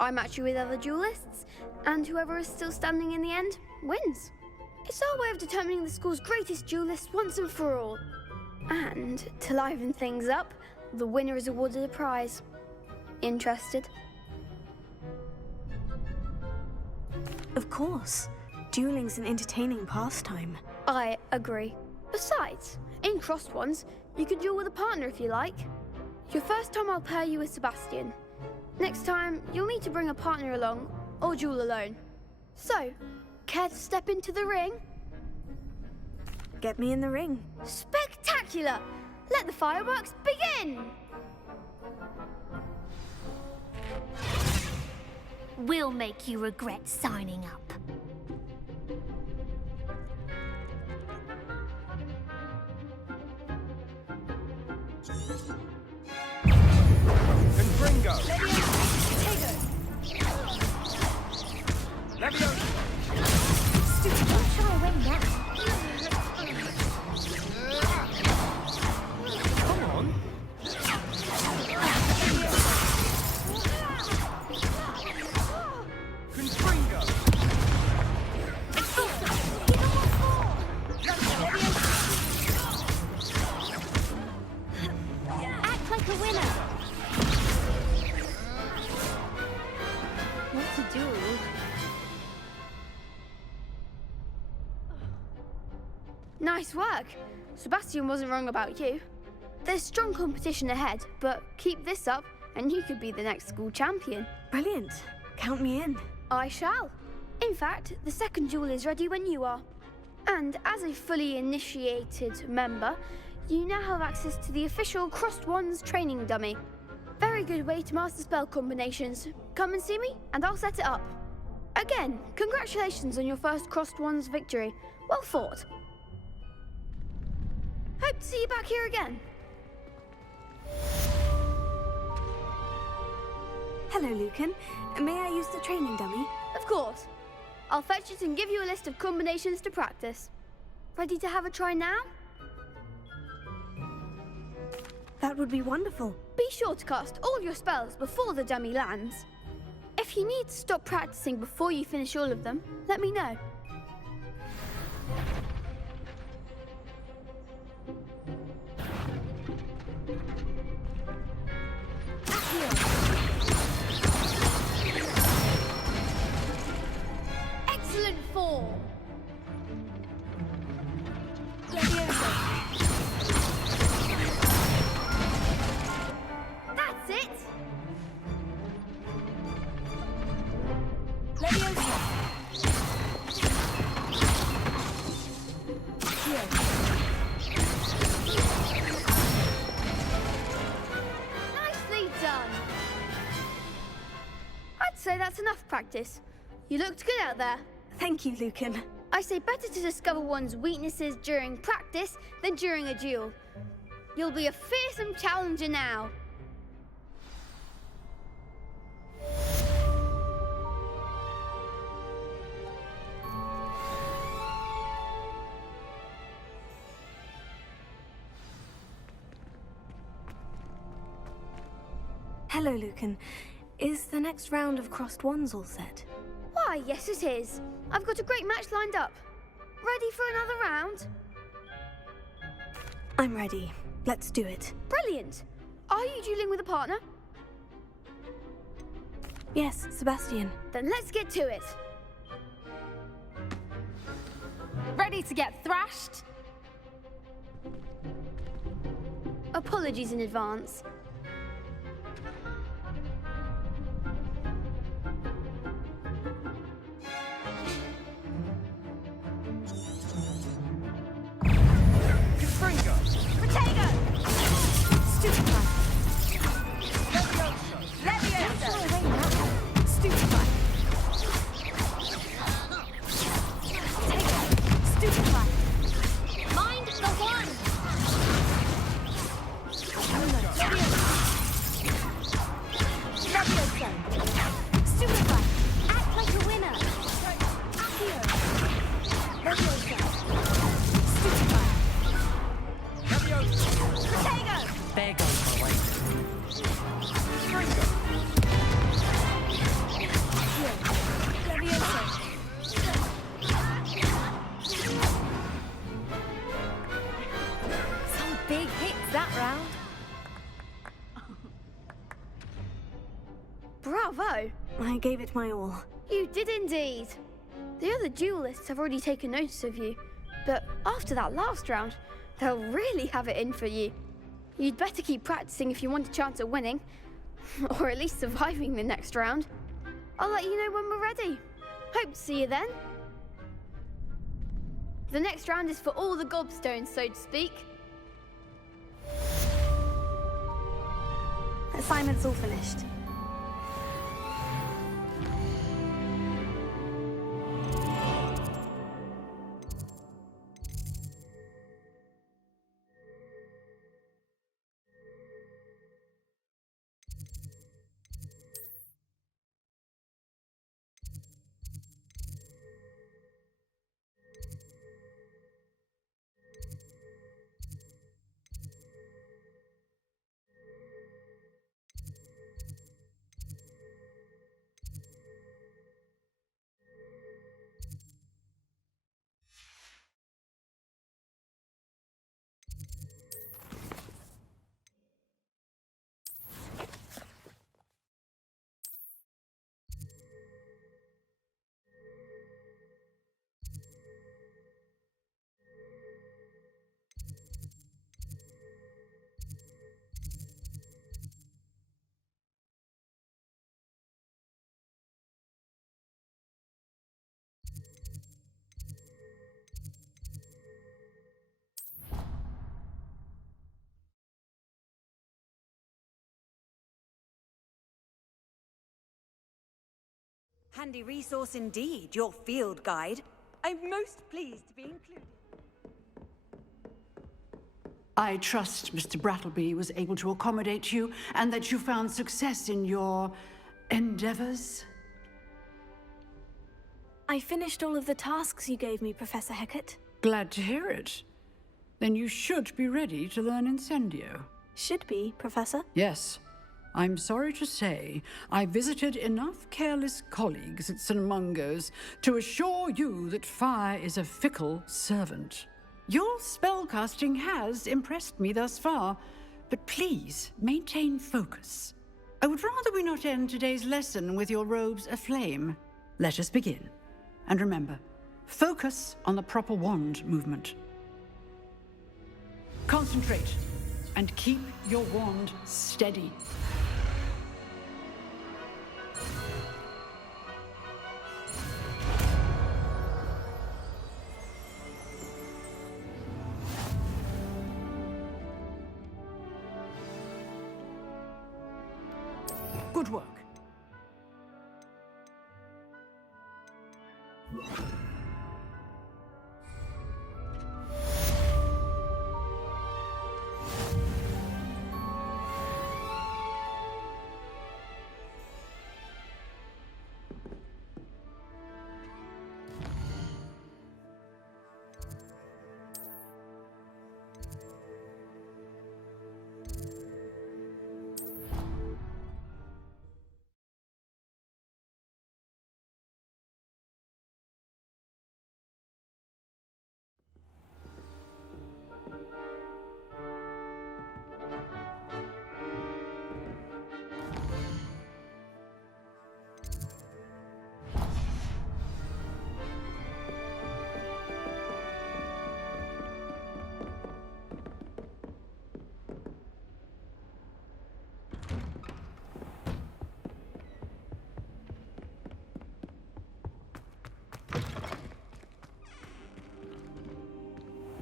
I match you with other duelists, and whoever is still standing in the end wins. It's our way of determining the school's greatest duelist once and for all. And to liven things up, the winner is awarded a prize. Interested? Of course. Dueling's an entertaining pastime. I agree. Besides, in crossed ones, you can duel with a partner if you like. Your first time I'll pair you with Sebastian. Next time, you'll need to bring a partner along, or duel alone. So, care to step into the ring? Get me in the ring. Spectacular! Let the fireworks begin! We'll make you regret signing up. Confringo! Leviosa! Stupid, try to win now. Come on! Confringo! Act like a winner. What to do? Nice work. Sebastian wasn't wrong about you. There's strong competition ahead, but keep this up and you could be the next school champion. Brilliant. Count me in. I shall. In fact, the second duel is ready when you are. And as a fully initiated member, you now have access to the official Crossed Wands training dummy. Very good way to master spell combinations. Come and see me and I'll set it up. Again, congratulations on your first Crossed Wands victory. Well fought. Hope to see you back here again. Hello, Lucan. May I use the training dummy? Of course. I'll fetch it and give you a list of combinations to practice. Ready to have a try now? That would be wonderful. Be sure to cast all your spells before the dummy lands. If you need to stop practicing before you finish all of them, let me know. Excellent form. That's it. Nicely done. I'd say that's enough practice. You looked good out there. Thank you, Lucan. I say better to discover one's weaknesses during practice than during a duel. You'll be a fearsome challenger now. Hello, Lucan. Is the next round of Crossed Wands all set? Why, yes it is. I've got a great match lined up. Ready for another round? I'm ready. Let's do it. Brilliant. Are you dueling with a partner? Yes, Sebastian. Then let's get to it. Ready to get thrashed? Apologies in advance. Confringo! Potato! Stupefy! Leviosa! Stupefy! Stupefy! Bravo! I gave it my all. You did indeed. The other duelists have already taken notice of you, but after that last round, they'll really have it in for you. You'd better keep practicing if you want a chance at winning, or at least surviving the next round. I'll let you know when we're ready. Hope to see you then. The next round is for all the gobstones, so to speak. Assignment's all finished. Handy resource indeed, your field guide. I'm most pleased to be included. I trust Mr. Brattleby was able to accommodate you and that you found success in your endeavors. I finished all of the tasks you gave me, Professor Hecat. Glad to hear it. Then you should be ready to learn Incendio. Should be, Professor? Yes. I'm sorry to say, I visited enough careless colleagues at St. Mungo's to assure you that fire is a fickle servant. Your spellcasting has impressed me thus far, but please maintain focus. I would rather we not end today's lesson with your robes aflame. Let us begin. And remember, focus on the proper wand movement. Concentrate and keep your wand steady. Good work.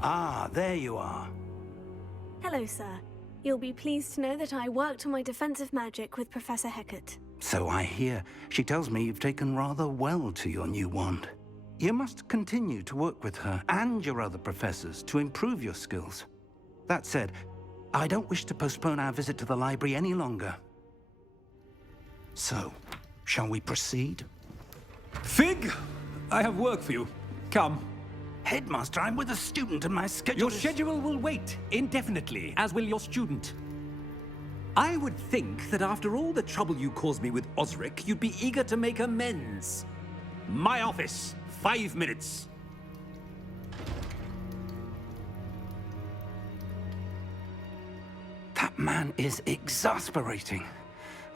Ah, there you are. Hello, sir. You'll be pleased to know that I worked on my defensive magic with Professor Hecat. So I hear. She tells me you've taken rather well to your new wand. You must continue to work with her and your other professors to improve your skills. That said, I don't wish to postpone our visit to the library any longer. So, shall we proceed? Fig, I have work for you. Come. Headmaster, I'm with a student and my schedule Your schedule will wait indefinitely, as will your student. I would think that after all the trouble you caused me with Osric, you'd be eager to make amends. My office, 5 minutes. That man is exasperating.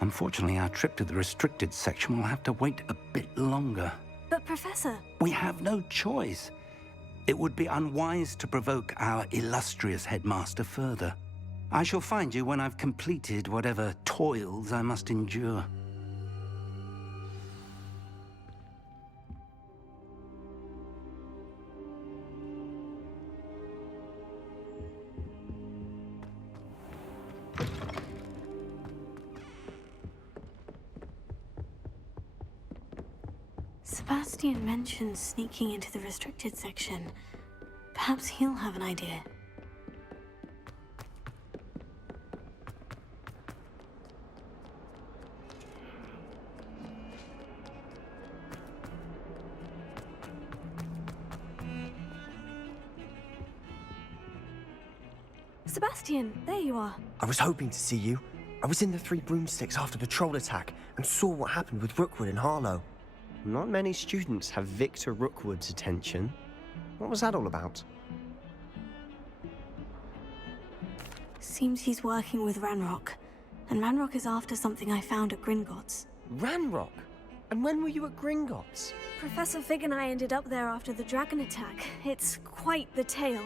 Unfortunately, our trip to the restricted section will have to wait a bit longer. But Professor... We have no choice. It would be unwise to provoke our illustrious headmaster further. I shall find you when I've completed whatever toils I must endure. Sebastian mentioned sneaking into the restricted section. Perhaps he'll have an idea. Sebastian, there you are. I was hoping to see you. I was in the Three Broomsticks after the troll attack and saw what happened with Rookwood and Harlow. Not many students have Victor Rookwood's attention. What was that all about? Seems he's working with Ranrock. And Ranrock is after something I found at Gringotts. Ranrock? And when were you at Gringotts? Professor Fig and I ended up there after the dragon attack. It's quite the tale.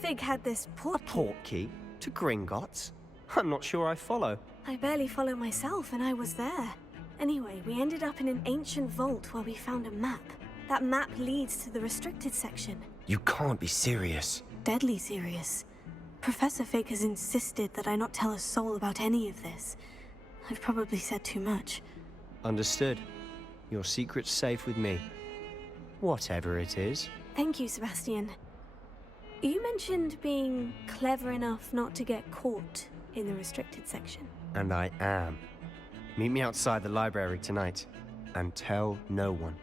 Fig had this portkey. A portkey? To Gringotts? I'm not sure I follow. I barely follow myself, and I was there. Anyway, we ended up in an ancient vault where we found a map. That map leads to the restricted section. You can't be serious. Deadly serious. Professor Fig has insisted that I not tell a soul about any of this. I've probably said too much. Understood. Your secret's safe with me. Whatever it is. Thank you, Sebastian. You mentioned being clever enough not to get caught in the restricted section. And I am. Meet me outside the library tonight, and tell no one.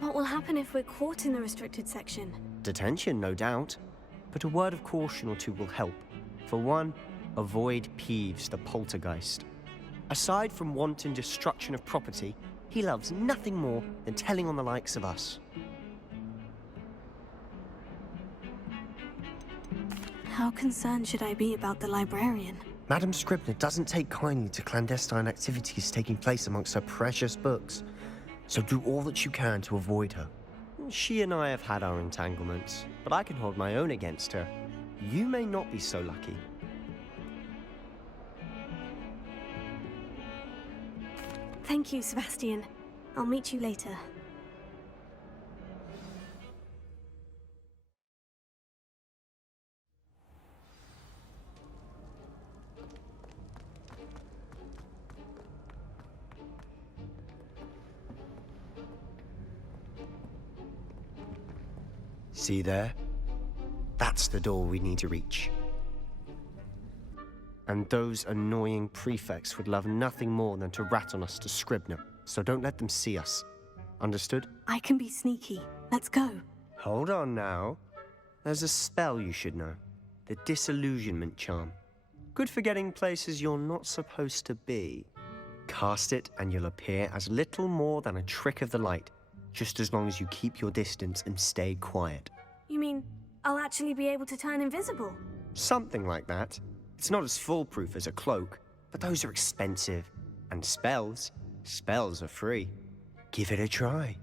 What will happen if we're caught in the restricted section? Detention, no doubt. But a word of caution or two will help. For one, avoid Peeves, the poltergeist. Aside from wanton destruction of property, he loves nothing more than telling on the likes of us. How concerned should I be about the librarian? Madame Scribner doesn't take kindly to clandestine activities taking place amongst her precious books, so do all that you can to avoid her. She and I have had our entanglements, but I can hold my own against her. You may not be so lucky. Thank you, Sebastian. I'll meet you later. See there? That's the door we need to reach. And those annoying prefects would love nothing more than to rat on us to Scribner, so don't let them see us. Understood? I can be sneaky. Let's go. Hold on now. There's a spell you should know. The Disillusionment Charm. Good for getting places you're not supposed to be. Cast it and you'll appear as little more than a trick of the light, just as long as you keep your distance and stay quiet. You mean I'll actually be able to turn invisible? Something like that. It's not as foolproof as a cloak, but those are expensive. And spells are free. Give it a try.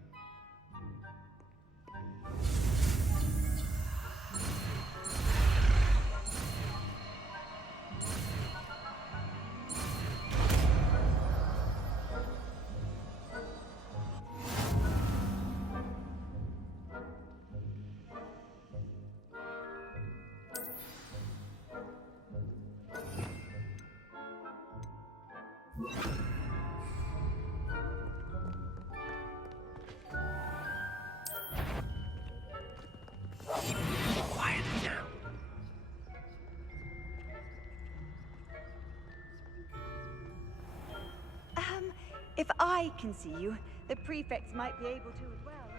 If I can see you, the prefects might be able to as well.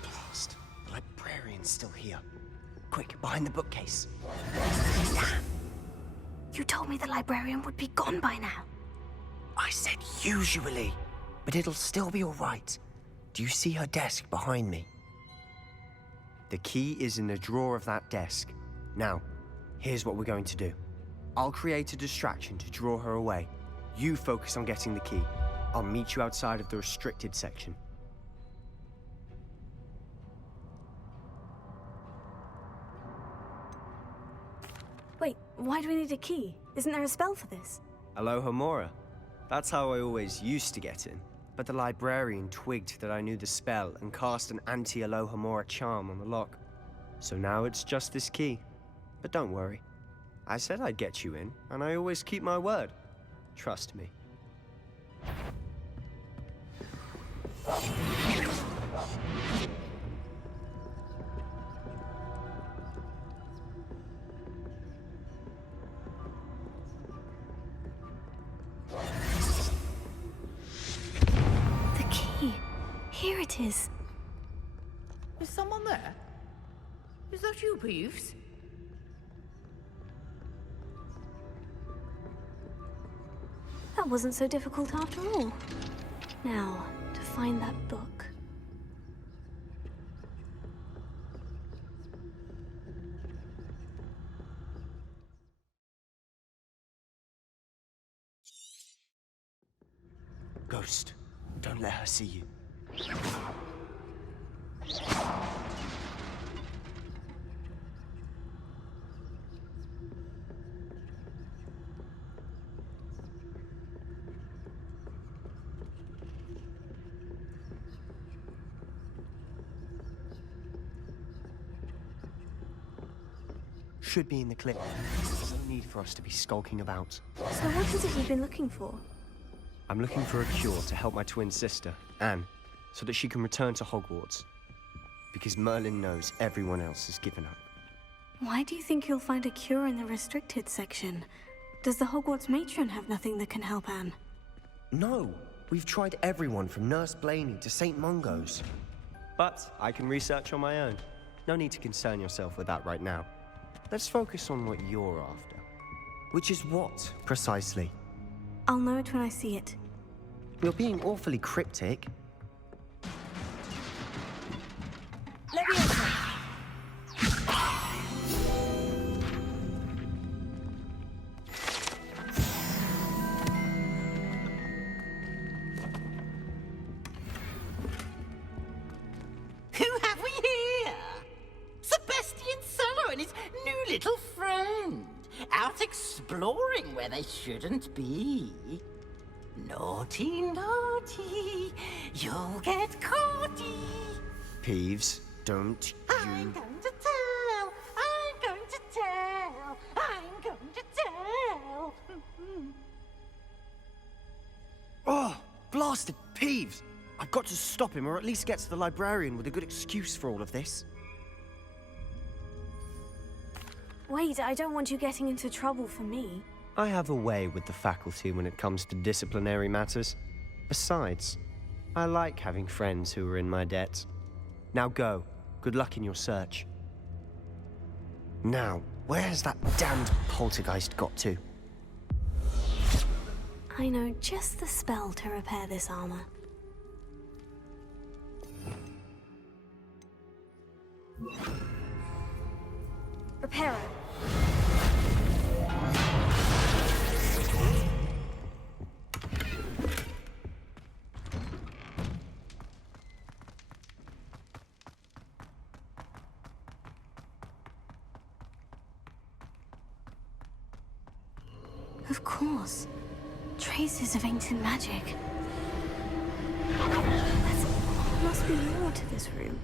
Blast. The librarian's still here. Quick, behind the bookcase. You told me the librarian would be gone by now. I said usually, but it'll still be all right. Do you see her desk behind me? The key is in the drawer of that desk. Now, here's what we're going to do. I'll create a distraction to draw her away. You focus on getting the key. I'll meet you outside of the restricted section. Wait, why do we need a key? Isn't there a spell for this? Alohomora. That's how I always used to get in. But the librarian twigged that I knew the spell and cast an anti-Alohomora charm on the lock. So now it's just this key. But don't worry. I said I'd get you in, and I always keep my word. Trust me. The key. Here it is. Is someone there? Is that you, Peeves? That wasn't so difficult after all. Now, to find that book. Ghost, don't let her see you. Should be in the clip. There's no need for us to be skulking about. So what is it you've been looking for? I'm looking for a cure to help my twin sister, Anne, so that she can return to Hogwarts. Because Merlin knows everyone else has given up. Why do you think you'll find a cure in the restricted section? Does the Hogwarts matron have nothing that can help Anne? No! We've tried everyone from Nurse Blaney to St. Mungo's. But I can research on my own. No need to concern yourself with that right now. Let's focus on what you're after. Which is what, precisely? I'll know it when I see it. You're being awfully cryptic. Who have we here? Sebastian Cello and his new little friend. Out exploring where they shouldn't be. Naughty, naughty, you'll get caughty. Peeves, don't I'm going to tell, I'm going to tell, I'm going to tell. Oh, blasted Peeves! I've got to stop him, or at least get to the librarian with a good excuse for all of this. Wait, I don't want you getting into trouble for me. I have a way with the faculty when it comes to disciplinary matters. Besides, I like having friends who are in my debt. Now go. Good luck in your search. Now, where's that damned poltergeist got to? I know just the spell to repair this armor. Repair it. Of course. Traces of ancient magic. There must be more to this room.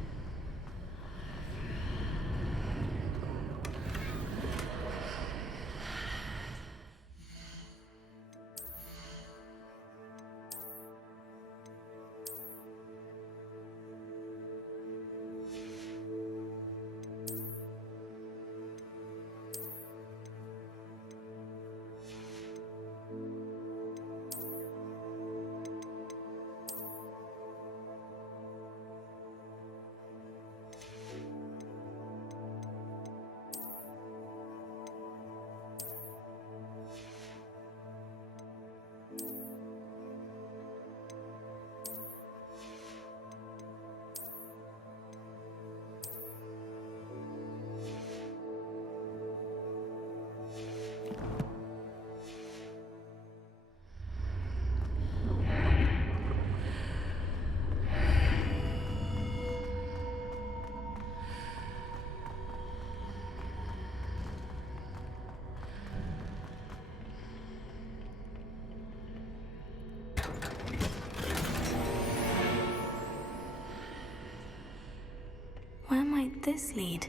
this lead?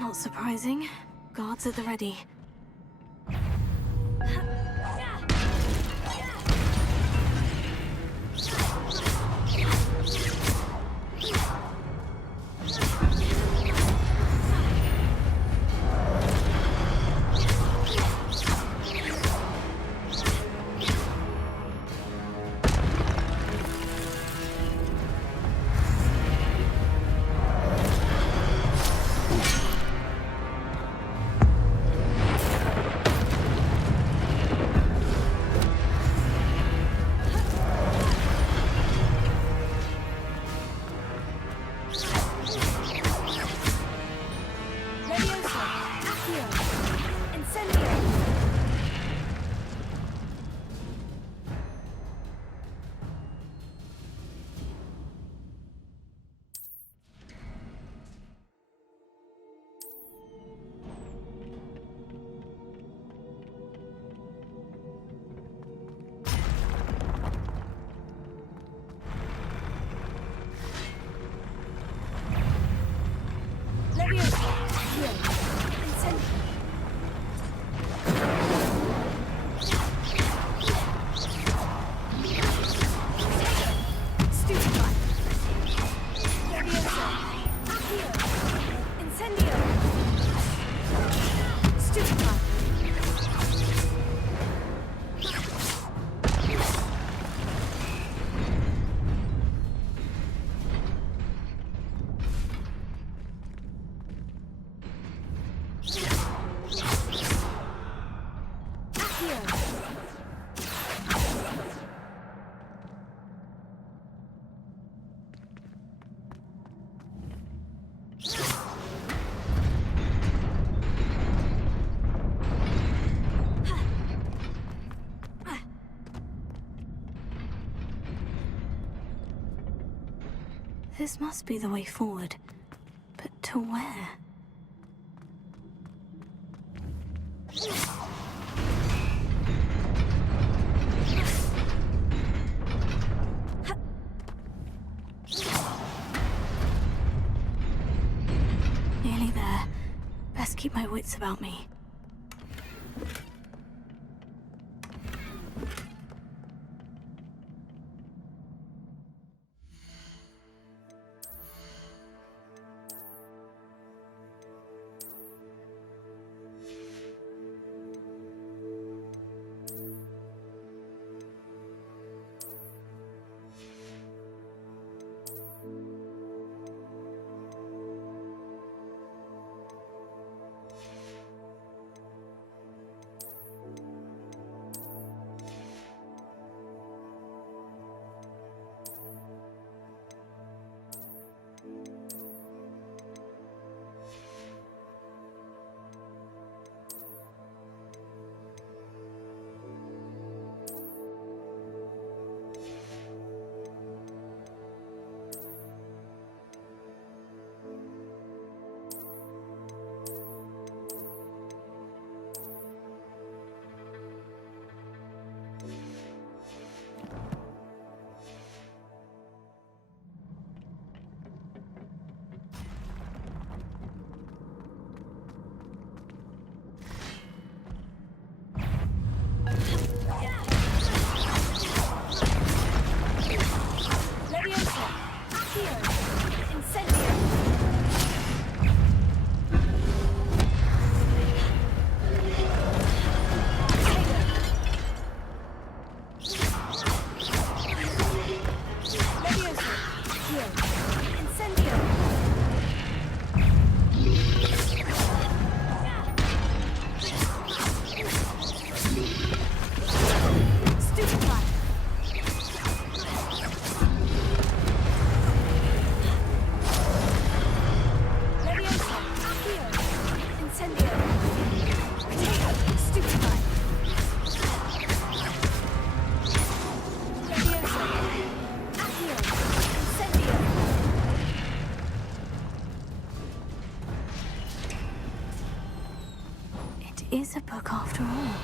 Not surprising. Guards at the ready. This must be the way forward. But to where? Nearly there. Best keep my wits about me. is a book after all.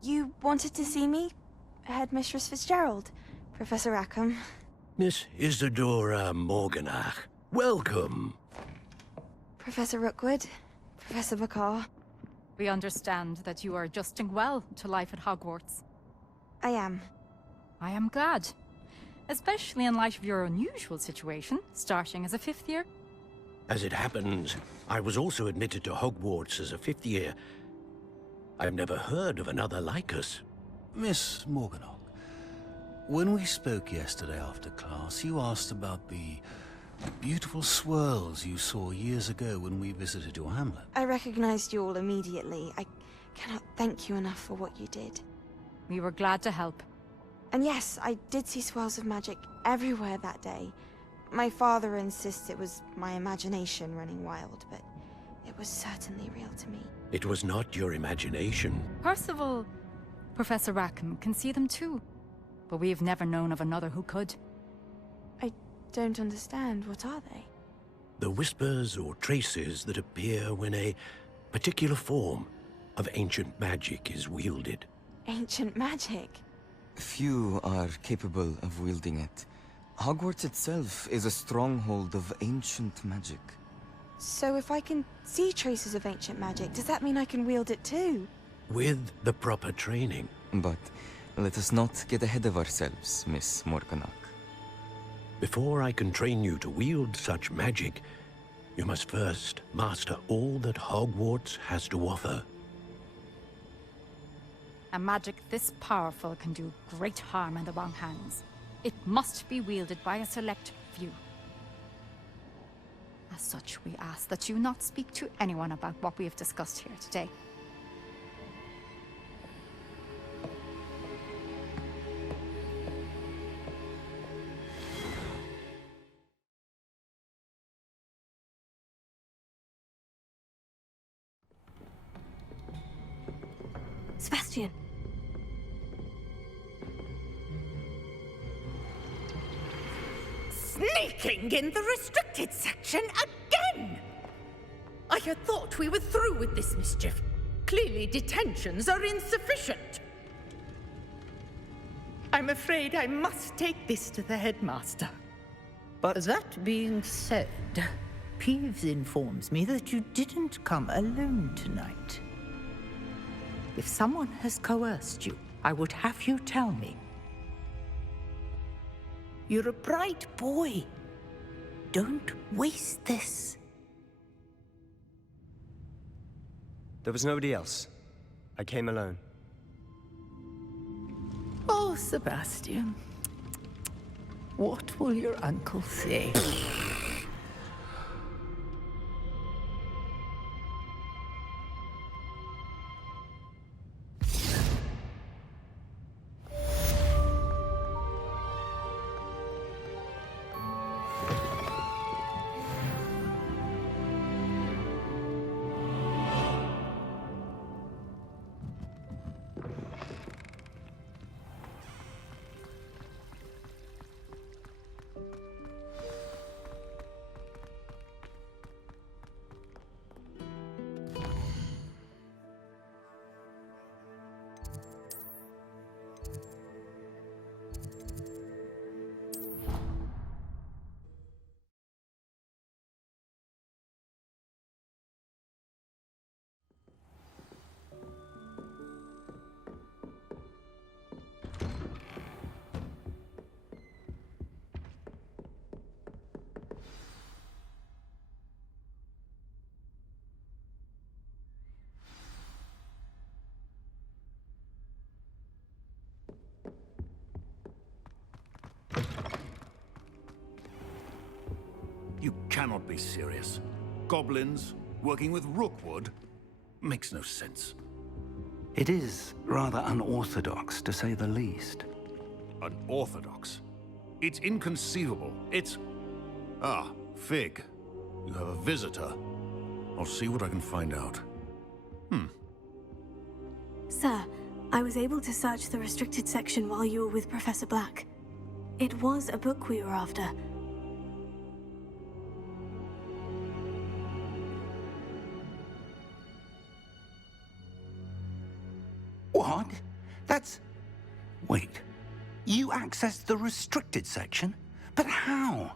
You wanted to see me? Headmistress Fitzgerald, Professor Rackham. Miss Isadora Morganach, welcome. Professor Rookwood, Professor Bakar. We understand that you are adjusting well to life at Hogwarts. I am. I am glad. Especially in light of your unusual situation, starting as a 5th year. As it happens, I was also admitted to Hogwarts as a 5th year. I've never heard of another like us. Miss Morganach, when we spoke yesterday after class, you asked about the beautiful swirls you saw years ago when we visited your hamlet. I recognized you all immediately. I cannot thank you enough for what you did. We were glad to help. And yes, I did see swirls of magic everywhere that day. My father insists it was my imagination running wild, but it was certainly real to me. It was not your imagination. Percival, Professor Rackham can see them too. But we have never known of another who could. I don't understand. What are they? The whispers or traces that appear when a particular form of ancient magic is wielded. Ancient magic? Few are capable of wielding it. Hogwarts itself is a stronghold of ancient magic. So if I can see traces of ancient magic, does that mean I can wield it too? With the proper training. But let us not get ahead of ourselves, Miss Morganach. Before I can train you to wield such magic, you must first master all that Hogwarts has to offer. A magic this powerful can do great harm in the wrong hands. It must be wielded by a select few. As such, we ask that you not speak to anyone about what we have discussed here today. Sebastian. Sneaking in the restricted section again! I had thought we were through with this mischief. Clearly detentions are insufficient. I'm afraid I must take this to the headmaster. But that being said, Peeves informs me that you didn't come alone tonight. If someone has coerced you, I would have you tell me. You're a bright boy. Don't waste this. there was nobody else. I came alone. Oh, Sebastian. What will your uncle say? You cannot be serious. Goblins working with rookwood makes no sense. It is rather unorthodox, to say the least. Unorthodox? It's inconceivable. It's... Ah, Fig. You have a visitor. I'll see what I can find out. Sir, I was able to search the restricted section while you were with Professor Black. It was a book we were after. What? That's... Wait. You accessed the restricted section? But how?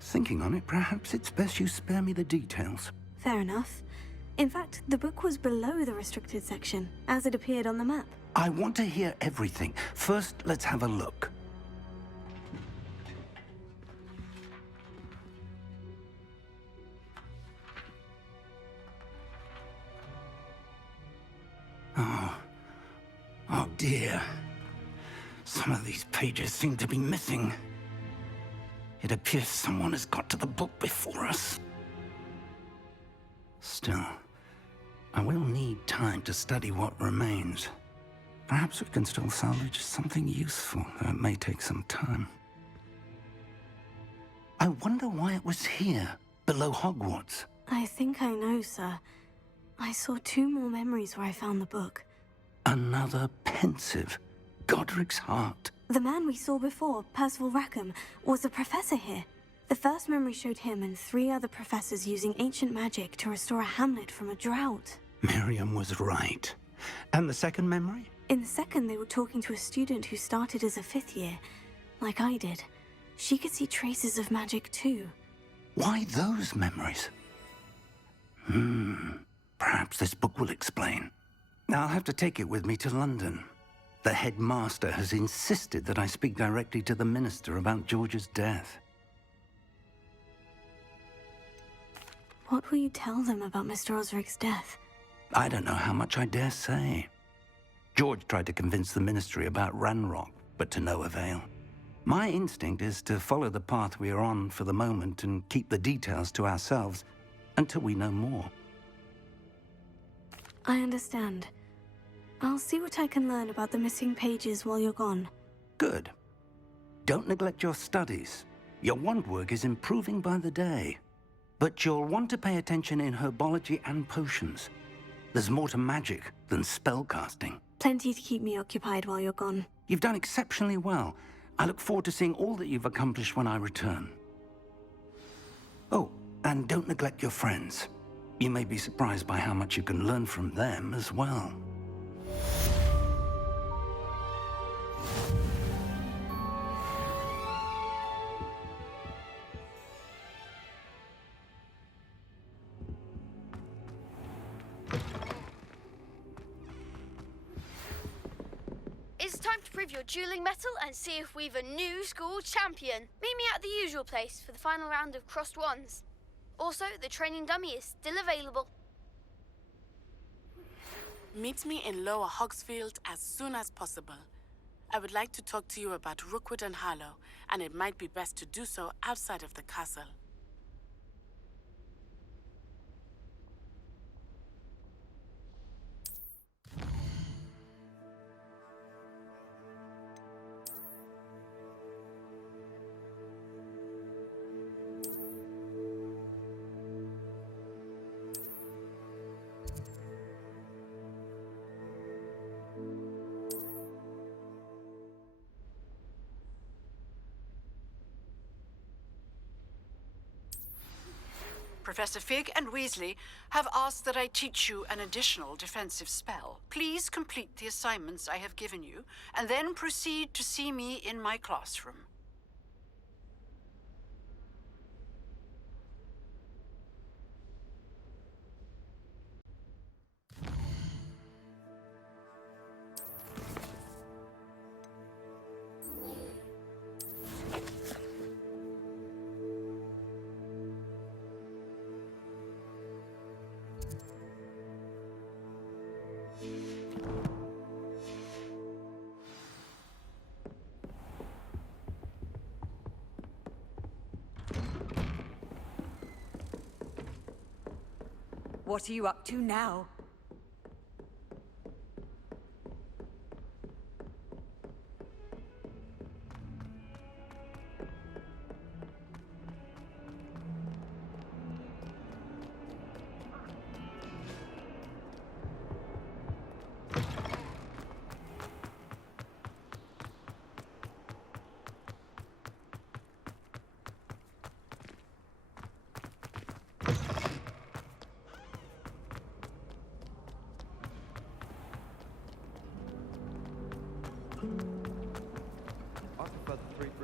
Thinking on it, perhaps it's best you spare me the details. Fair enough. In fact, the book was below the restricted section, as it appeared on the map. I want to hear everything. First, let's have a look. Oh dear. Some of these pages seem to be missing. It appears someone has got to the book before us. Still, I will need time to study what remains. Perhaps we can still salvage something useful, though it may take some time. I wonder why it was here, below Hogwarts. I think I know, sir. I saw 2 more memories where I found the book. Another pensive. Godric's heart. The man we saw before, Percival Rackham, was a professor here. The first memory showed him and 3 other professors using ancient magic to restore a hamlet from a drought. Miriam was right. And the second memory? In the second, they were talking to a student who started as a 5th year, like I did. She could see traces of magic too. Why those memories? Perhaps this book will explain. I'll have to take it with me to London. The headmaster has insisted that I speak directly to the minister about George's death. What will you tell them about Mr. Osric's death? I don't know how much I dare say. George tried to convince the ministry about Ranrock, but to no avail. My instinct is to follow the path we are on for the moment and keep the details to ourselves until we know more. I understand. I'll see what I can learn about the missing pages while you're gone. Good. Don't neglect your studies. Your wand work is improving by the day. But you'll want to pay attention in herbology and potions. There's more to magic than spellcasting. Plenty to keep me occupied while you're gone. You've done exceptionally well. I look forward to seeing all that you've accomplished when I return. Oh, and don't neglect your friends. You may be surprised by how much you can learn from them as well. prove your dueling mettle and see if we've a new school champion. Meet me at the usual place for the final round of crossed wands. Also, the training dummy is still available. Meet me in Lower Hogsfield as soon as possible. I would like to talk to you about Rookwood and Harlow, and it might be best to do so outside of the castle. Professor Fig and Weasley have asked that I teach you an additional defensive spell. Please complete the assignments I have given you, and then proceed to see me in my classroom. What are you up to now?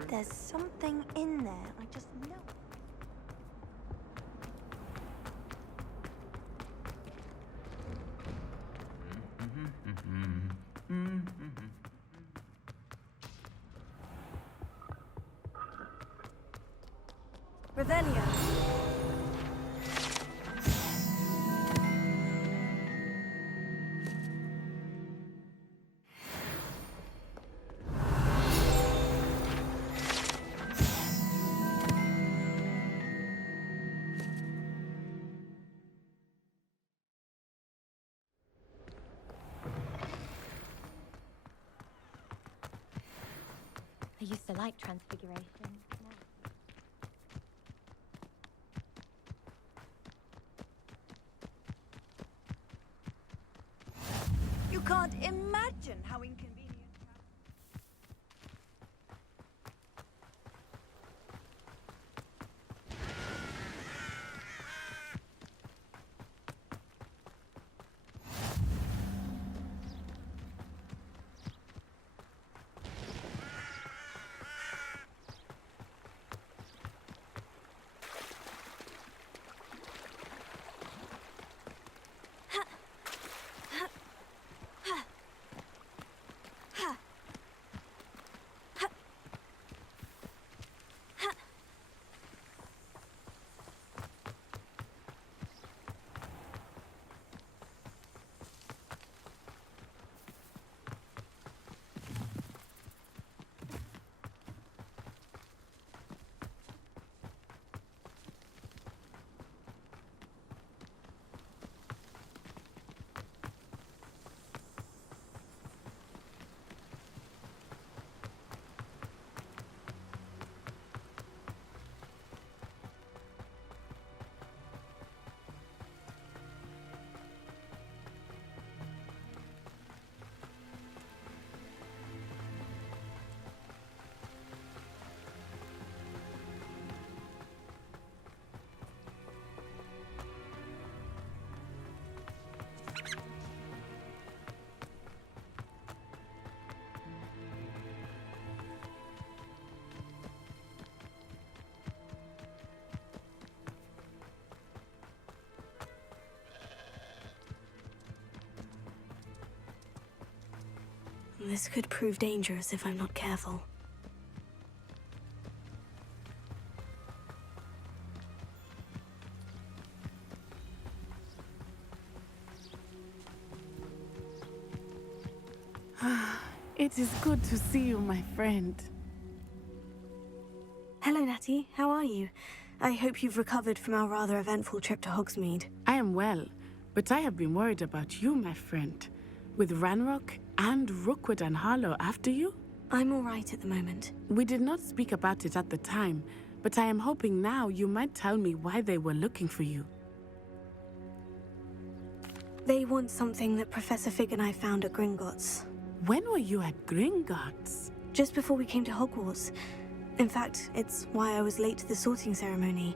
There's something in there, I just know. Revelio. I used to like transfiguration. You can't imagine how inconvenient. This could prove dangerous if I'm not careful. It is good to see you, my friend. Hello, Natty. How are you? I hope you've recovered from our rather eventful trip to Hogsmeade. I am well, but I have been worried about you, my friend. With Ranrock and Rookwood and Harlow after you? I'm all right at the moment. We did not speak about it at the time, but I am hoping now you might tell me why they were looking for you. They want something that Professor Fig and I found at Gringotts. When were you at Gringotts? Just before we came to Hogwarts. In fact, it's why I was late to the sorting ceremony.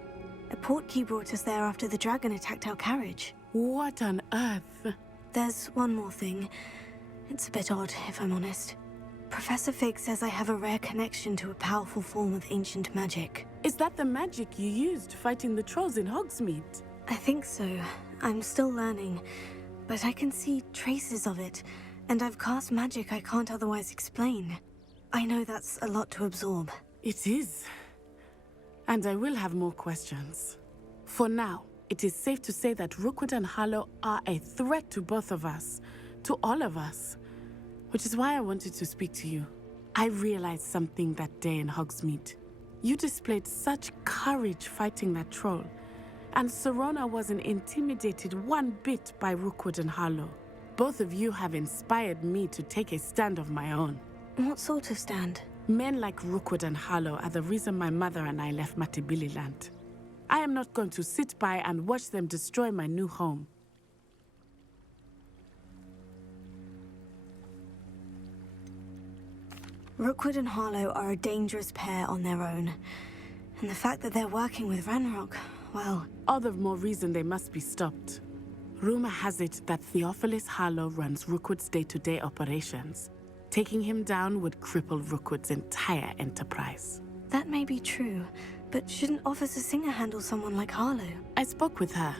A portkey brought us there after the dragon attacked our carriage. What on earth? There's one more thing. It's a bit odd, if I'm honest. Professor Fig says I have a rare connection to a powerful form of ancient magic. Is that the magic you used fighting the trolls in Hogsmeade? I think so. I'm still learning, but I can see traces of it, and I've cast magic I can't otherwise explain. I know that's a lot to absorb. It is. And I will have more questions. For now, it is safe to say that Rookwood and Harlow are a threat to both of us, to all of us. Which is why I wanted to speak to you. I realized something that day in Hogsmeade. You displayed such courage fighting that troll, and Serona wasn't intimidated one bit by Rookwood and Harlow. Both of you have inspired me to take a stand of my own. What sort of stand? Men like Rookwood and Harlow are the reason my mother and I left Matibili land. I am not going to sit by and watch them destroy my new home. Rookwood and Harlow are a dangerous pair on their own. And the fact that they're working with Ranrock, well... All the more reason they must be stopped. Rumor has it that Theophilus Harlow runs Rookwood's day-to-day operations. Taking him down would cripple Rookwood's entire enterprise. That may be true, but shouldn't Officer Singer handle someone like Harlow? I spoke with her.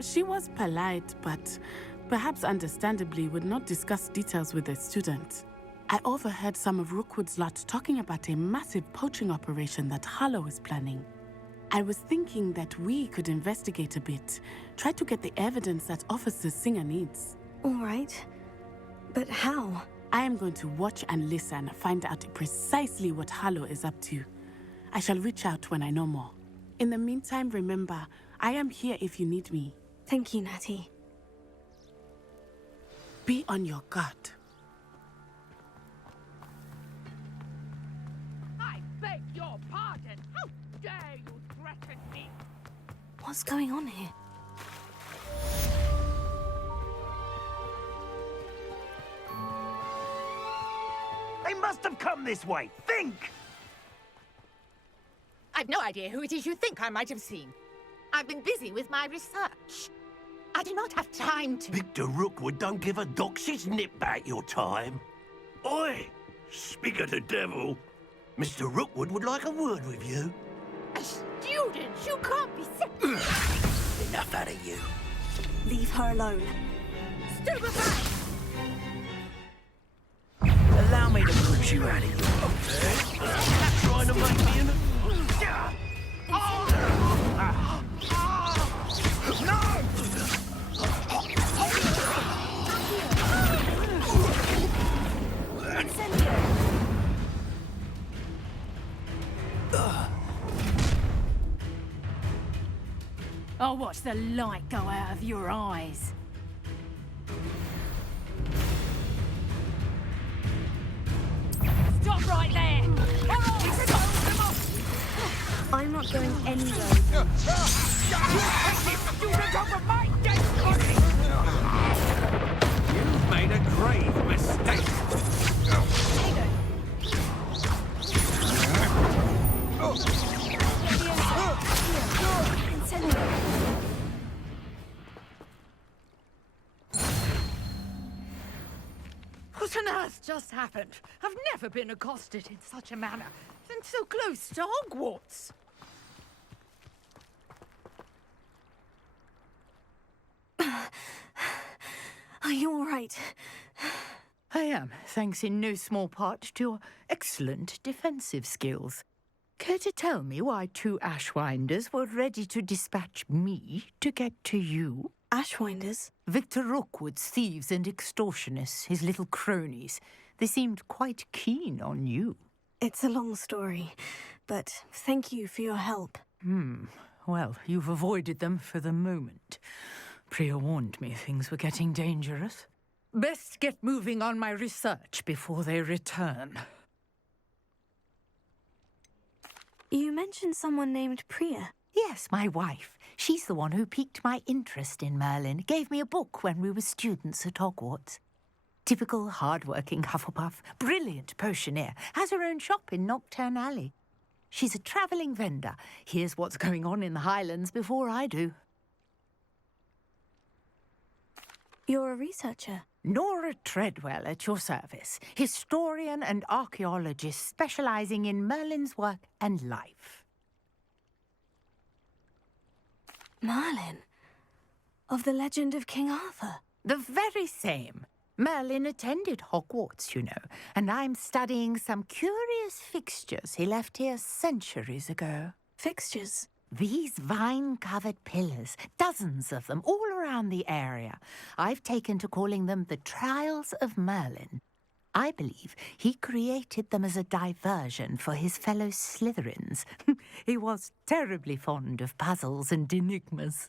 She was polite, but perhaps understandably would not discuss details with a student. I overheard some of Rookwood's lot talking about a massive poaching operation that Harlow is planning. I was thinking that we could investigate a bit, try to get the evidence that Officer Singer needs. All right. But how? I am going to watch and listen, find out precisely what Harlow is up to. I shall reach out when I know more. In the meantime, remember, I am here if you need me. Thank you, Natty. Be on your guard. I beg your pardon. How dare you threaten me? What's going on here? They must have come this way. Think! I've no idea who it is you think I might have seen. I've been busy with my research. I do not have time to... Victor Rookwood don't give a doxy's nip back your time. Oi! Speak of the devil. Mr. Rookwood would like a word with you. A student? You can't be... Enough out of you. Leave her alone. Stupefy! Allow me to put you out of your own. Trying to make me in a... I'll watch the light go out of your eyes. Stop right there! I'm not going anywhere. You've made a grave mistake. What on earth just happened? I've never been accosted in such a manner, and so close to Hogwarts. Are you all right? I am, thanks in no small part to your excellent defensive skills. Care to tell me why 2 Ashwinders were ready to dispatch me to get to you? Ashwinders? Victor Rookwood's thieves and extortionists, his little cronies. They seemed quite keen on you. It's a long story, but thank you for your help. Well, you've avoided them for the moment. Priya warned me things were getting dangerous. Best get moving on my research before they return. You mentioned someone named Priya. Yes, my wife. She's the one who piqued my interest in Merlin. Gave me a book when we were students at Hogwarts. Typical hard-working Hufflepuff, brilliant potioneer, has her own shop in Diagon Alley. She's a travelling vendor. Hears what's going on in the Highlands before I do. You're a researcher? Nora Treadwell at your service. Historian and archaeologist specialising in Merlin's work and life. Merlin? Of the legend of King Arthur? The very same. Merlin attended Hogwarts, you know, and I'm studying some curious fixtures he left here centuries ago. Fixtures? These vine-covered pillars, dozens of them, all around the area. I've taken to calling them the Trials of Merlin. I believe he created them as a diversion for his fellow Slytherins. He was terribly fond of puzzles and enigmas.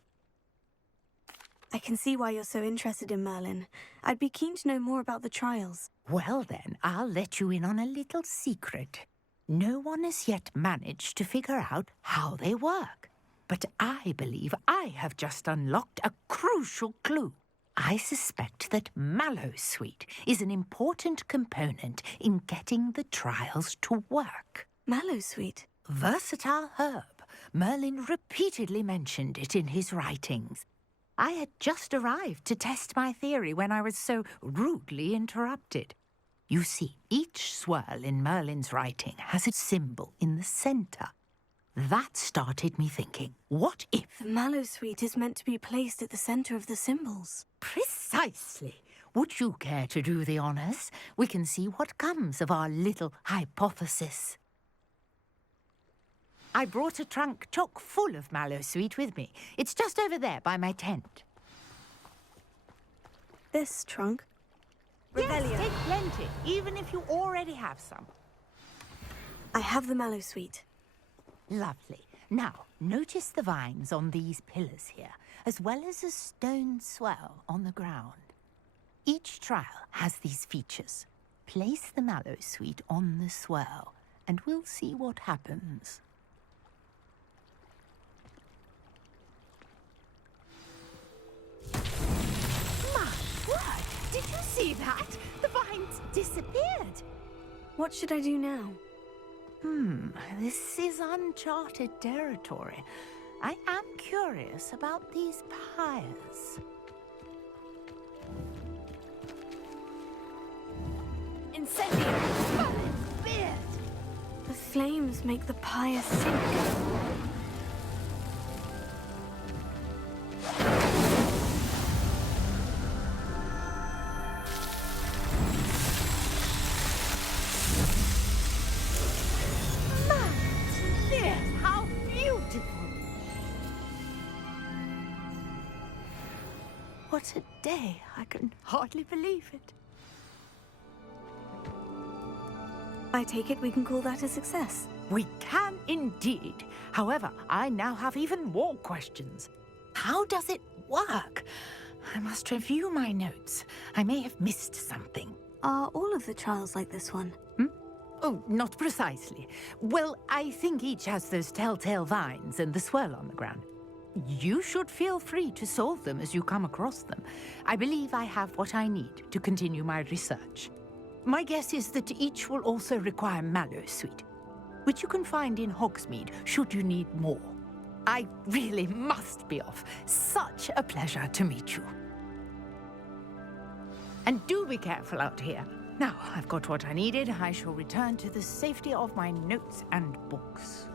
I can see why you're so interested in Merlin. I'd be keen to know more about the trials. Well then, I'll let you in on a little secret. No one has yet managed to figure out how they work. But I believe I have just unlocked a crucial clue. I suspect that mallowsweet is an important component in getting the trials to work. Mallowsweet? Versatile herb. Merlin repeatedly mentioned it in his writings. I had just arrived to test my theory when I was so rudely interrupted. You see, each swirl in Merlin's writing has a symbol in the centre. That started me thinking, what if... The mallowsweet is meant to be placed at the centre of the symbols. Precisely. Would you care to do the honours? We can see what comes of our little hypothesis. I brought a trunk chock full of mallowsweet with me. It's just over there by my tent. This trunk? Yes, take plenty, even if you already have some. I have the mallowsweet. Lovely. Now, notice the vines on these pillars here, as well as a stone swell on the ground. Each trial has these features. Place the mallowsweet on the swell, and we'll see what happens. Did you see that? The vines disappeared. What should I do now? This is uncharted territory. I am curious about these pyres. Incendio! Merlin's beard! The flames make the pyre sink. What a day. I can hardly believe it. I take it we can call that a success. We can indeed. However, I now have even more questions. How does it work? I must review my notes. I may have missed something. Are all of the trials like this one? Oh, not precisely. Well, I think each has those telltale vines and the swirl on the ground. You should feel free to solve them as you come across them. I believe I have what I need to continue my research. My guess is that each will also require mallowsweet, which you can find in Hogsmeade should you need more. I really must be off. Such a pleasure to meet you. And do be careful out here. Now, I've got what I needed. I shall return to the safety of my notes and books.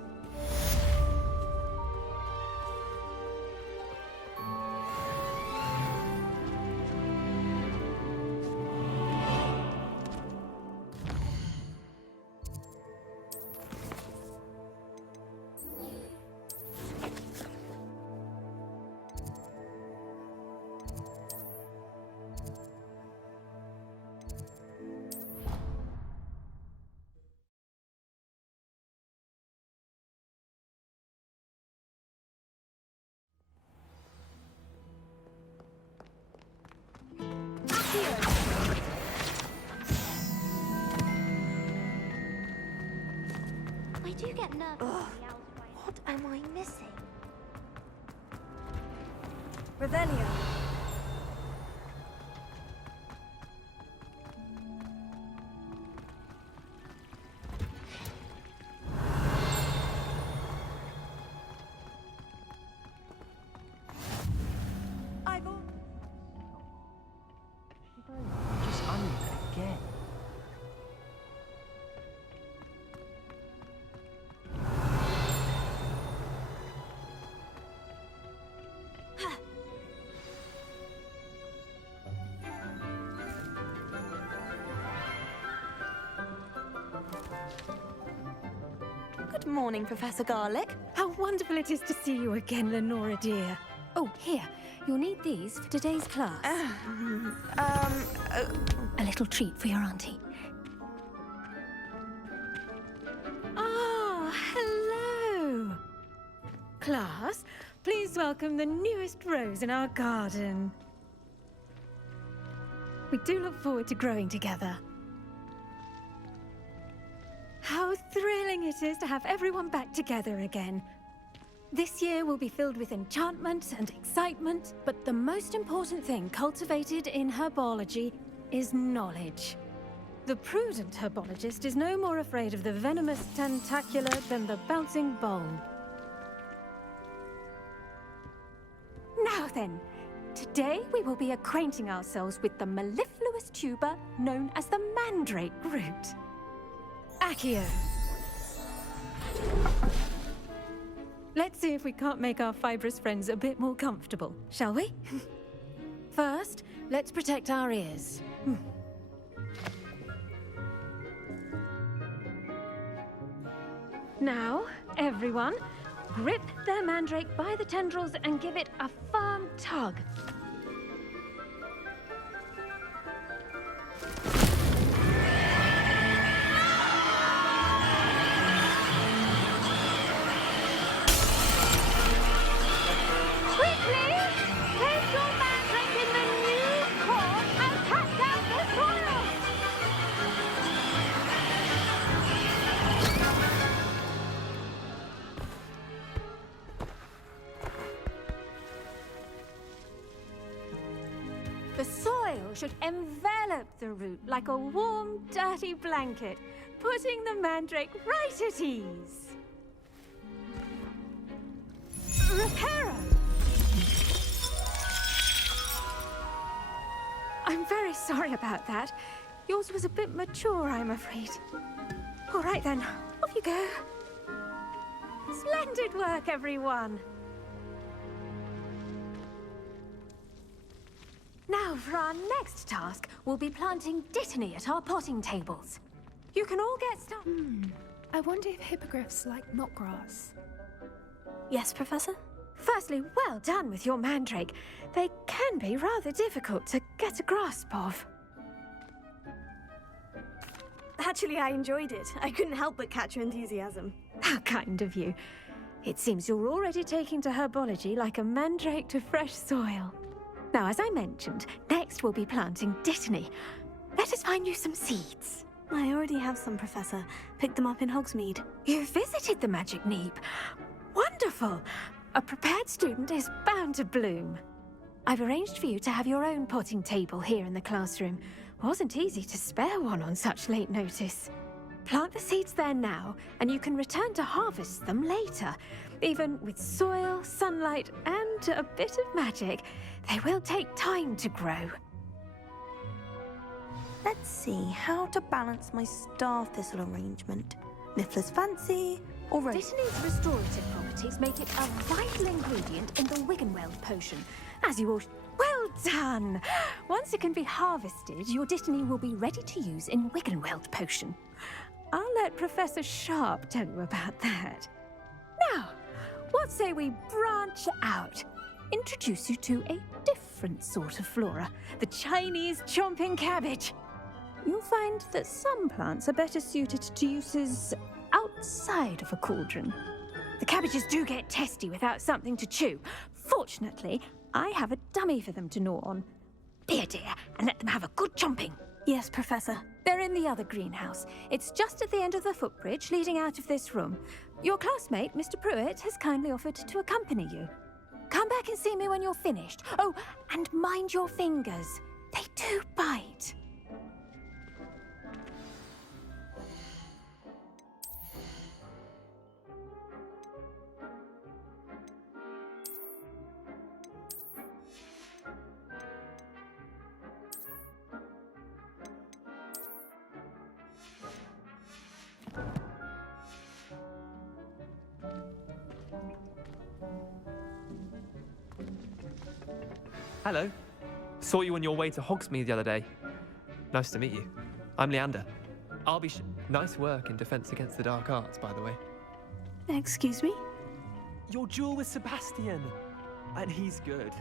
do get nervous. What am I missing? Revelio. Just under again. Good morning, Professor Garlic. How wonderful it is to see you again, Lenora dear. Oh, here. You'll need these for today's class. A little treat for your auntie. Ah, hello. Class, please welcome the newest rose in our garden. We do look forward to growing together. How thrilling it is to have everyone back together again. This year will be filled with enchantment and excitement, but the most important thing cultivated in herbology is knowledge. The prudent herbologist is no more afraid of the venomous tentacula than the bouncing bulb. Now then, today we will be acquainting ourselves with the mellifluous tuber known as the mandrake root. Accio. Let's see if we can't make our fibrous friends a bit more comfortable, shall we? First, let's protect our ears. Now, everyone, grip their mandrake by the tendrils and give it a firm tug. The soil should envelop the root like a warm, dirty blanket, putting the mandrake right at ease. Reparo! I'm very sorry about that. Yours was a bit mature, I'm afraid. All right then, off you go. Splendid work, everyone. Now, for our next task, we'll be planting dittany at our potting tables. You can all get started. I wonder if hippogriffs like knotgrass. Yes, Professor? Firstly, well done with your mandrake. They can be rather difficult to get a grasp of. Actually, I enjoyed it. I couldn't help but catch your enthusiasm. How kind of you. It seems you're already taking to herbology like a mandrake to fresh soil. Now, as I mentioned, next we'll be planting dittany. Let us find you some seeds. I already have some, Professor. Picked them up in Hogsmeade. You visited the Magic Neep. Wonderful! A prepared student is bound to bloom. I've arranged for you to have your own potting table here in the classroom. Wasn't easy to spare one on such late notice. Plant the seeds there now, and you can return to harvest them later. Even with soil, sunlight, and a bit of magic, they will take time to grow. Let's see how to balance my star thistle arrangement. Nifflers fancy, or Dittany's restorative properties make it a vital ingredient in the Wiggenweld potion. As you all... Well done! Once it can be harvested, your dittany will be ready to use in Wiggenweld potion. I'll let Professor Sharp tell you about that. Now, what say we branch out? Introduce you to a different sort of flora, the Chinese chomping cabbage. You'll find that some plants are better suited to uses outside of a cauldron. The cabbages do get testy without something to chew. Fortunately, I have a dummy for them to gnaw on. Be a dear and let them have a good chomping. Yes, Professor. They're in the other greenhouse. It's just at the end of the footbridge leading out of this room. Your classmate, Mr. Pruitt, has kindly offered to accompany you. Come back and see me when you're finished. Oh, and mind your fingers. They do bite. Hello. Saw you on your way to Hogsmeade the other day. Nice to meet you. I'm Leander. I'll be Nice work in Defense Against the Dark Arts, by the way. Excuse me? Your duel with Sebastian. And he's good.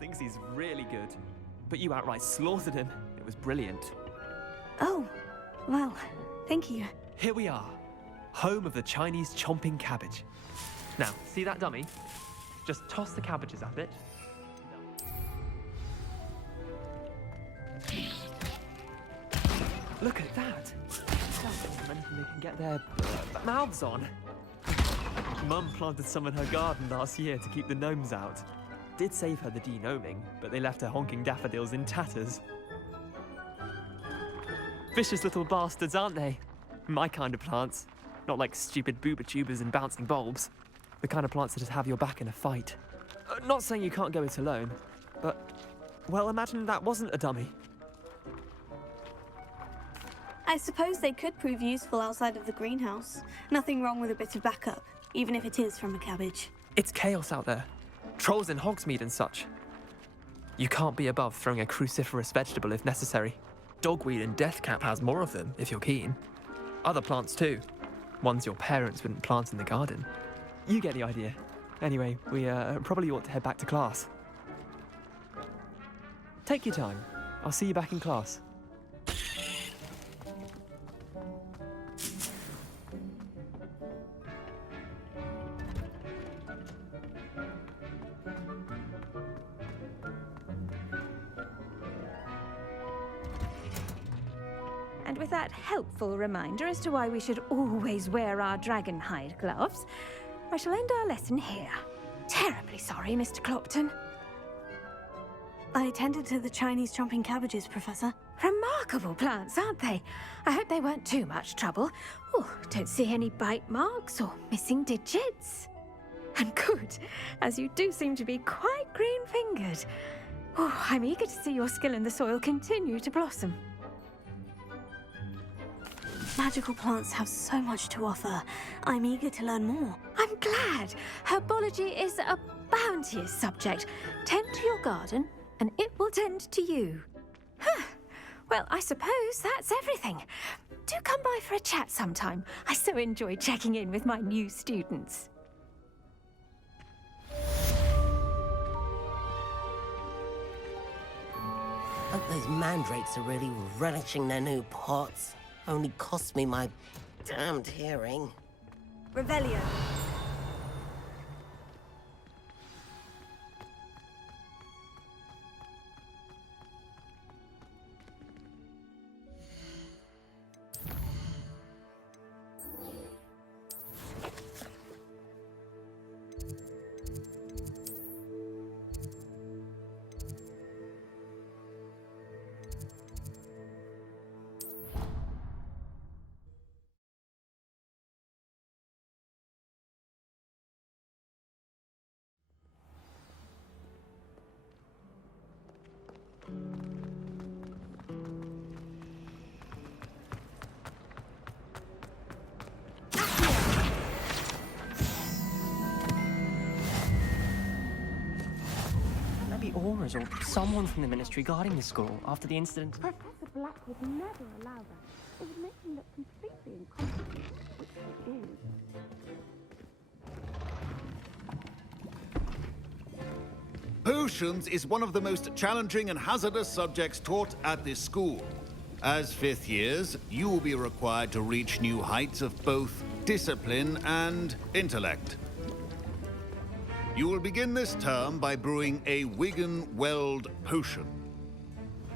Thinks he's really good. But you outright slaughtered him. It was brilliant. Oh, well, thank you. Here we are. Home of the Chinese chomping cabbage. Now, see that dummy? Just toss the cabbages at it. Look at that! Anything they can get their mouths on. Mum planted some in her garden last year to keep the gnomes out. Did save her the de-gnoming, but they left her honking daffodils in tatters. Vicious little bastards, aren't they? My kind of plants. Not like stupid booba tubers and bouncing bulbs. The kind of plants that just have your back in a fight. Not saying you can't go it alone, but, well, imagine that wasn't a dummy. I suppose they could prove useful outside of the greenhouse. Nothing wrong with a bit of backup, even if it is from a cabbage. It's chaos out there. Trolls in Hogsmeade and such. You can't be above throwing a cruciferous vegetable if necessary. Dogweed and deathcap has more of them, if you're keen. Other plants too. Ones your parents wouldn't plant in the garden. You get the idea. Anyway, we probably ought to head back to class. Take your time. I'll see you back in class. And with that helpful reminder as to why we should always wear our dragon hide gloves, I shall end our lesson here. Terribly sorry, Mr. Clopton. I tended to the Chinese chomping cabbages, Professor. Remarkable plants, aren't they? I hope they weren't too much trouble. Oh, don't see any bite marks or missing digits. And good, as you do seem to be quite green-fingered. Oh, I'm eager to see your skill in the soil continue to blossom. Magical plants have so much to offer. I'm eager to learn more. I'm glad. Herbology is a bounteous subject. Tend to your garden, and it will tend to you. Huh. Well, I suppose that's everything. Do come by for a chat sometime. I so enjoy checking in with my new students. Hope those mandrakes are really relishing their new pots. Only cost me my damned hearing. Revelio. Aurors or someone from the ministry guarding the school after the incident. Professor Black would never allow that. It would make him look completely incompetent, which he is. Potions is one of the most challenging and hazardous subjects taught at this school. As fifth years, you will be required to reach new heights of both discipline and intellect. You will begin this term by brewing a Wigan Weld potion.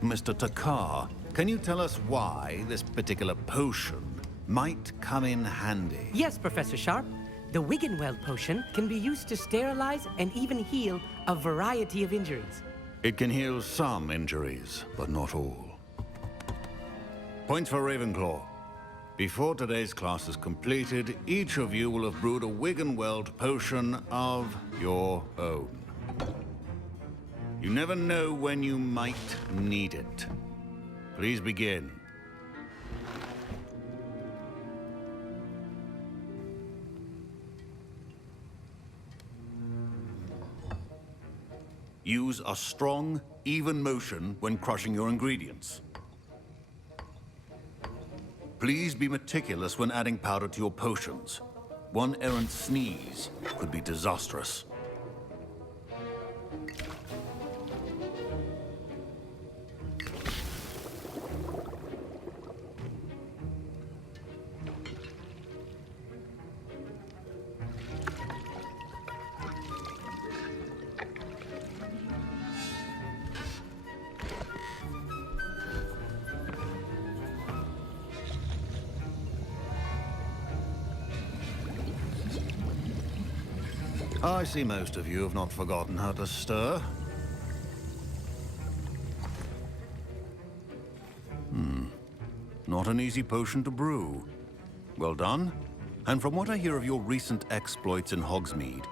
Mr. Takar, can you tell us why this particular potion might come in handy? Yes, Professor Sharp. The Wiggenweld potion can be used to sterilize and even heal a variety of injuries. It can heal some injuries, but not all. Points for Ravenclaw. Before today's class is completed, each of you will have brewed a Wiggenweld potion of your own. You never know when you might need it. Please begin. Use a strong, even motion when crushing your ingredients. Please be meticulous when adding powder to your potions. One errant sneeze could be disastrous. I see most of you have not forgotten how to stir. Not an easy potion to brew. Well done. And from what I hear of your recent exploits in Hogsmeade,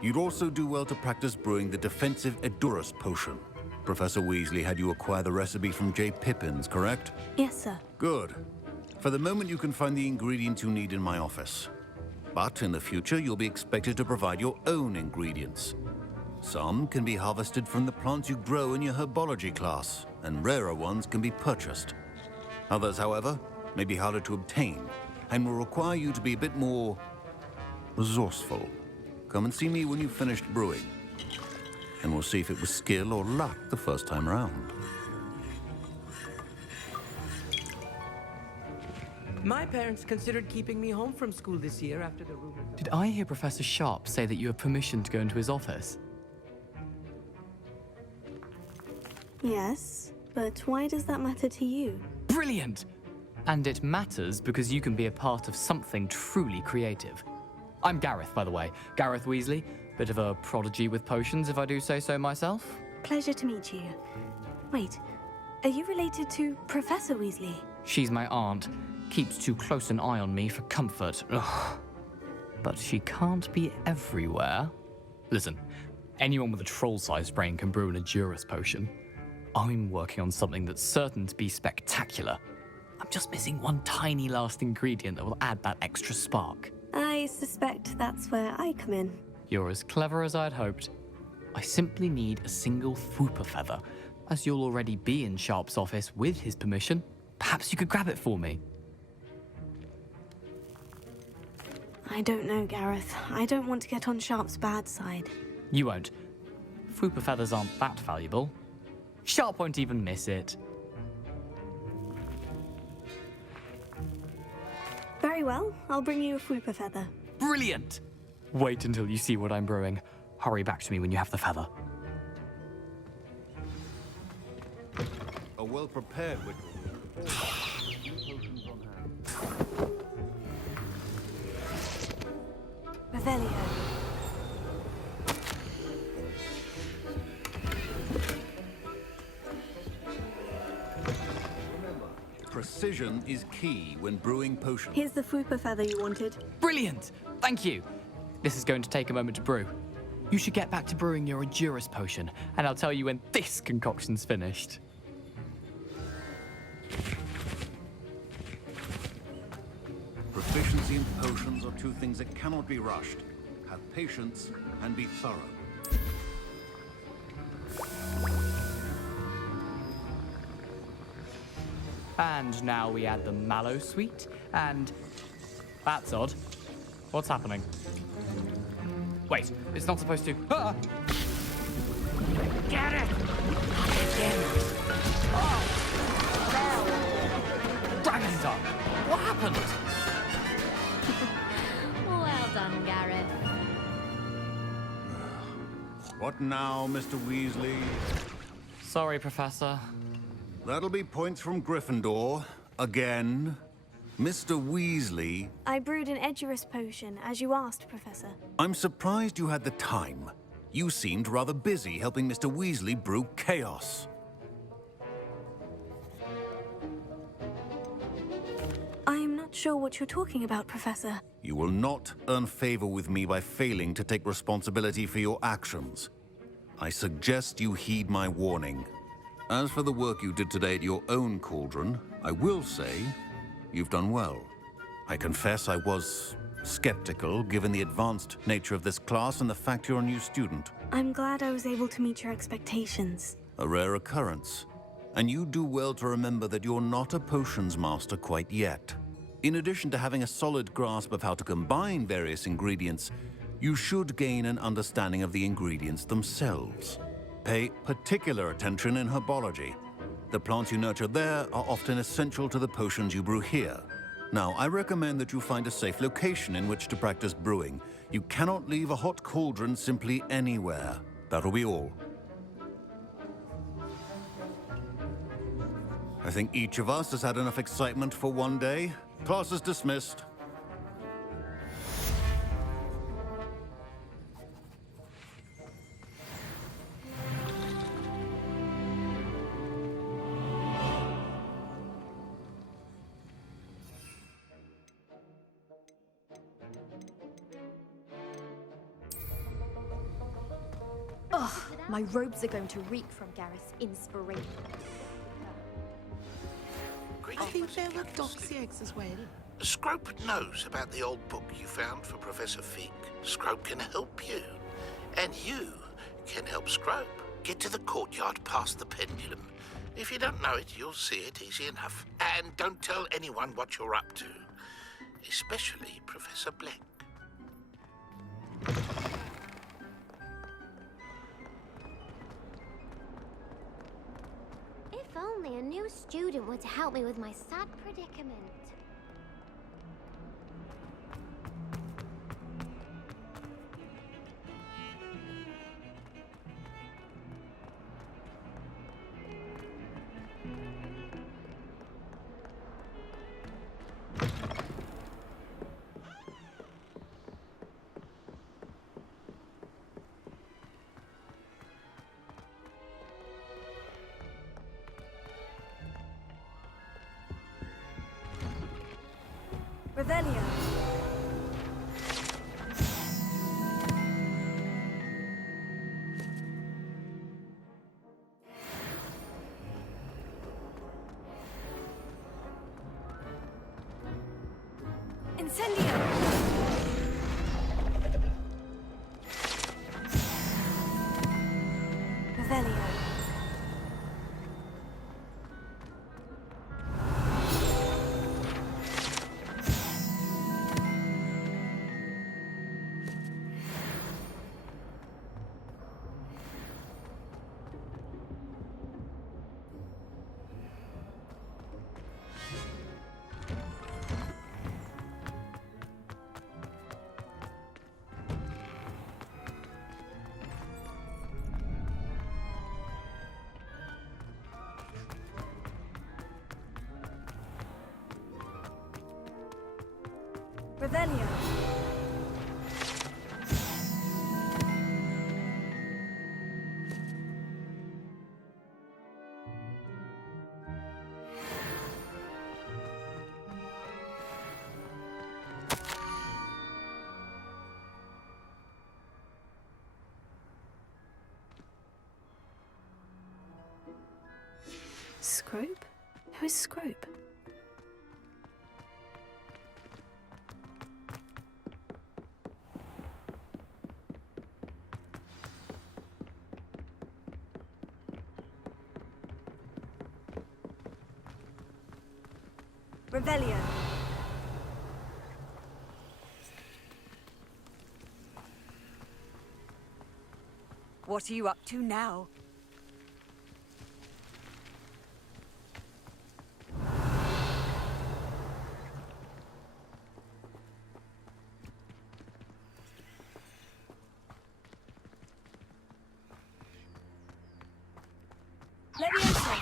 you'd also do well to practice brewing the defensive Edurus potion. Professor Weasley had you acquire the recipe from J. Pippins, correct? Yes, sir. Good. For the moment, you can find the ingredients you need in my office. But in the future, you'll be expected to provide your own ingredients. Some can be harvested from the plants you grow in your herbology class, and rarer ones can be purchased. Others, however, may be harder to obtain, and will require you to be a bit more resourceful. Come and see me when you've finished brewing, and we'll see if it was skill or luck the first time around. My parents considered keeping me home from school this year after the rumor. Did I hear Professor Sharp say that you have permission to go into his office? Yes, but why does that matter to you? Brilliant! And it matters because you can be a part of something truly creative. I'm Gareth, by the way. Gareth Weasley. Bit of a prodigy with potions, if I do say so myself. Pleasure to meet you. Wait, are you related to Professor Weasley? She's my aunt. Keeps too close an eye on me for comfort. Ugh. But she can't be everywhere. Listen, anyone with a troll-sized brain can brew an Edurus potion. I'm working on something that's certain to be spectacular. I'm just missing one tiny last ingredient that will add that extra spark. I suspect that's where I come in. You're as clever as I'd hoped. I simply need a single fwooper feather. As you'll already be in Sharp's office with his permission, perhaps you could grab it for me. I don't know, Gareth. I don't want to get on Sharp's bad side. You won't. Fwooper feathers aren't that valuable. Sharp won't even miss it. Very well. I'll bring you a fwooper feather. Brilliant! Wait until you see what I'm brewing. Hurry back to me when you have the feather. A well-prepared Revelio. Precision is key when brewing potions. Here's the fwooper feather you wanted. Brilliant! Thank you! This is going to take a moment to brew. You should get back to brewing your Edurus potion, and I'll tell you when this concoction's finished. Proficiency in potions are two things that cannot be rushed. Have patience and be thorough. And now we add the mallow sweet, and... That's odd. What's happening? Wait, it's not supposed to... Ah! Get it! Oh! Dragon's up! What happened? Well done, Gareth. What now, Mr. Weasley? Sorry, Professor. That'll be points from Gryffindor. Again. Mr. Weasley. I brewed an Edurus potion, as you asked, Professor. I'm surprised you had the time. You seemed rather busy helping Mr. Weasley brew chaos. I'm not sure what you're talking about, Professor. You will not earn favor with me by failing to take responsibility for your actions. I suggest you heed my warning. As for the work you did today at your own cauldron, I will say you've done well. I confess I was skeptical, given the advanced nature of this class and the fact you're a new student. I'm glad I was able to meet your expectations. A rare occurrence. And you do well to remember that you're not a potions master quite yet. In addition to having a solid grasp of how to combine various ingredients, you should gain an understanding of the ingredients themselves. Pay particular attention in herbology. The plants you nurture there are often essential to the potions you brew here. Now, I recommend that you find a safe location in which to practice brewing. You cannot leave a hot cauldron simply anywhere. That'll be all. I think each of us has had enough excitement for one day. Class is dismissed. Ugh, my robes are going to reek from Gareth's inspiration. I think there were dossiers as well. Scrope knows about the old book you found for Professor Fig. Scrope can help you. And you can help Scrope. Get to the courtyard past the pendulum. If you don't know it, you'll see it easy enough. And don't tell anyone what you're up to. Especially Professor Black. If only a new student were to help me with my sad predicament. Revelio. Incendio. Revelio. Revelio. Scrope? Who is Scrope? Revelio. What are you up to now? Leviosa.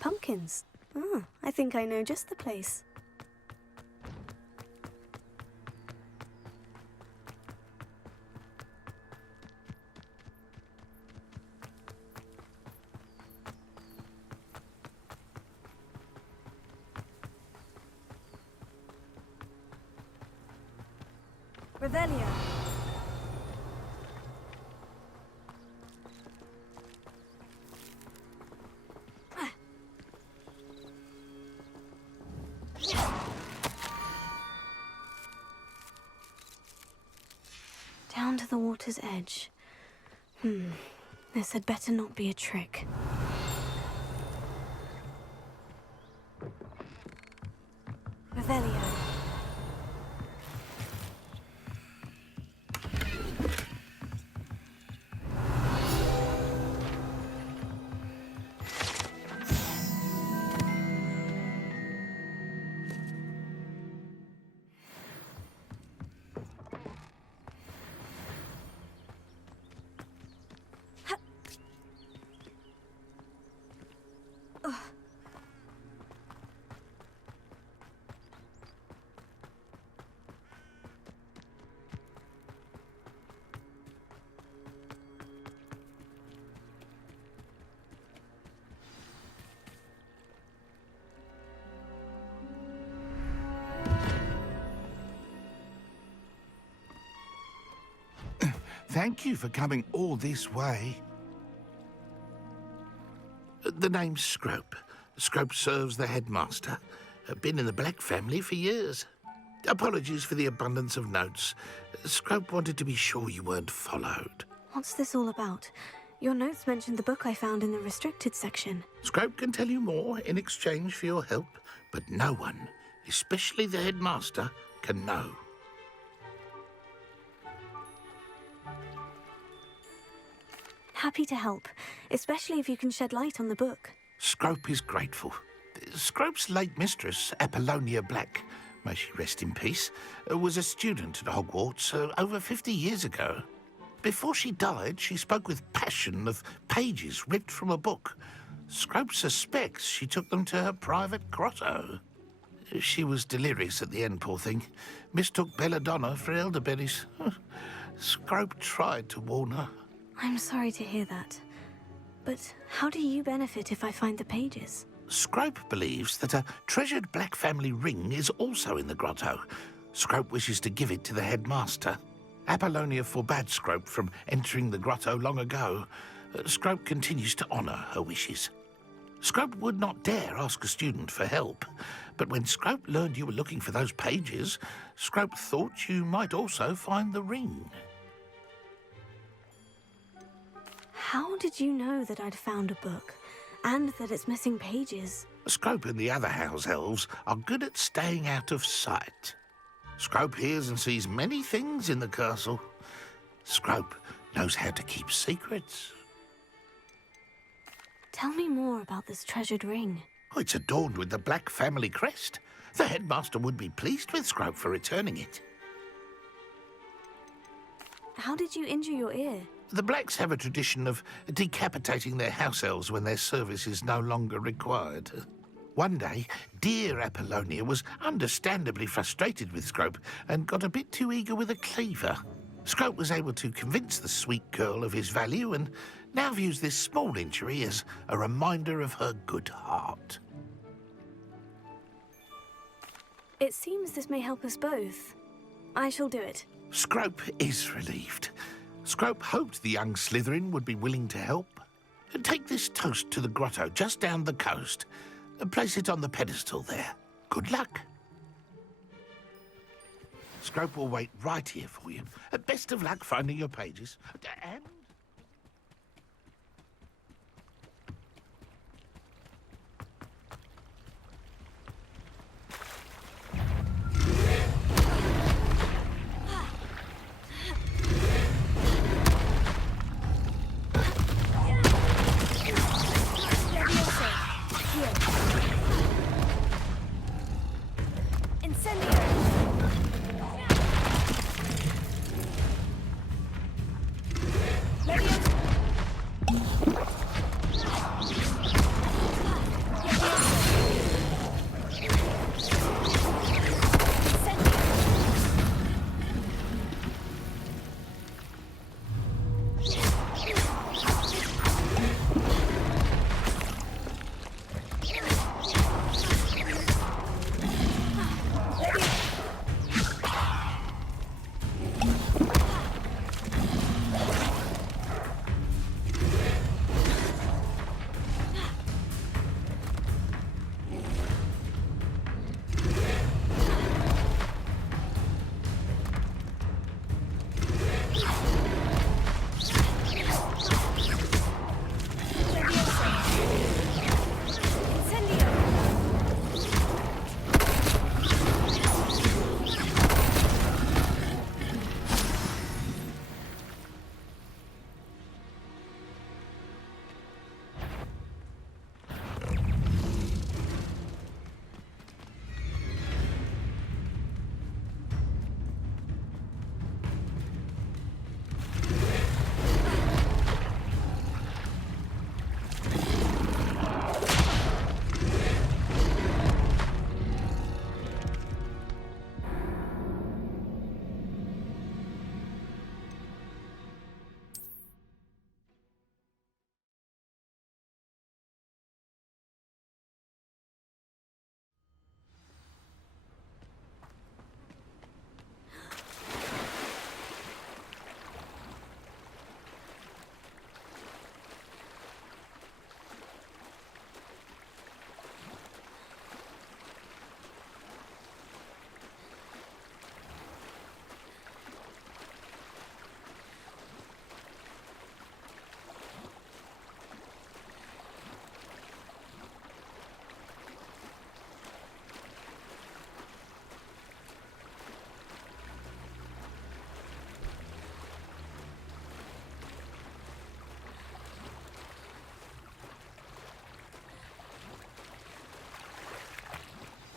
Pumpkins. Oh, I think I know just the place. Revelio. Down to the water's edge. This had better not be a trick. Revelio. Thank you for coming all this way. The name's Scrope. Scrope serves the headmaster. Been in the Black family for years. Apologies for the abundance of notes. Scrope wanted to be sure you weren't followed. What's this all about? Your notes mentioned the book I found in the restricted section. Scrope can tell you more in exchange for your help, but no one, especially the headmaster, can know. Happy to help, especially if you can shed light on the book. Scrope is grateful. Scrope's late mistress, Apollonia Black, may she rest in peace, was a student at Hogwarts over 50 years ago. Before she died, she spoke with passion of pages ripped from a book. Scrope suspects she took them to her private grotto. She was delirious at the end, poor thing. Mistook belladonna for elderberries. Scrope tried to warn her. I'm sorry to hear that. But how do you benefit if I find the pages? Scrope believes that a treasured Black family ring is also in the grotto. Scrope wishes to give it to the headmaster. Apollonia forbade Scrope from entering the grotto long ago. Scrope continues to honour her wishes. Scrope would not dare ask a student for help, but when Scrope learned you were looking for those pages, Scrope thought you might also find the ring. How did you know that I'd found a book, and that it's missing pages? Scrope and the other house elves are good at staying out of sight. Scrope hears and sees many things in the castle. Scrope knows how to keep secrets. Tell me more about this treasured ring. Oh, it's adorned with the Black family crest. The headmaster would be pleased with Scrope for returning it. How did you injure your ear? The Blacks have a tradition of decapitating their house elves when their service is no longer required. One day, dear Apollonia was understandably frustrated with Scrope and got a bit too eager with a cleaver. Scrope was able to convince the sweet girl of his value and now views this small injury as a reminder of her good heart. It seems this may help us both. I shall do it. Scrope is relieved. Scrope hoped the young Slytherin would be willing to help. Take this toast to the grotto just down the coast and place it on the pedestal there. Good luck. Scrope will wait right here for you. Best of luck finding your pages. And...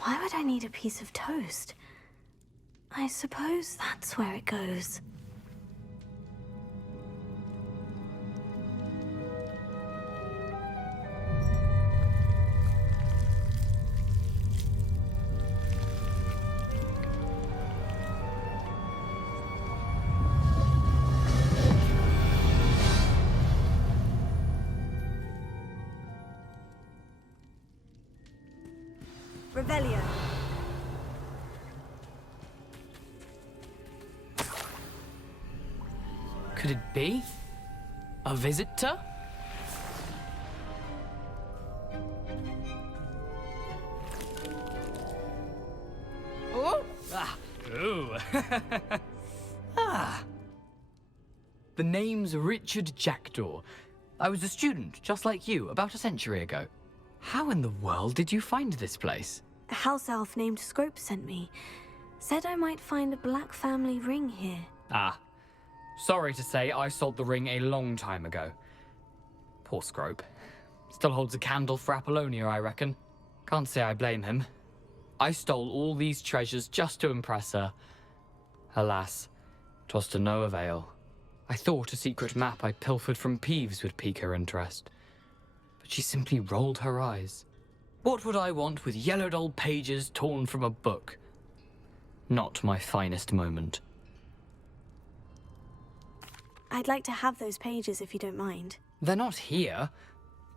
Why would I need a piece of toast? I suppose that's where it goes. Revelio. Could it be? A visitor? Oh! Ah! Ooh! Ah! The name's Richard Jackdaw. I was a student, just like you, about a century ago. How in the world did you find this place? A house elf named Scrope sent me. Said I might find a black family ring here. Ah. Sorry to say, I sold the ring a long time ago. Poor Scrope. Still holds a candle for Apollonia, I reckon. Can't say I blame him. I stole all these treasures just to impress her. Alas, 'twas to no avail. I thought a secret map I pilfered from Peeves would pique her interest. But she simply rolled her eyes. What would I want with yellowed old pages torn from a book? Not my finest moment. I'd like to have those pages if you don't mind. They're not here.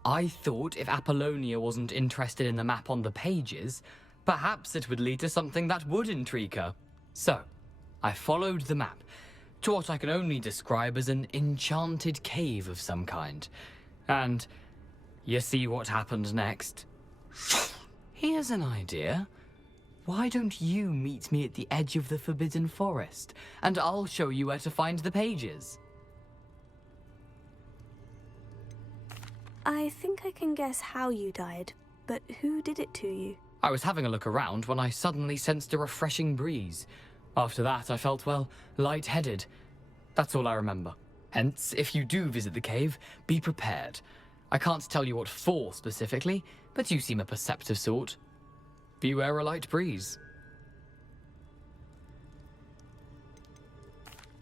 I thought if Apollonia wasn't interested in the map on the pages, perhaps it would lead to something that would intrigue her. So, I followed the map to what I can only describe as an enchanted cave of some kind. And you see what happened next? Here's an idea. Why don't you meet me at the edge of the Forbidden Forest, and I'll show you where to find the pages? I think I can guess how you died, but who did it to you? I was having a look around when I suddenly sensed a refreshing breeze. After that, I felt, well, lightheaded. That's all I remember. Hence, if you do visit the cave, be prepared. I can't tell you what for specifically, but you seem a perceptive sort. Beware a light breeze.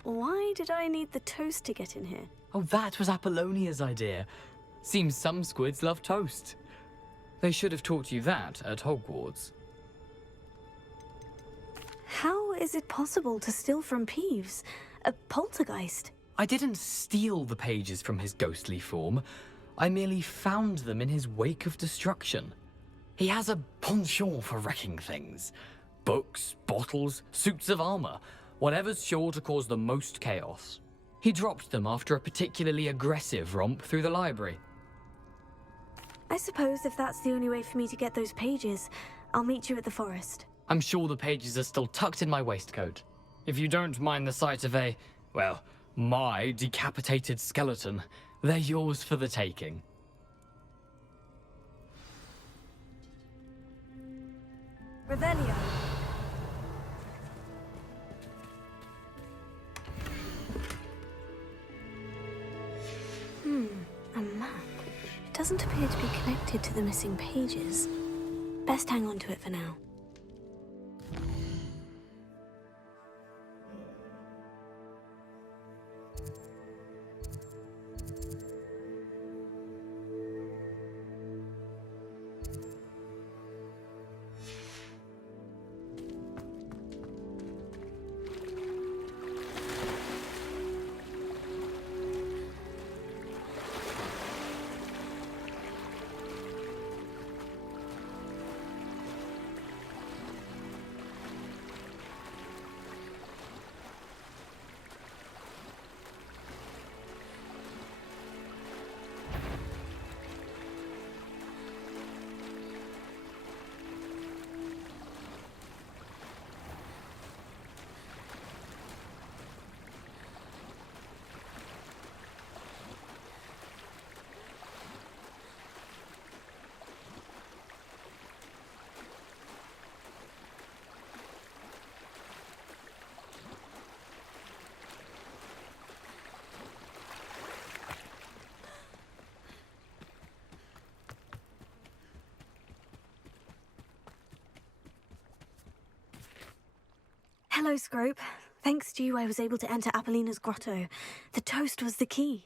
Why did I need the toast to get in here? Oh, that was Apollonia's idea. Seems some squids love toast. They should have taught you that at Hogwarts. How is it possible to steal from Peeves? A poltergeist? I didn't steal the pages from his ghostly form. I merely found them in his wake of destruction. He has a penchant for wrecking things. Books, bottles, suits of armor, whatever's sure to cause the most chaos. He dropped them after a particularly aggressive romp through the library. I suppose if that's the only way for me to get those pages, I'll meet you at the forest. I'm sure the pages are still tucked in my waistcoat. If you don't mind the sight of a, well, my decapitated skeleton, they're yours for the taking. Revelio. A map. It doesn't appear to be connected to the missing pages. Best hang on to it for now. Hello, Scrope. Thanks to you, I was able to enter Apollina's grotto. The toast was the key.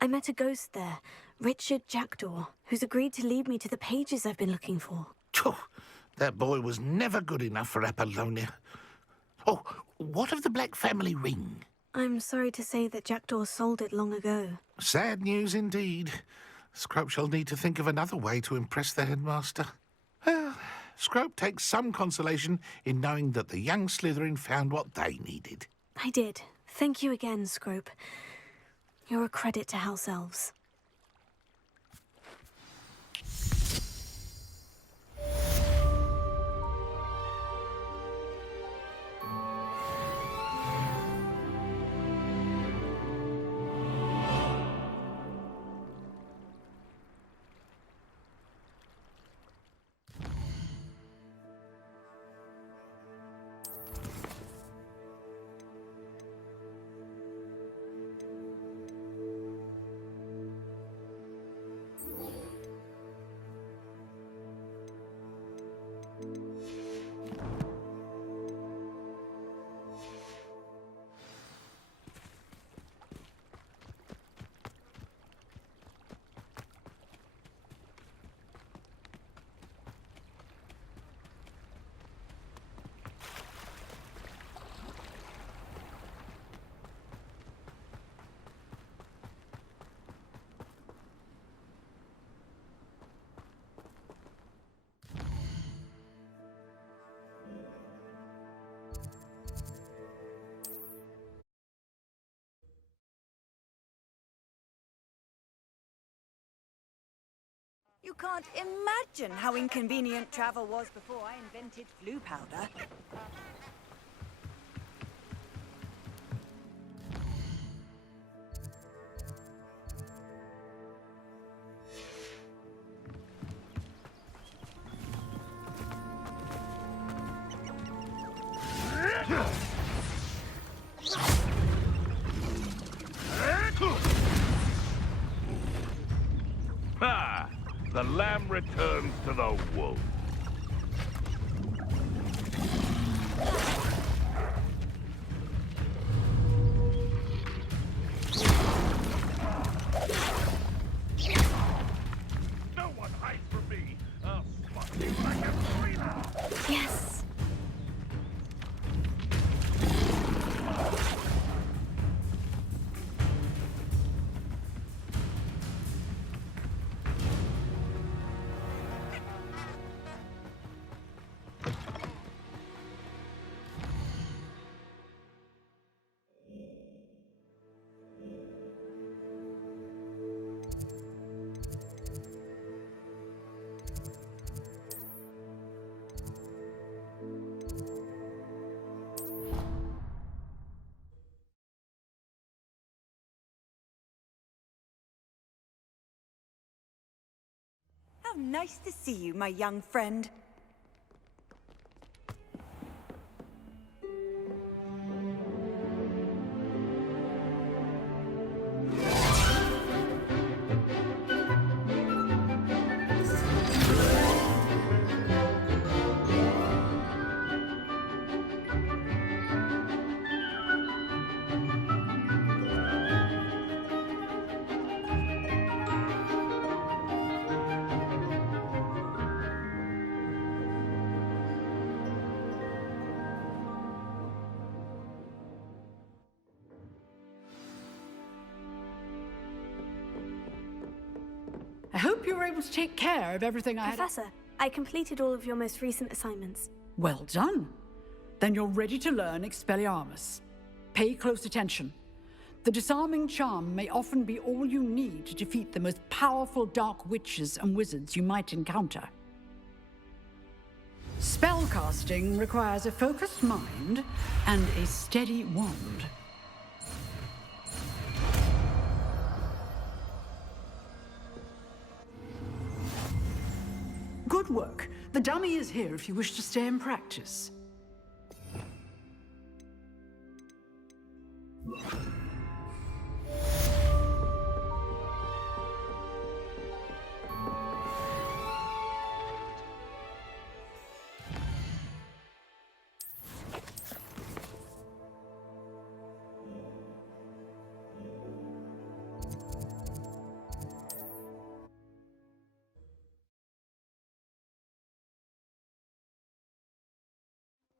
I met a ghost there, Richard Jackdaw, who's agreed to lead me to the pages I've been looking for. Phew, that boy was never good enough for Apollonia. Oh, what of the Black family ring? I'm sorry to say that Jackdaw sold it long ago. Sad news indeed. Scrope shall need to think of another way to impress the headmaster. Well, Scrope takes some consolation in knowing that the young Slytherin found what they needed. I did. Thank you again, Scrope. You're a credit to House Elves. You can't imagine how inconvenient travel was before I invented flu powder. Ha! The lamb returns to the wolf. No one hides from me. I'll spot you like a screamer. Yes. How nice to see you, my young friend. I hope you were able to take care of everything I had. Professor, I completed all of your most recent assignments. Well done. Then you're ready to learn Expelliarmus. Pay close attention. The disarming charm may often be all you need to defeat the most powerful dark witches and wizards you might encounter. Spellcasting requires a focused mind and a steady wand. Good work. The dummy is here if you wish to stay and practice.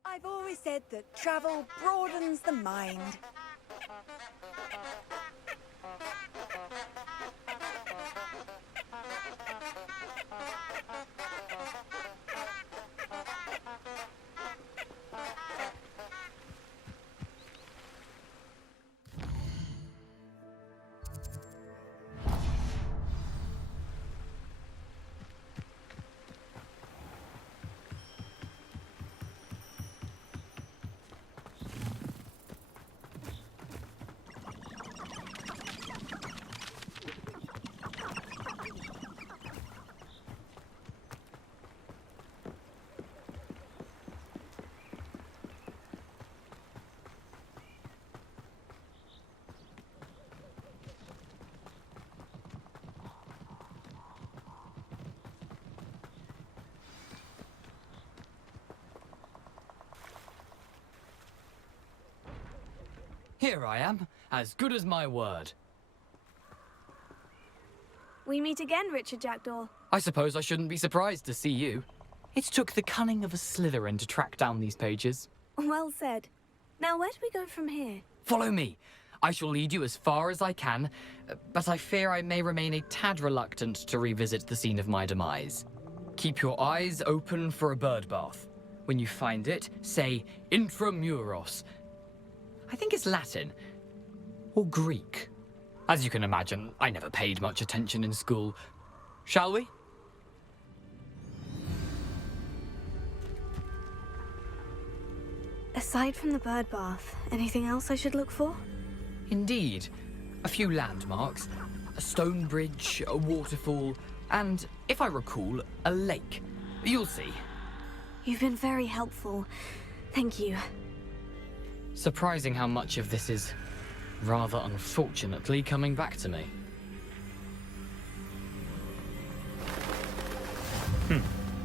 I've always said that travel broadens the mind. Here I am, as good as my word. We meet again, Richard Jackdaw. I suppose I shouldn't be surprised to see you. It took the cunning of a Slytherin to track down these pages. Well said. Now, where do we go from here? Follow me. I shall lead you as far as I can, but I fear I may remain a tad reluctant to revisit the scene of my demise. Keep your eyes open for a bird bath. When you find it, say intramuros. I think it's Latin. Or Greek. As you can imagine, I never paid much attention in school. Shall we? Aside from the bird bath, anything else I should look for? Indeed. A few landmarks. A stone bridge, a waterfall, and, if I recall, a lake. You'll see. You've been very helpful. Thank you. Surprising how much of this is, rather unfortunately, coming back to me.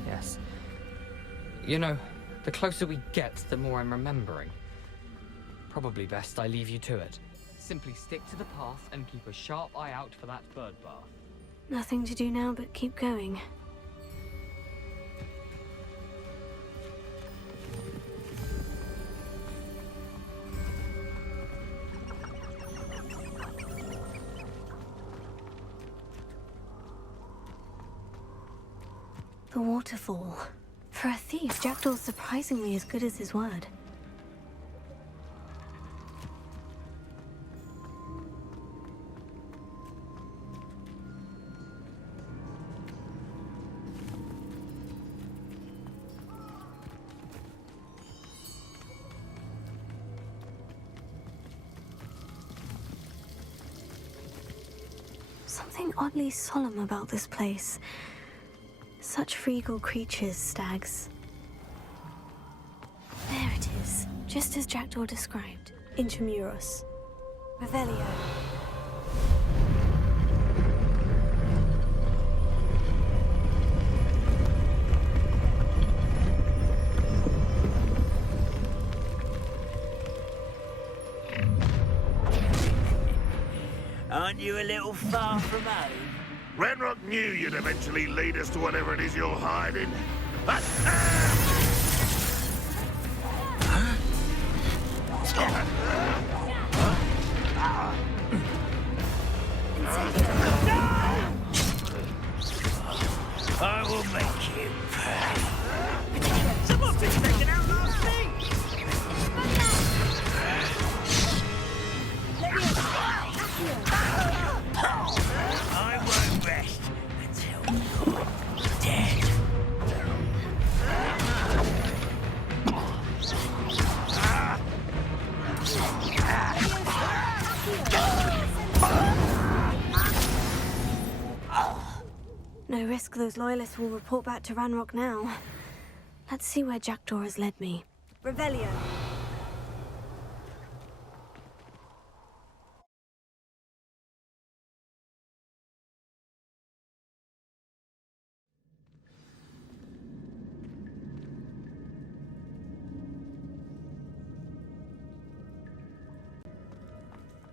Yes. You know, the closer we get, the more I'm remembering. Probably best I leave you to it. Simply stick to the path and keep a sharp eye out for that bird bath. Nothing to do now but keep going. The waterfall. For a thief, Jackdaw's surprisingly as good as his word. Something oddly solemn about this place. Such regal creatures, stags. There it is, just as Jackdaw described. Intramuros. Revelio. Aren't you a little far from home? Ranrock knew you'd eventually lead us to whatever it is you're hiding. But, I will make you pay. Someone's been taken out last thing! I won't rest until you're dead. No risk those loyalists will report back to Ranrock now. Let's see where Jackdaw has led me. Revelio.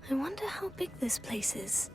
I wonder how big this place is.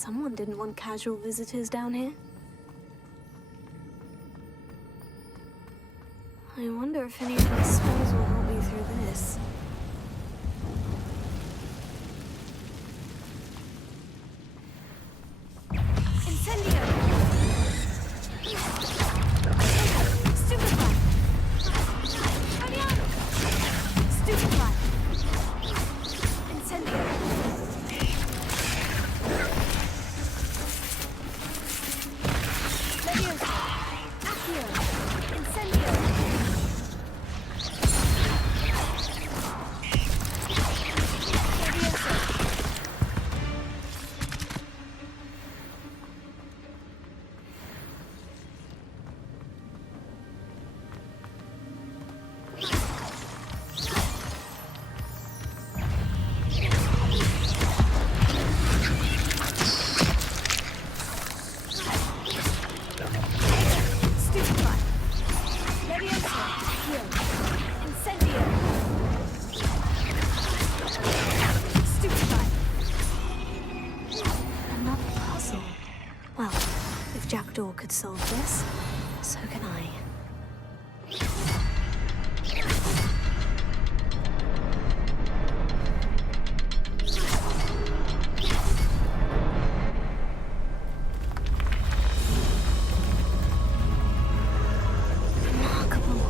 Someone didn't want casual visitors down here. I wonder if any of my spells will help me through this. Incendio! Stupefy! Adiano! Stupefy! Incendio! Leviosa! Accio! Incendio! Leviosa! Stupefy! Leviosa! Accio! Incendio! Stupefy! Another puzzle. Well, if Jackdaw could solve this, so can I. Remarkable.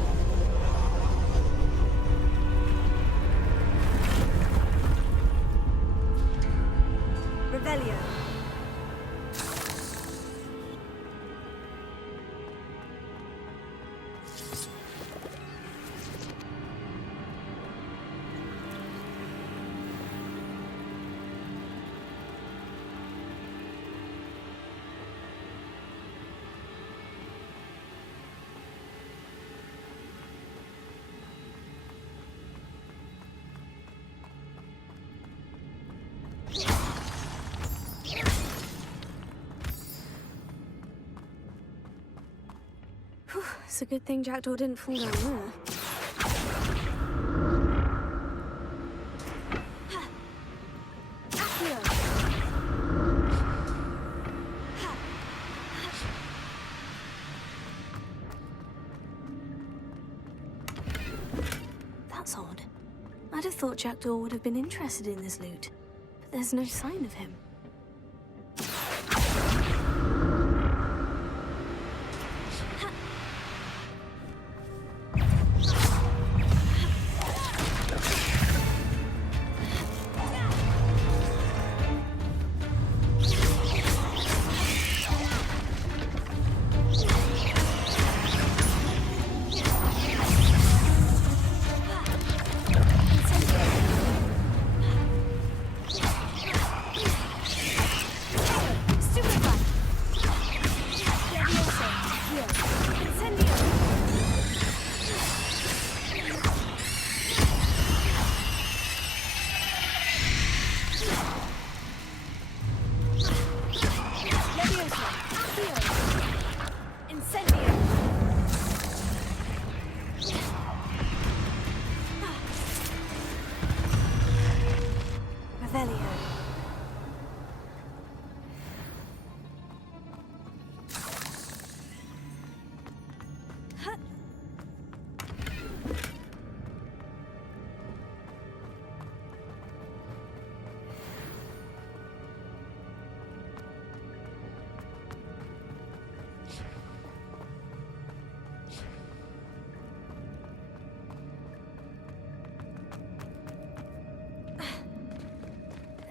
Revelio. Whew, it's a good thing Jackdaw didn't fall down there. That's odd. I'd have thought Jackdaw would have been interested in this loot, but there's no sign of him.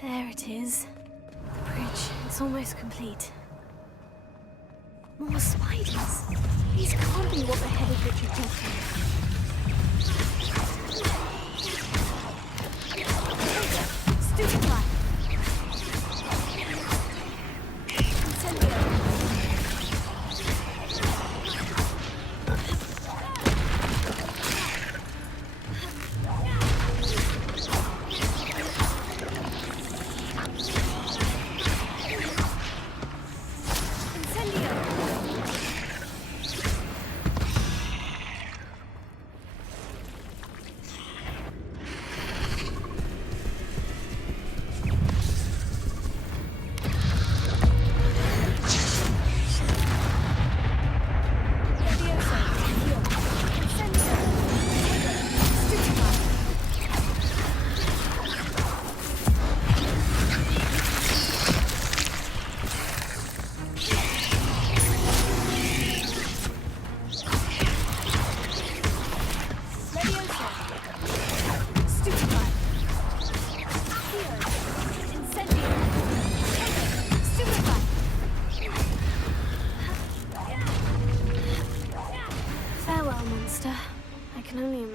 There it is. The bridge. It's almost complete. More spiders. These can't be what the headed Richard talking. Stupefy! Incendio!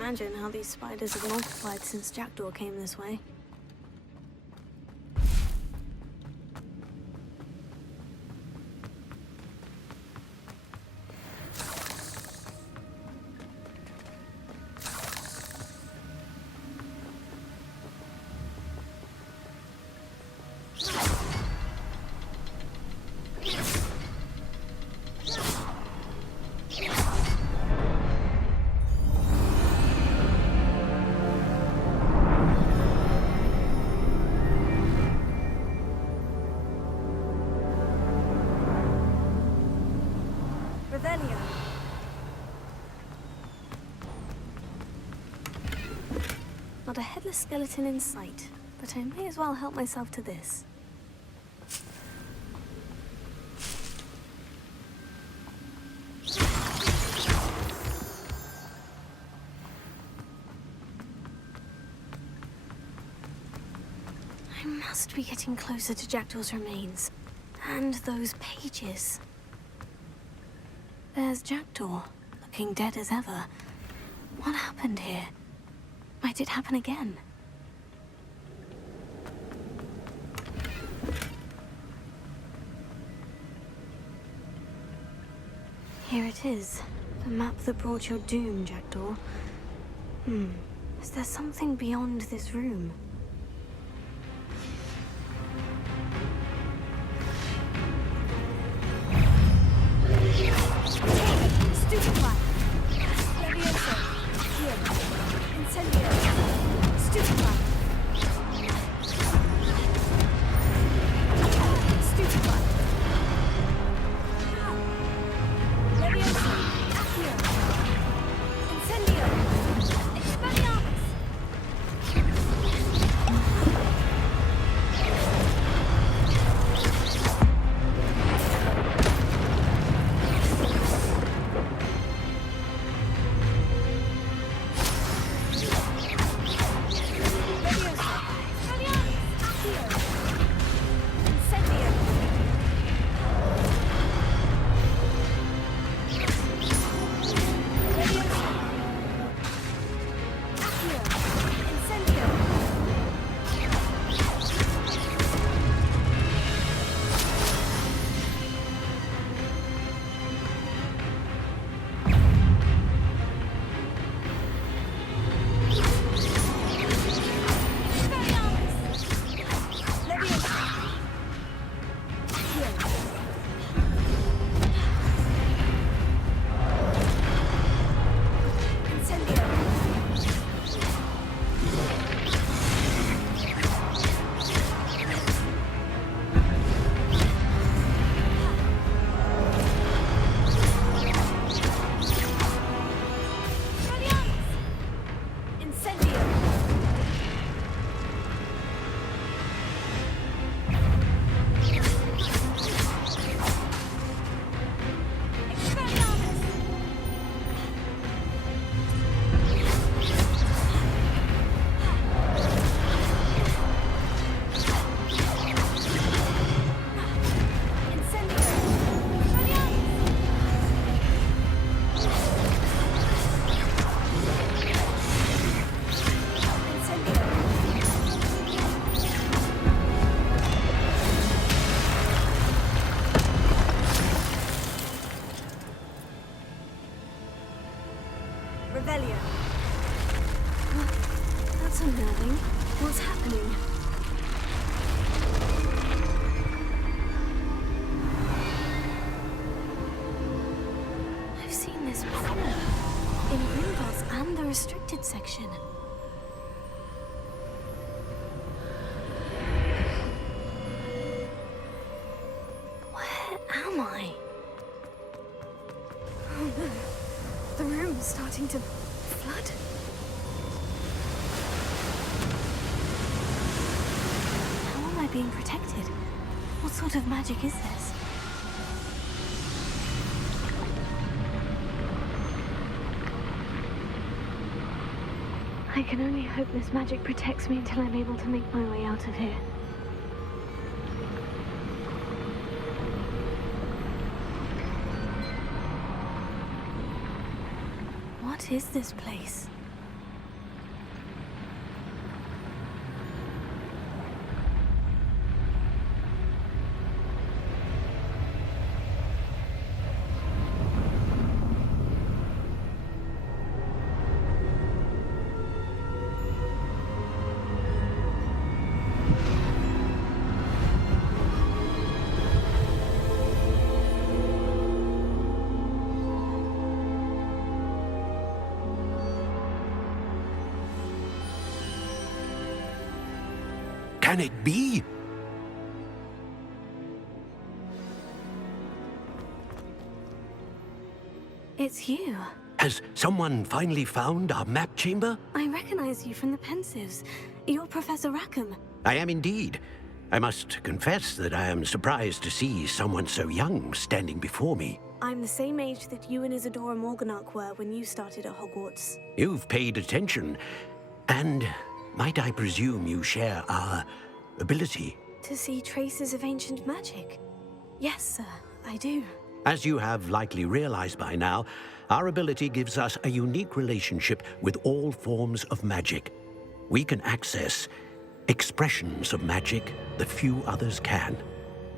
imagine how these spiders have multiplied since Jackdaw came this way. Not a headless skeleton in sight, but I may as well help myself to this. I must be getting closer to Jackdaw's remains. And those pages. There's Jackdaw, looking dead as ever. What happened here? Might it happen again? Here it is. The map that brought your doom, Jackdaw. Is there something beyond this room? Stupefy! Levioso! Here! Incendio! Stupefy! Stupefy! Levioso! Here! Incendio! Expelliarmus! That's unnerving. What's happening? I've seen this before. In Gringotts and the restricted section. Where am I? Oh no. The room's starting to flood. How am I being protected? What sort of magic is this? I can only hope this magic protects me until I'm able to make my way out of here. What is this place? Can it be? It's you. Has someone finally found our map chamber? I recognize you from the Pensives. You're Professor Rackham. I am indeed. I must confess that I am surprised to see someone so young standing before me. I'm the same age that you and Isadora Morganach were when you started at Hogwarts. You've paid attention. And might I presume you share our ability? To see traces of ancient magic? Yes, sir, I do. As you have likely realized by now, our ability gives us a unique relationship with all forms of magic. We can access expressions of magic that few others can.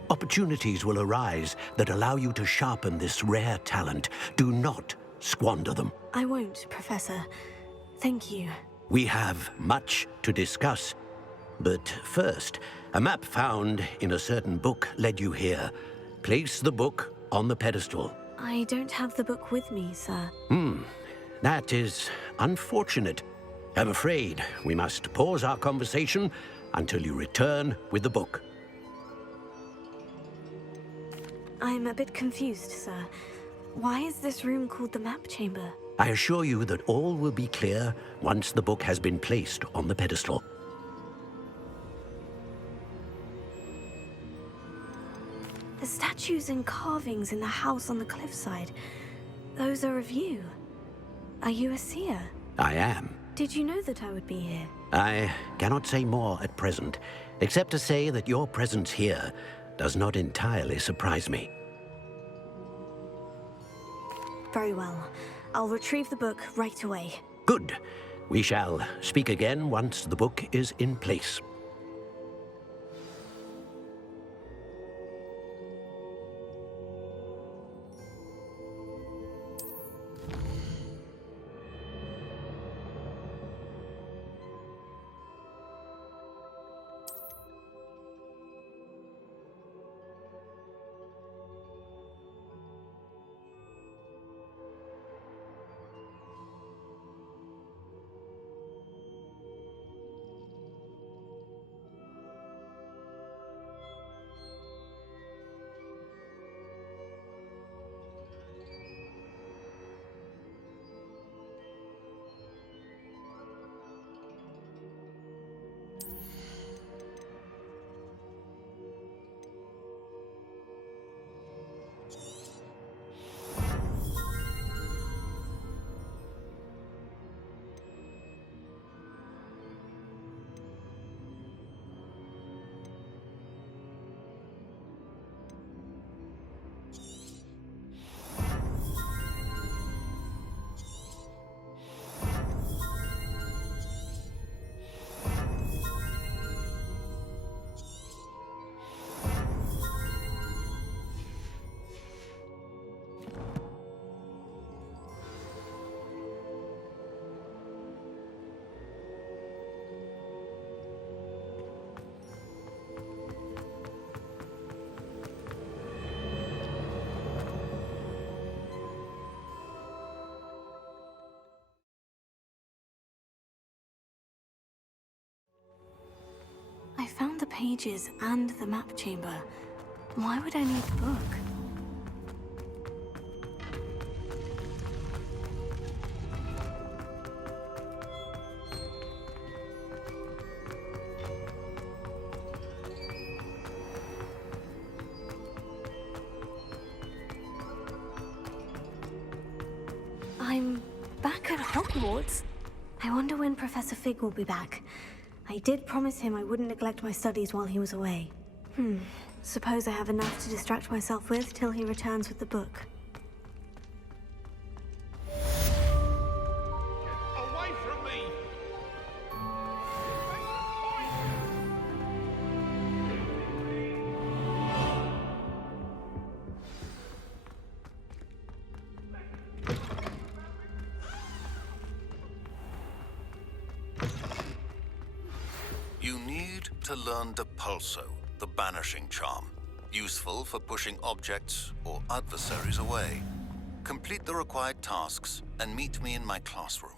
Opportunities will arise that allow you to sharpen this rare talent. Do not squander them. I won't, Professor. Thank you. We have much to discuss. But first, a map found in a certain book led you here. Place the book on the pedestal. I don't have the book with me, sir. That is unfortunate. I'm afraid we must pause our conversation until you return with the book. I'm a bit confused, sir. Why is this room called the map chamber? I assure you that all will be clear once the book has been placed on the pedestal. The statues and carvings in the house on the cliffside, those are of you. Are you a seer? I am. Did you know that I would be here? I cannot say more at present, except to say that your presence here does not entirely surprise me. Very well. I'll retrieve the book right away. Good. We shall speak again once the book is in place. I found the pages and the map chamber. Why would I need the book? I'm back at Hogwarts. I wonder when Professor Fig will be back. I did promise him I wouldn't neglect my studies while he was away. Suppose I have enough to distract myself with till he returns with the book. Away from me! You need to learn Depulso, the banishing charm. Useful for pushing objects or adversaries away. Complete the required tasks and meet me in my classroom.